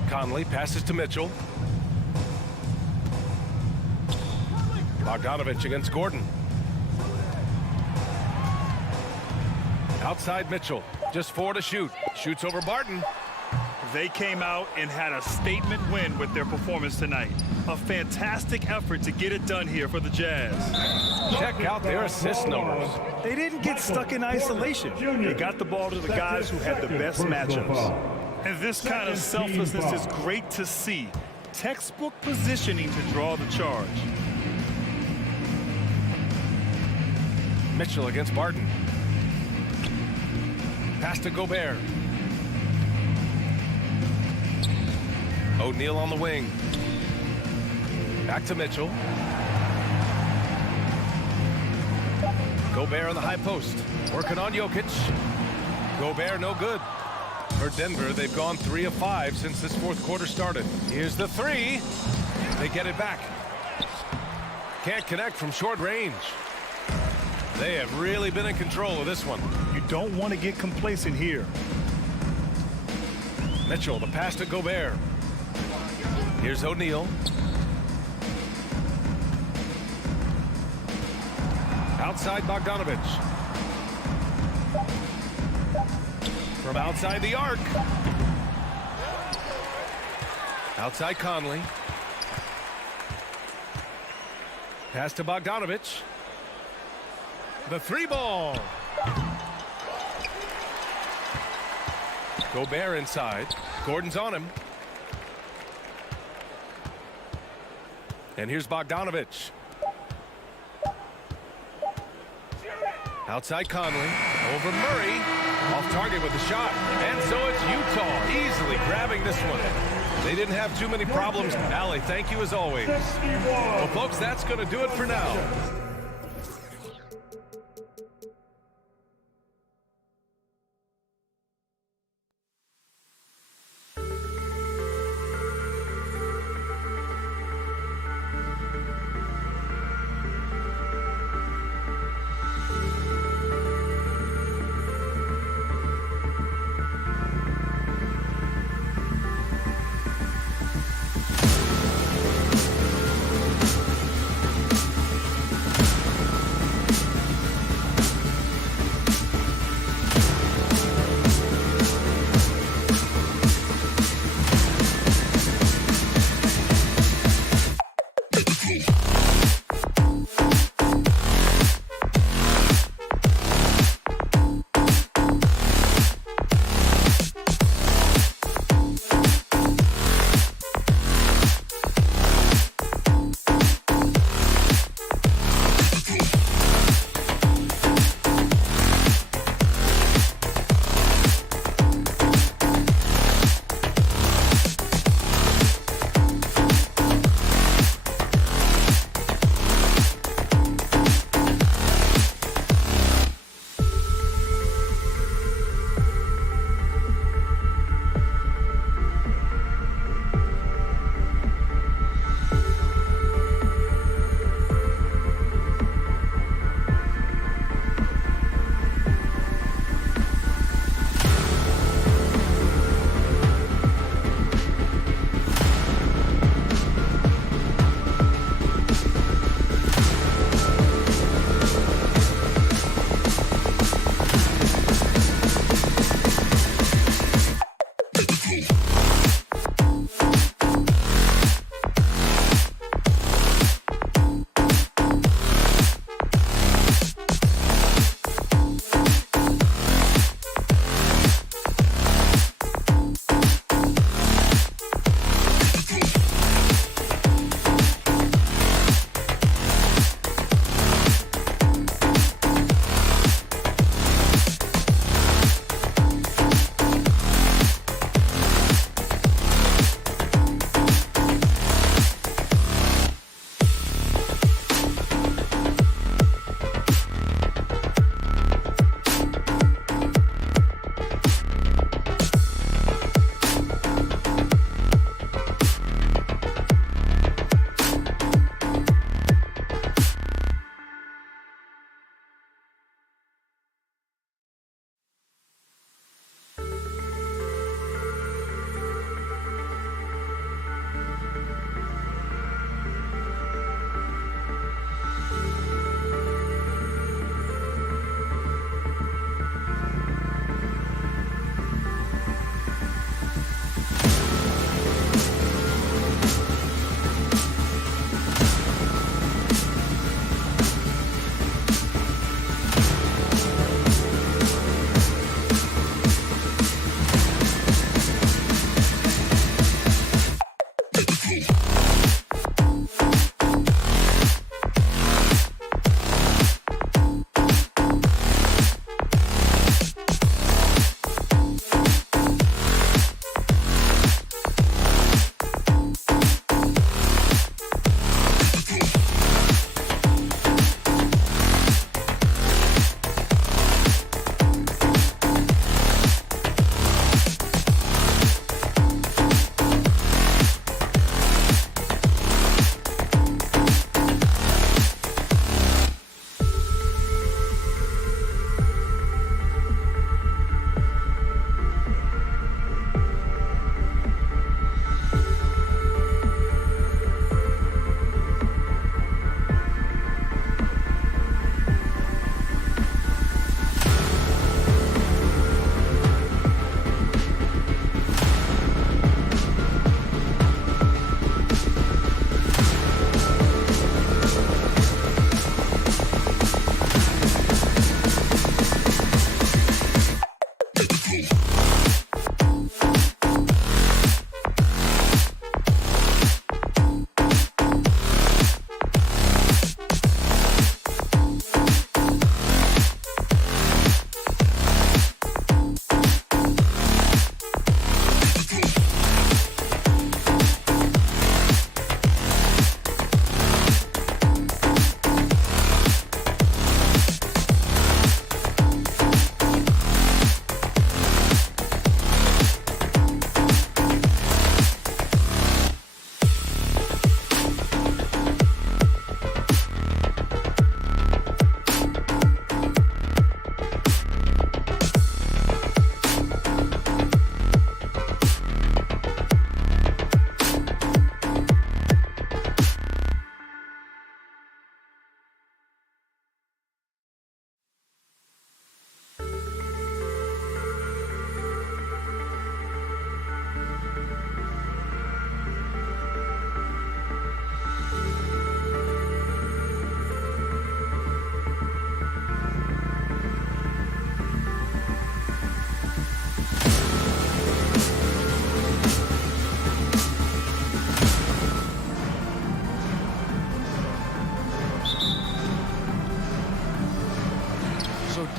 Conley passes to Mitchell. Bogdanovich against Gordon. Outside Mitchell. Just 4 to shoot. Shoots over Barton. They came out and had a statement win with their performance tonight. A fantastic effort to get it done here for the Jazz. Check out their assist numbers. They didn't get stuck in isolation. They got the ball to the guys who had the best matchups. And this kind of selflessness is great to see. Textbook positioning to draw the charge. Mitchell against Barton. Pass to Gobert. O'Neal on the wing. Back to Mitchell. Gobert on the high post. Working on Jokic. Gobert no good. For Denver, they've gone 3 of 5 since this 4th quarter started. Here's the 3. They get it back. Can't connect from short range. They have really been in control of this one. You don't want to get complacent here. Mitchell, the pass to Gobert. Here's O'Neal. Outside Bogdanovich. From outside the arc. Outside Conley. Pass to Bogdanovich. The 3 ball. Gobert inside. Gordon's on him. And here's Bogdanovich. Outside Conley. Over Murray. Off target with the shot. And so it's Utah easily grabbing this one. They didn't have too many problems. Allie, thank you as always. Well, folks, that's going to do it for now.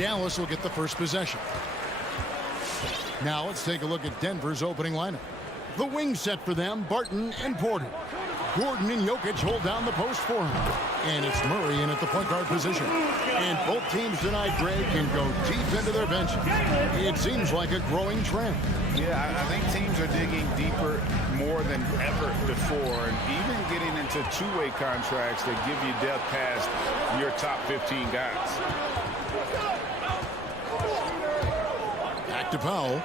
Dallas will get the first possession. Now let's take a look at Denver's opening lineup. The wing set for them, Barton and Porter. Gordon and Jokic hold down the post for him. And it's Murray in at the point guard position. And both teams tonight, Greg, can go deep into their benches. It seems like a growing trend. Yeah, I think teams are digging deeper more than ever before, and even getting into two-way contracts that give you depth past your top 15 guys. Back to Powell.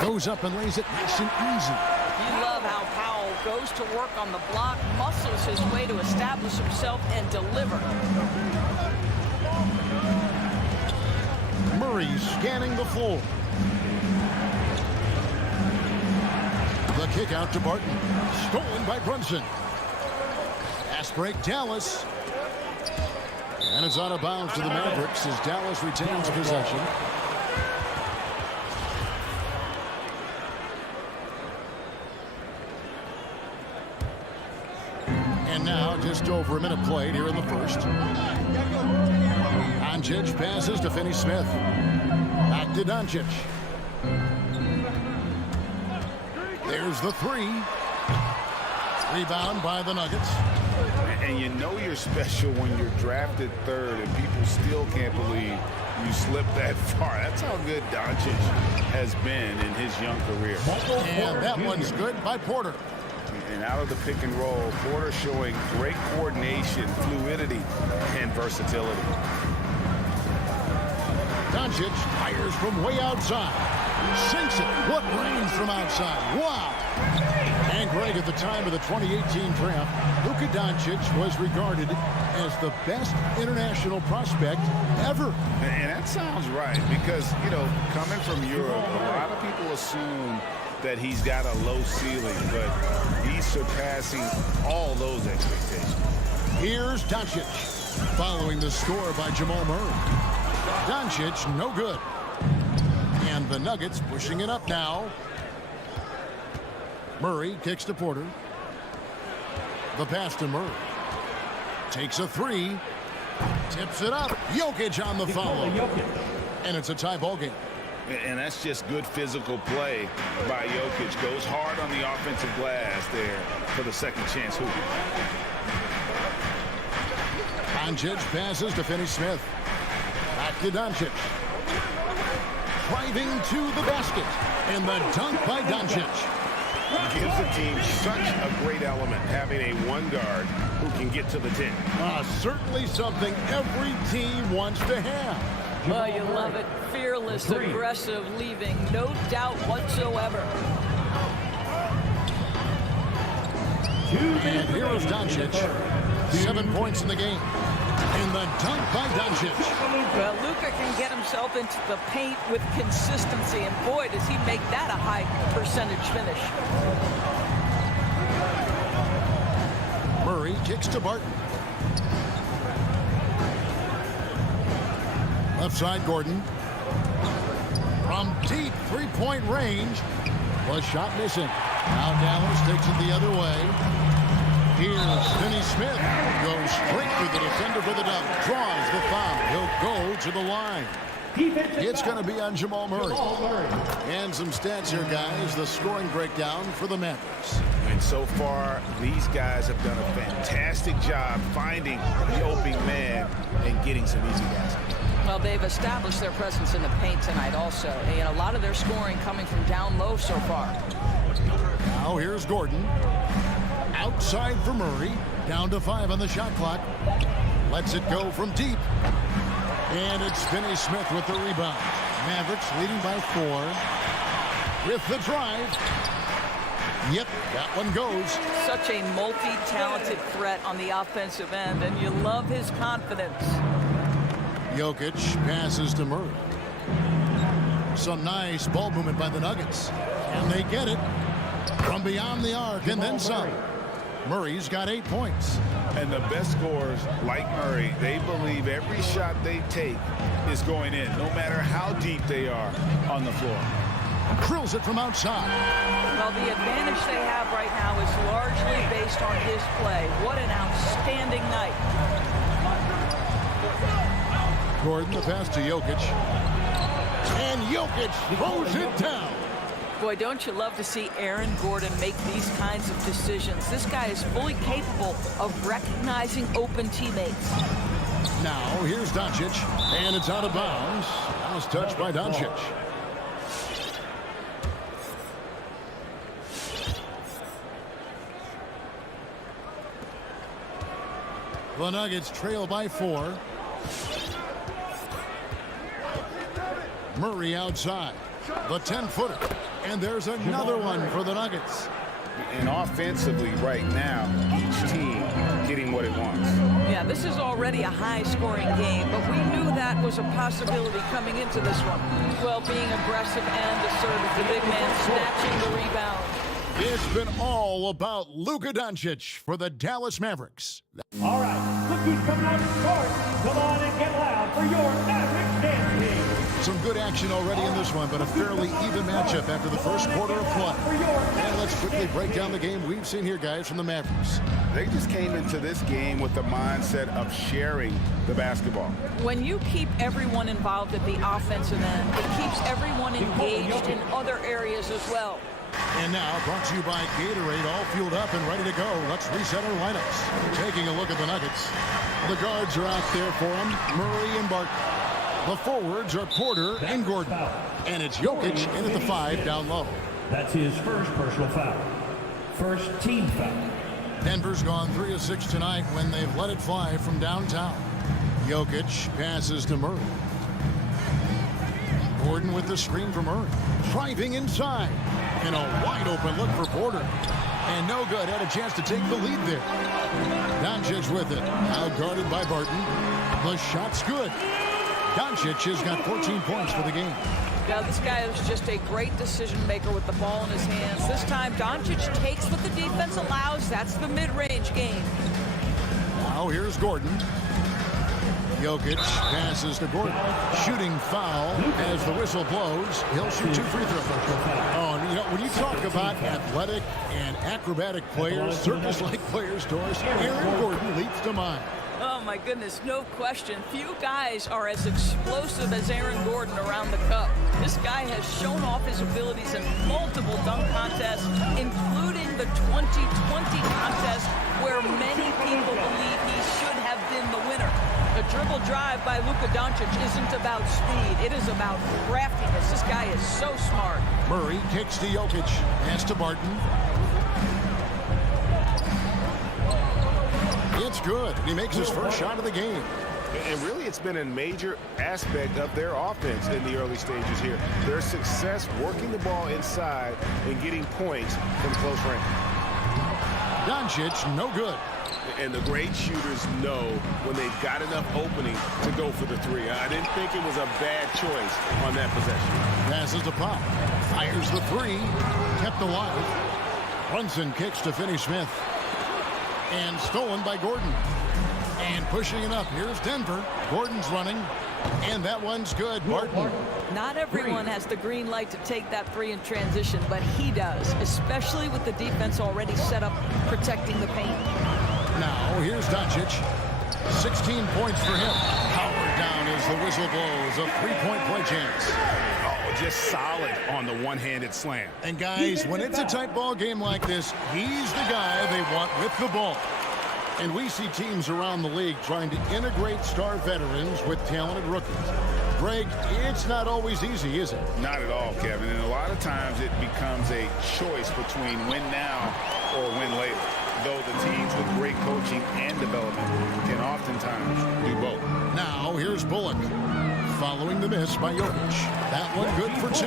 Goes up and lays it nice and easy. You love how Powell goes to work on the block, muscles his way to establish himself and deliver. Murray scanning the floor. The kick out to Barton. Stolen by Brunson. Pass break, Dallas. And it's out of bounds to the Mavericks as Dallas retains possession. And now just over a minute played here in the first. Doncic passes to Finney-Smith. Back to Doncic. There's the three. Rebound by the Nuggets. And you know you're special when you're drafted third and people still can't believe you slipped that far. That's how good Doncic has been in his young career. And that one's good by Porter. And out of the pick and roll, Porter showing great coordination, fluidity, and versatility. Doncic fires from way outside. Sinks it. What range from outside. Wow. And Greg, at the time of the 2018 draft, Luka Doncic was regarded as the best international prospect ever. And that sounds right because, you know, coming from Europe, a lot of people assume that he's got a low ceiling, but he's surpassing all those expectations. Here's Doncic, following the score by Jamal Murray. Doncic, no good. And the Nuggets pushing it up now. Murray kicks to Porter. The pass to Murray. Takes a three. Tips it up. Jokic on the follow. And it's a tie ball game. And that's just good physical play by Jokic. Goes hard on the offensive glass there for the second chance hoop. Doncic passes to Finney-Smith. Back to Doncic. Driving to the basket. And the dunk by Doncic. Gives the team such a great element, having a one guard who can get to the 10. Certainly something every team wants to have. Well, you love it. Fearless, aggressive, leaving no doubt whatsoever. And here is Doncic. 7 points in the game. And the dunk by Doncic. Well, Luka can get himself into the paint with consistency, and boy, does he make that a high percentage finish. Murray kicks to Barton. Left side, Gordon. From deep three-point range. Was shot missing. Now Dallas takes it the other way. Here's Finney-Smith. Goes straight through the defender for the dunk. Draws the foul. He'll go to the line. It's going to be on Jamal Murray. And some stats here, guys. The scoring breakdown for the Mavericks. And so far, these guys have done a fantastic job finding the opening man and getting some easy baskets. Well, they've established their presence in the paint tonight also. And a lot of their scoring coming from down low so far. Now here's Gordon. Outside for Murray. Down to 5 on the shot clock. Lets it go from deep. And it's Finney-Smith with the rebound. Mavericks leading by 4. With the drive. Yep, that one goes. Such a multi-talented threat on the offensive end, and you love his confidence. Jokic passes to Murray. Some nice ball movement by the Nuggets. And they get it from beyond the arc and then some. Murray's got 8 points. And the best scorers, like Murray, they believe every shot they take is going in, no matter how deep they are on the floor. Drills it from outside. Well, the advantage they have right now is largely based on his play. What an outstanding night. Gordon, the pass to Jokic. And Jokic throws it down. Boy, don't you love to see Aaron Gordon make these kinds of decisions. This guy is fully capable of recognizing open teammates. Now, here's Doncic, and it's out of bounds. Last touch by Doncic. The Nuggets trail by 4. Murray outside. The 10-footer. And there's another one for the Nuggets. And offensively right now, each team getting what it wants. Yeah, this is already a high-scoring game, but we knew that was a possibility coming into this one. Well, being aggressive and assertive, the big man snatching the rebound. It's been all about Luka Doncic for the Dallas Mavericks. All right, look who's coming out to start. Come on and get loud for your Mavericks dance team. Some good action already in this one, but a fairly even matchup after the first quarter of play. And let's quickly break down the game we've seen here, guys, from the Mavericks. They just came into this game with the mindset of sharing the basketball. When you keep everyone involved at the offensive end, it keeps everyone engaged in other areas as well. And now, brought to you by Gatorade, all fueled up and ready to go. Let's reset our lineups. Taking a look at the Nuggets. The guards are out there for them, Murray and Barton. The forwards are Porter and Gordon. And it's Jokic in at the 5 down low. That's his first personal foul. First team foul. Denver's gone 3 of 6 tonight when they've let it fly from downtown. Jokic passes to Murray. Gordon with the screen for Murray. Driving inside. And a wide open look for Porter. And no good. Had a chance to take the lead there. Doncic with it. Now guarded by Barton. The shot's good. Doncic has got 14 points for the game. Yeah, this guy is just a great decision maker with the ball in his hands. This time, Doncic takes what the defense allows. That's the mid-range game. Now here's Gordon. Jokic passes to Gordon. Shooting foul as the whistle blows. He'll shoot 2 free throws. Oh, and you know, when you talk about athletic and acrobatic players, circus-like players, Doris, Aaron Gordon leaps to mind. Oh, my goodness, no question. Few guys are as explosive as Aaron Gordon around the cup. This guy has shown off his abilities in multiple dunk contests, including the 2020 contest where many people believe he should have been the winner. The dribble drive by Luka Doncic isn't about speed. It is about craftiness. This guy is so smart. Murray kicks to Jokic. Pass to Barton. It's good. He makes his first shot of the game. And really, it's been a major aspect of their offense in the early stages here. Their success working the ball inside and getting points from close range. Doncic, no good. And the great shooters know when they've got enough opening to go for the 3. I didn't think it was a bad choice on that possession. Passes to Pop. Fires the 3. Kept alive. Brunson kicks to Finney Smith. And stolen by Gordon. And pushing it up. Here's Denver. Gordon's running. And that one's good. Barton. Not everyone has the green light to take that 3 in transition, but he does, especially with the defense already set up protecting the paint. Now, here's Doncic. 16 points for him. Powered down as the whistle blows. A 3-point play chance. Oh, just solid on the one-handed slam. And guys, when it's a tight ball game like this, he's the guy they want with the ball. And we see teams around the league trying to integrate star veterans with talented rookies. Greg, it's not always easy, is it? Not at all, Kevin. And a lot of times it becomes a choice between win now or win later. Though the teams with great coaching and development can oftentimes do both. Now, here's Bullock. Following the miss by Jokic. That one good for 2.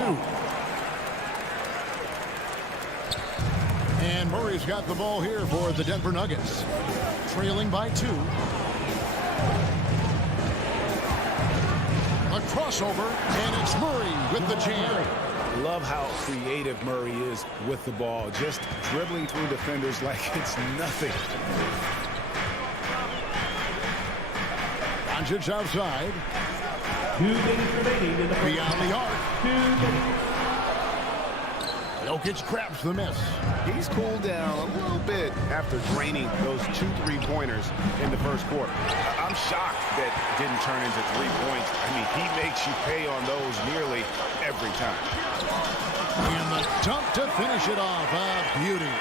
And Murray's got the ball here for the Denver Nuggets. Trailing by 2. A crossover, and it's Murray with the jam. Love how creative Murray is with the ball. Just dribbling through defenders like it's nothing. Doncic outside. 2 minutes remaining in the first. Beyond the arc. 2 minutes. Jokic grabs the miss. He's cooled down a little bit after draining those 2 3-pointers in the first quarter. I'm shocked that didn't turn into 3 points. I mean, he makes you pay on those nearly every time. And the dunk to finish it off. A beauty.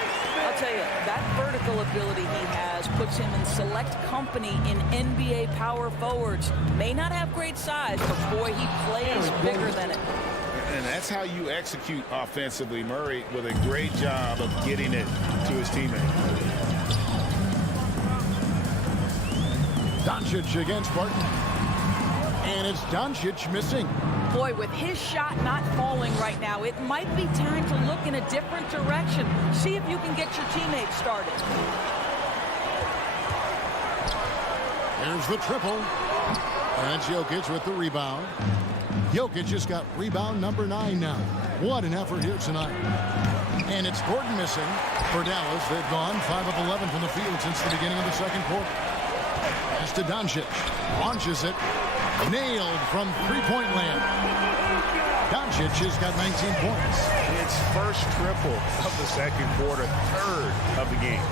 I'll tell you, that vertical ability he has puts him in select company in NBA power forwards. May not have great size, but boy, he plays bigger than it. And that's how you execute offensively. Murray with a great job of getting it to his teammate. Doncic against Barton. And it's Doncic missing. Boy, with his shot not falling right now, it might be time to look in a different direction. See if you can get your teammates started. There's the triple. And Jokic with the rebound. Jokic just got rebound number 9 now. What an effort here tonight. And it's Gordon missing for Dallas. They've gone 5 of 11 from the field since the beginning of the second quarter. Pass to Doncic. Launches it. Nailed from three-point land. Doncic has got 19 points. It's first triple of the second quarter, third of the game.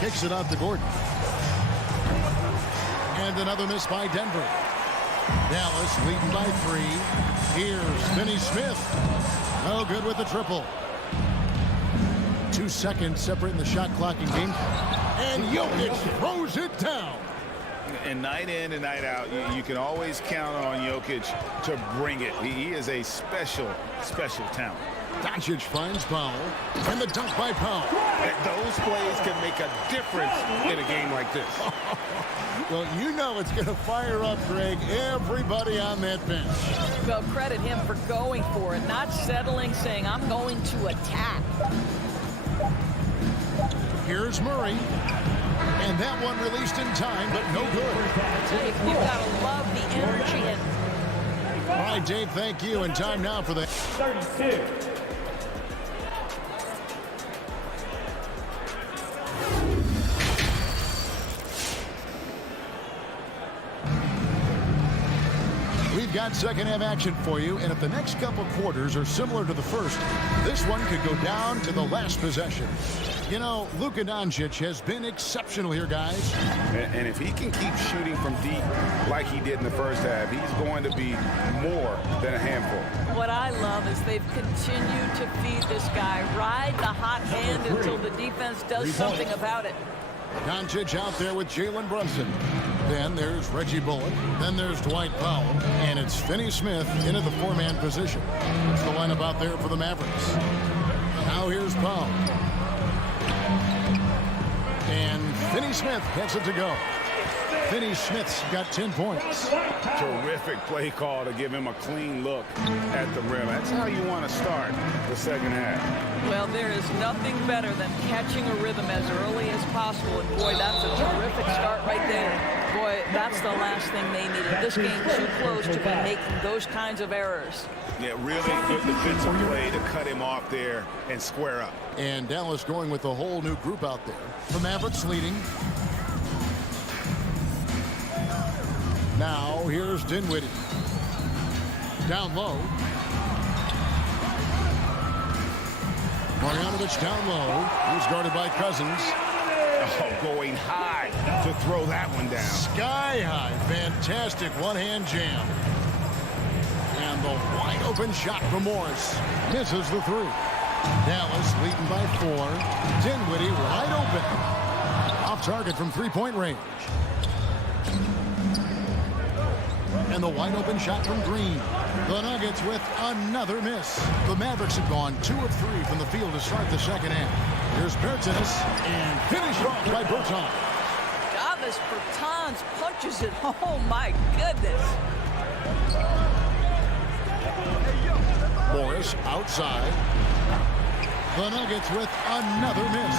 Kicks it out to Gordon. And another miss by Denver. Dallas leading by 3. Here's Finney Smith. No good with the triple. 2 seconds separating the shot clock and game. And Jokic throws it down. And night in and night out, you can always count on Jokic to bring it. He is a special, special talent. Doncic finds Powell, and the dunk by Powell. Those plays can make a difference in a game like this. Well, you know it's going to fire up, Greg, everybody on that bench. Well, credit him for going for it, not settling, saying, I'm going to attack. Here's Murray. And that one released in time, but no good. Dave, you've got to love the energy. And all right, Dave, thank you. And time now for the 32. We've got second half action for you, and if the next couple quarters are similar to the first, this one could go down to the last possession. You know, Luka Doncic has been exceptional here, guys. And if he can keep shooting from deep like he did in the first half, he's going to be more than a handful. What I love is they've continued to feed this guy, ride the hot hand until the defense does something about it. Doncic out there with Jalen Brunson. Then there's Reggie Bullock. Then there's Dwight Powell. And it's Finney Smith into the 4-man position. That's the lineup out there for the Mavericks. Now here's Powell. And Finney Smith gets it to go. Finney Smith's got 10 points. Terrific play call to give him a clean look at the rim. That's how you want to start the second half. Well, there is nothing better than catching a rhythm as early as possible. And, boy, that's a terrific start right there. Boy, that's the last thing they needed. This game too close to be making those kinds of errors. Yeah, really good defensive play to cut him off there and square up. And Dallas going with a whole new group out there. The Mavericks leading. Now, here's Dinwiddie. Down low. Marjanovic down low. He's guarded by Cousins. Oh, going high to throw that one down. Sky high. Fantastic one-hand jam. And the wide open shot from Morris. Misses the 3. Dallas leading by 4. Dinwiddie wide open. Off target from three-point range. And the wide open shot from Green. The Nuggets with another miss. The Mavericks have gone 2 of 3 from the field to start the second half. Here's Bertans and finished off by Bertans. Davis Bertans punches it. Oh, my goodness. Morris outside. The Nuggets with another miss.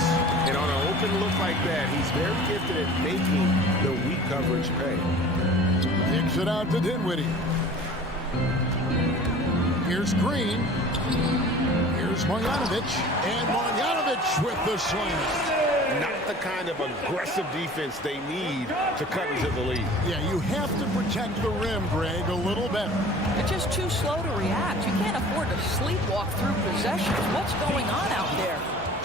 And on an open look like that, he's very gifted at making the weak coverage pay. Kicks it out to Dinwiddie. Here's Green. Here's Marjanovic. And Marjanovic with the slam. not the kind of aggressive defense they need to cut into the lead. Yeah, you have to protect the rim, Greg, a little better. They're just too slow to react. You can't afford to sleepwalk through possessions. What's going on out there?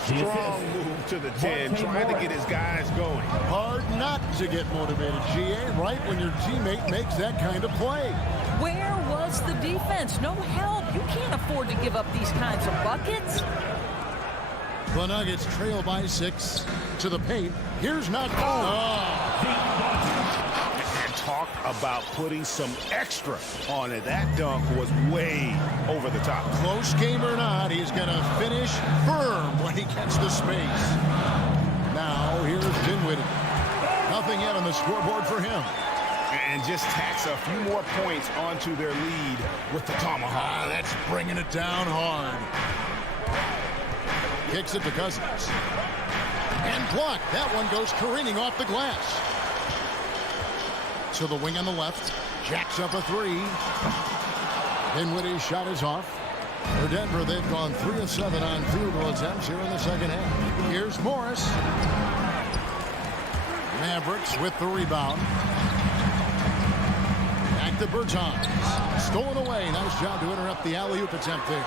Strong move to the 10, trying to get his guys going. Hard not to get motivated, GA, right when your teammate makes that kind of play. Where was the defense? No help. You can't afford to give up these kinds of buckets. The Nuggets trail by 6 to the paint. Here's not. And talk about putting some extra on it. That dunk was way over the top. Close game or not, he's going to finish firm when he gets the space. Now, here's Dinwiddie. Nothing yet on the scoreboard for him. And just tacks a few more points onto their lead with the tomahawk. That's bringing it down hard. Kicks it to Cousins. And blocked. That one goes careening off the glass. So the wing on the left. Jacks up a 3. Dinwiddie's shot is off. For Denver, they've gone 3 of 7 on field goal attempts here in the second half. Here's Morris. Mavericks with the rebound. Back to Bertans. Stolen away. Nice job to interrupt the alley-oop attempt there.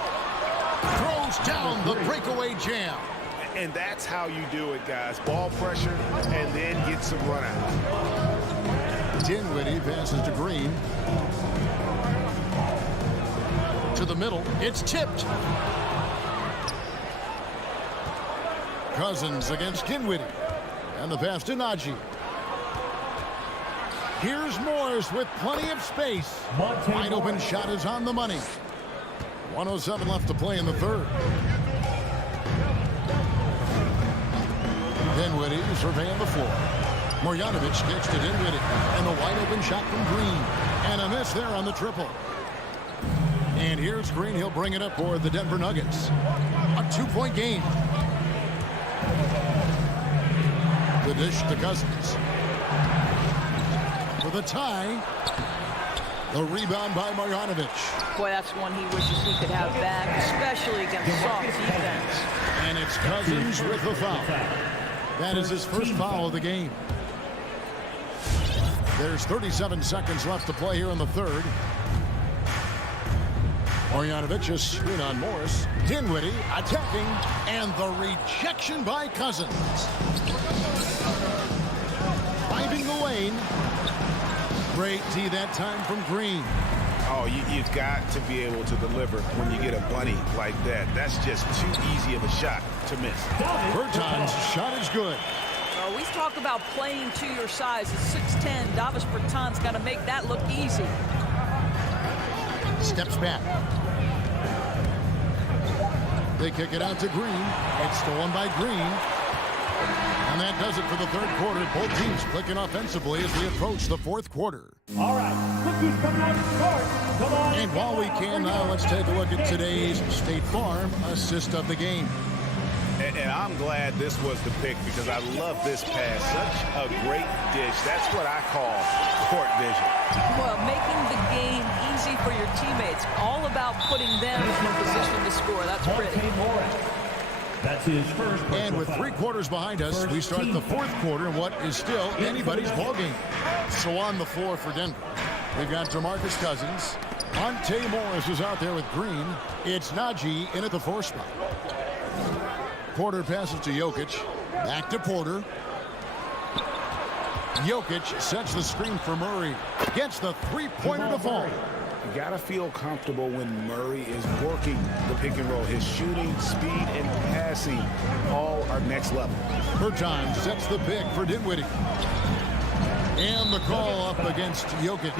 Throws down the breakaway jam. And that's how you do it, guys. Ball pressure and then get some run out. Dinwiddie passes to Green. To the middle. It's tipped. Cousins against Dinwiddie. And the pass to Najee. Here's Morris with plenty of space. Wide open shot is on the money. 1:07 left to play in the third. Dinwiddie surveying the floor. Marjanovic kicks to Dinwiddie. And the wide open shot from Green. And a miss there on the triple. And here's Green. He'll bring it up for the Denver Nuggets. A 2-point game. The dish to Cousins. For the tie. The rebound by Marjanovic. Boy, that's one he wishes he could have back, especially against soft defense. And it's Cousins with the foul. That is his first foul of the game. There's 37 seconds left to play here in the third. Marjanovic is screen on Morris. Dinwiddie attacking. And the rejection by Cousins. Finding the lane. Great D that time from Green. Oh, you've got to be able to deliver when you get a bunny like that. That's just too easy of a shot to miss. Bertans' shot is good. We talk about playing to your size. At 6'10", Davis Bertans got to make that look easy. Steps back. They kick it out to Green. It's stolen by Green. And that does it for the third quarter. Both teams clicking offensively as we approach the fourth quarter. All right, cookies coming out the court. Come on. And while we can now, let's take a look at today's State Farm assist of the game. And I'm glad this was the pick because I love this pass. Such a great dish. That's what I call court vision. Well, making the game easy for your teammates. All about putting them in position to score. That's pretty. That's his first. And with 3 quarters behind us, we start the fourth quarter in what is still anybody's ballgame. So on the floor for Denver, we've got DeMarcus Cousins. Monte Morris is out there with Green. It's Najee in at the 4 spot. Porter passes to Jokic. Back to Porter. Jokic sets the screen for Murray. Gets the 3-pointer to fall. You got to feel comfortable when Murray is working the pick and roll. His shooting, speed, and passing all are next level. Bertans sets the pick for Dinwiddie. And the call up against Jokic.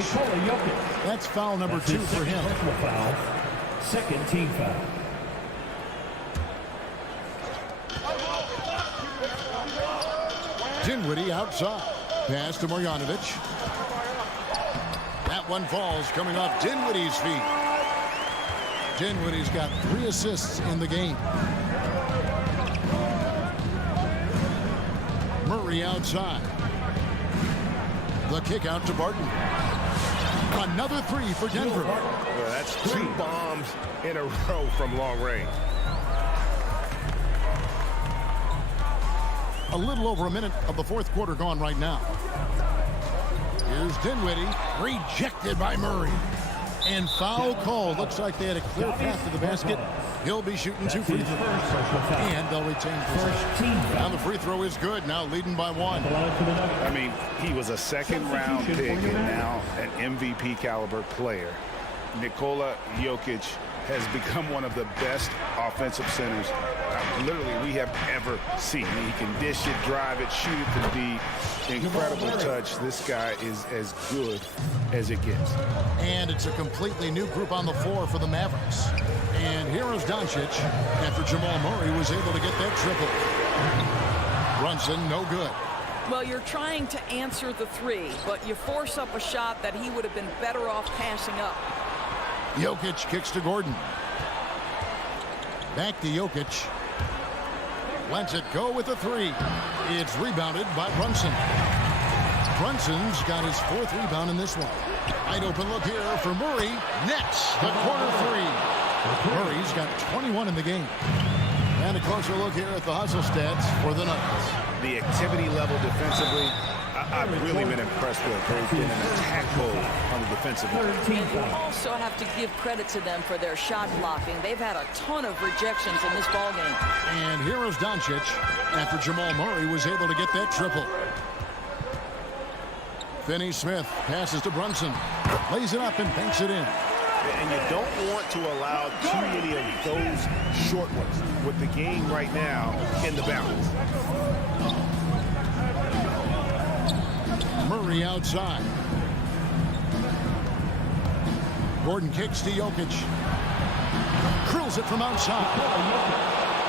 That's foul number 2 for him. Foul. Second team foul. Dinwiddie outside. Pass to Marjanovic. That one falls coming off Dinwiddie's feet. Dinwiddie's got 3 assists in the game. Murray outside. The kick out to Barton. Another 3 for Denver. Well, that's 2 bombs in a row from long range. A little over a minute of the fourth quarter gone right now. Here's Dinwiddie, rejected by Murray. And foul call. Looks like they had a clear path to the basket. He'll be shooting 2 free throws. And they'll retain possession. Now the free throw is good. Now leading by 1. I mean, he was a second-round pick and now an MVP caliber player. Nikola Jokic has become one of the best offensive centers literally we have ever seen. He can dish it, drive it, shoot it to deep. Incredible touch. This guy is as good as it gets. And it's a completely new group on the floor for the Mavericks. And here is Doncic after Jamal Murray was able to get that triple. Brunson, no good. Well, you're trying to answer the three, but you force up a shot that he would have been better off passing up. Jokic kicks to Gordon. Back to Jokic. Lets it go with a 3. It's rebounded by Brunson. Brunson's got his 4th rebound in this one. Wide open look here for Murray. Nets the corner 3. Murray's got 21 in the game. And a closer look here at the hustle stats for the Nuggets. The activity level defensively, I've really been impressed with. They've been an attack mode on the defensive end. And you also have to give credit to them for their shot blocking. They've had a ton of rejections in this ballgame. And here is Doncic after Jamal Murray was able to get that triple. Finney Smith passes to Brunson. Lays it up and banks it in. And you don't want to allow too many of those short ones with the game right now in the balance. Murray outside. Gordon kicks to Jokic. Drills it from outside.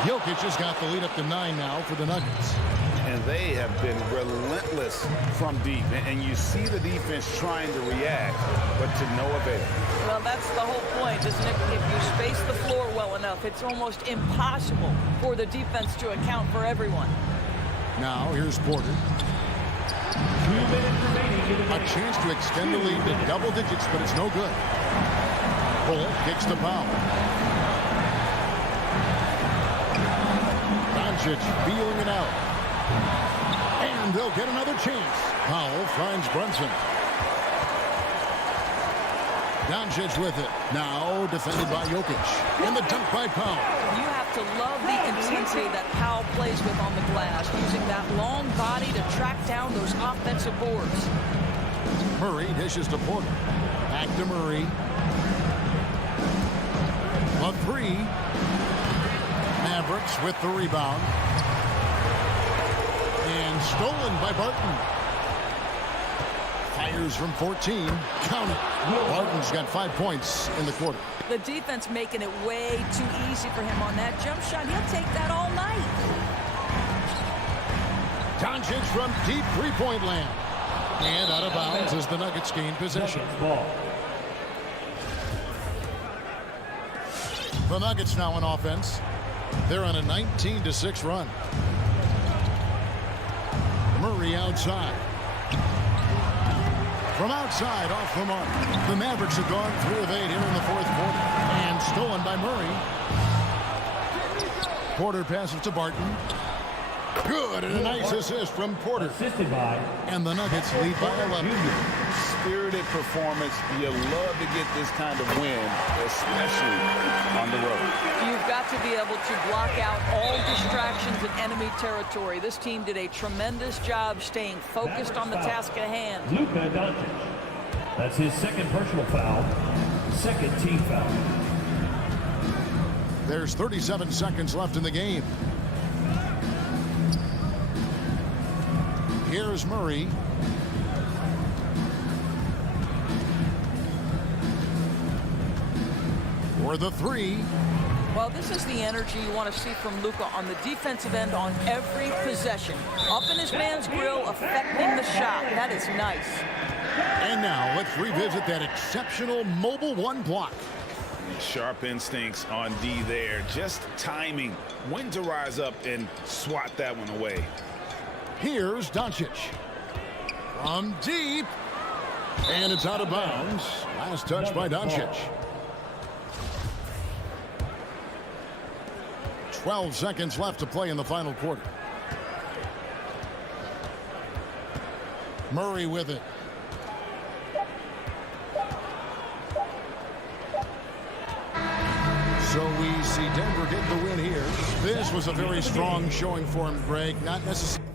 Jokic has got the lead up to 9 now for the Nuggets. And they have been relentless from deep. And you see the defense trying to react, but to no avail. Well, that's the whole point, isn't it? If you space the floor well enough, it's almost impossible for the defense to account for everyone. Now, here's Porter. 2 minutes remaining in the game. A chance to extend the lead to double digits, but it's no good. Bull kicks the foul. Doncic feeling it out. And they'll get another chance. Powell finds Brunson. Doncic with it. Now defended by Jokic. And the dunk by Powell. You have to love the intensity that Powell plays with on the glass, using that long body to track down those offensive boards. Murray dishes to Porter. Back to Murray. A 3. Mavericks with the rebound. And stolen by Barton. Fires from 14. Count it. Barton's got 5 points in the quarter. The defense making it way too easy for him on that jump shot. He'll take that all night. Doncic from deep three-point land. And out of bounds as the Nuggets gain possession. The Nuggets now on offense. They're on a 19-6 run. Murray outside. From outside, off the mark. The Mavericks have gone 3 of 8 here in the fourth quarter. And stolen by Murray. Porter passes to Barton. Good, and a nice assist from Porter. Assisted by. And the Nuggets lead by 11. Spirited performance. You love to get this kind of win, especially on the road. You've got to be able to block out all distractions in enemy territory. This team did a tremendous job staying focused on the task at hand. Luka Doncic. That's his 2nd personal foul. 2nd team foul. There's 37 seconds left in the game. Here's Murray. For the 3. Well, this is the energy you want to see from Luka on the defensive end on every possession. Up in his man's grill, affecting the shot. That is nice. And now let's revisit that exceptional mobile 1 block. Sharp instincts on D there. Just timing. When to rise up and swat that one away. Here's Doncic. From deep. And it's out of bounds. Last touch by Doncic. 12 seconds left to play in the final quarter. Murray with it. So we see Denver get the win here. This was a very strong showing for him, Greg. Not necessarily.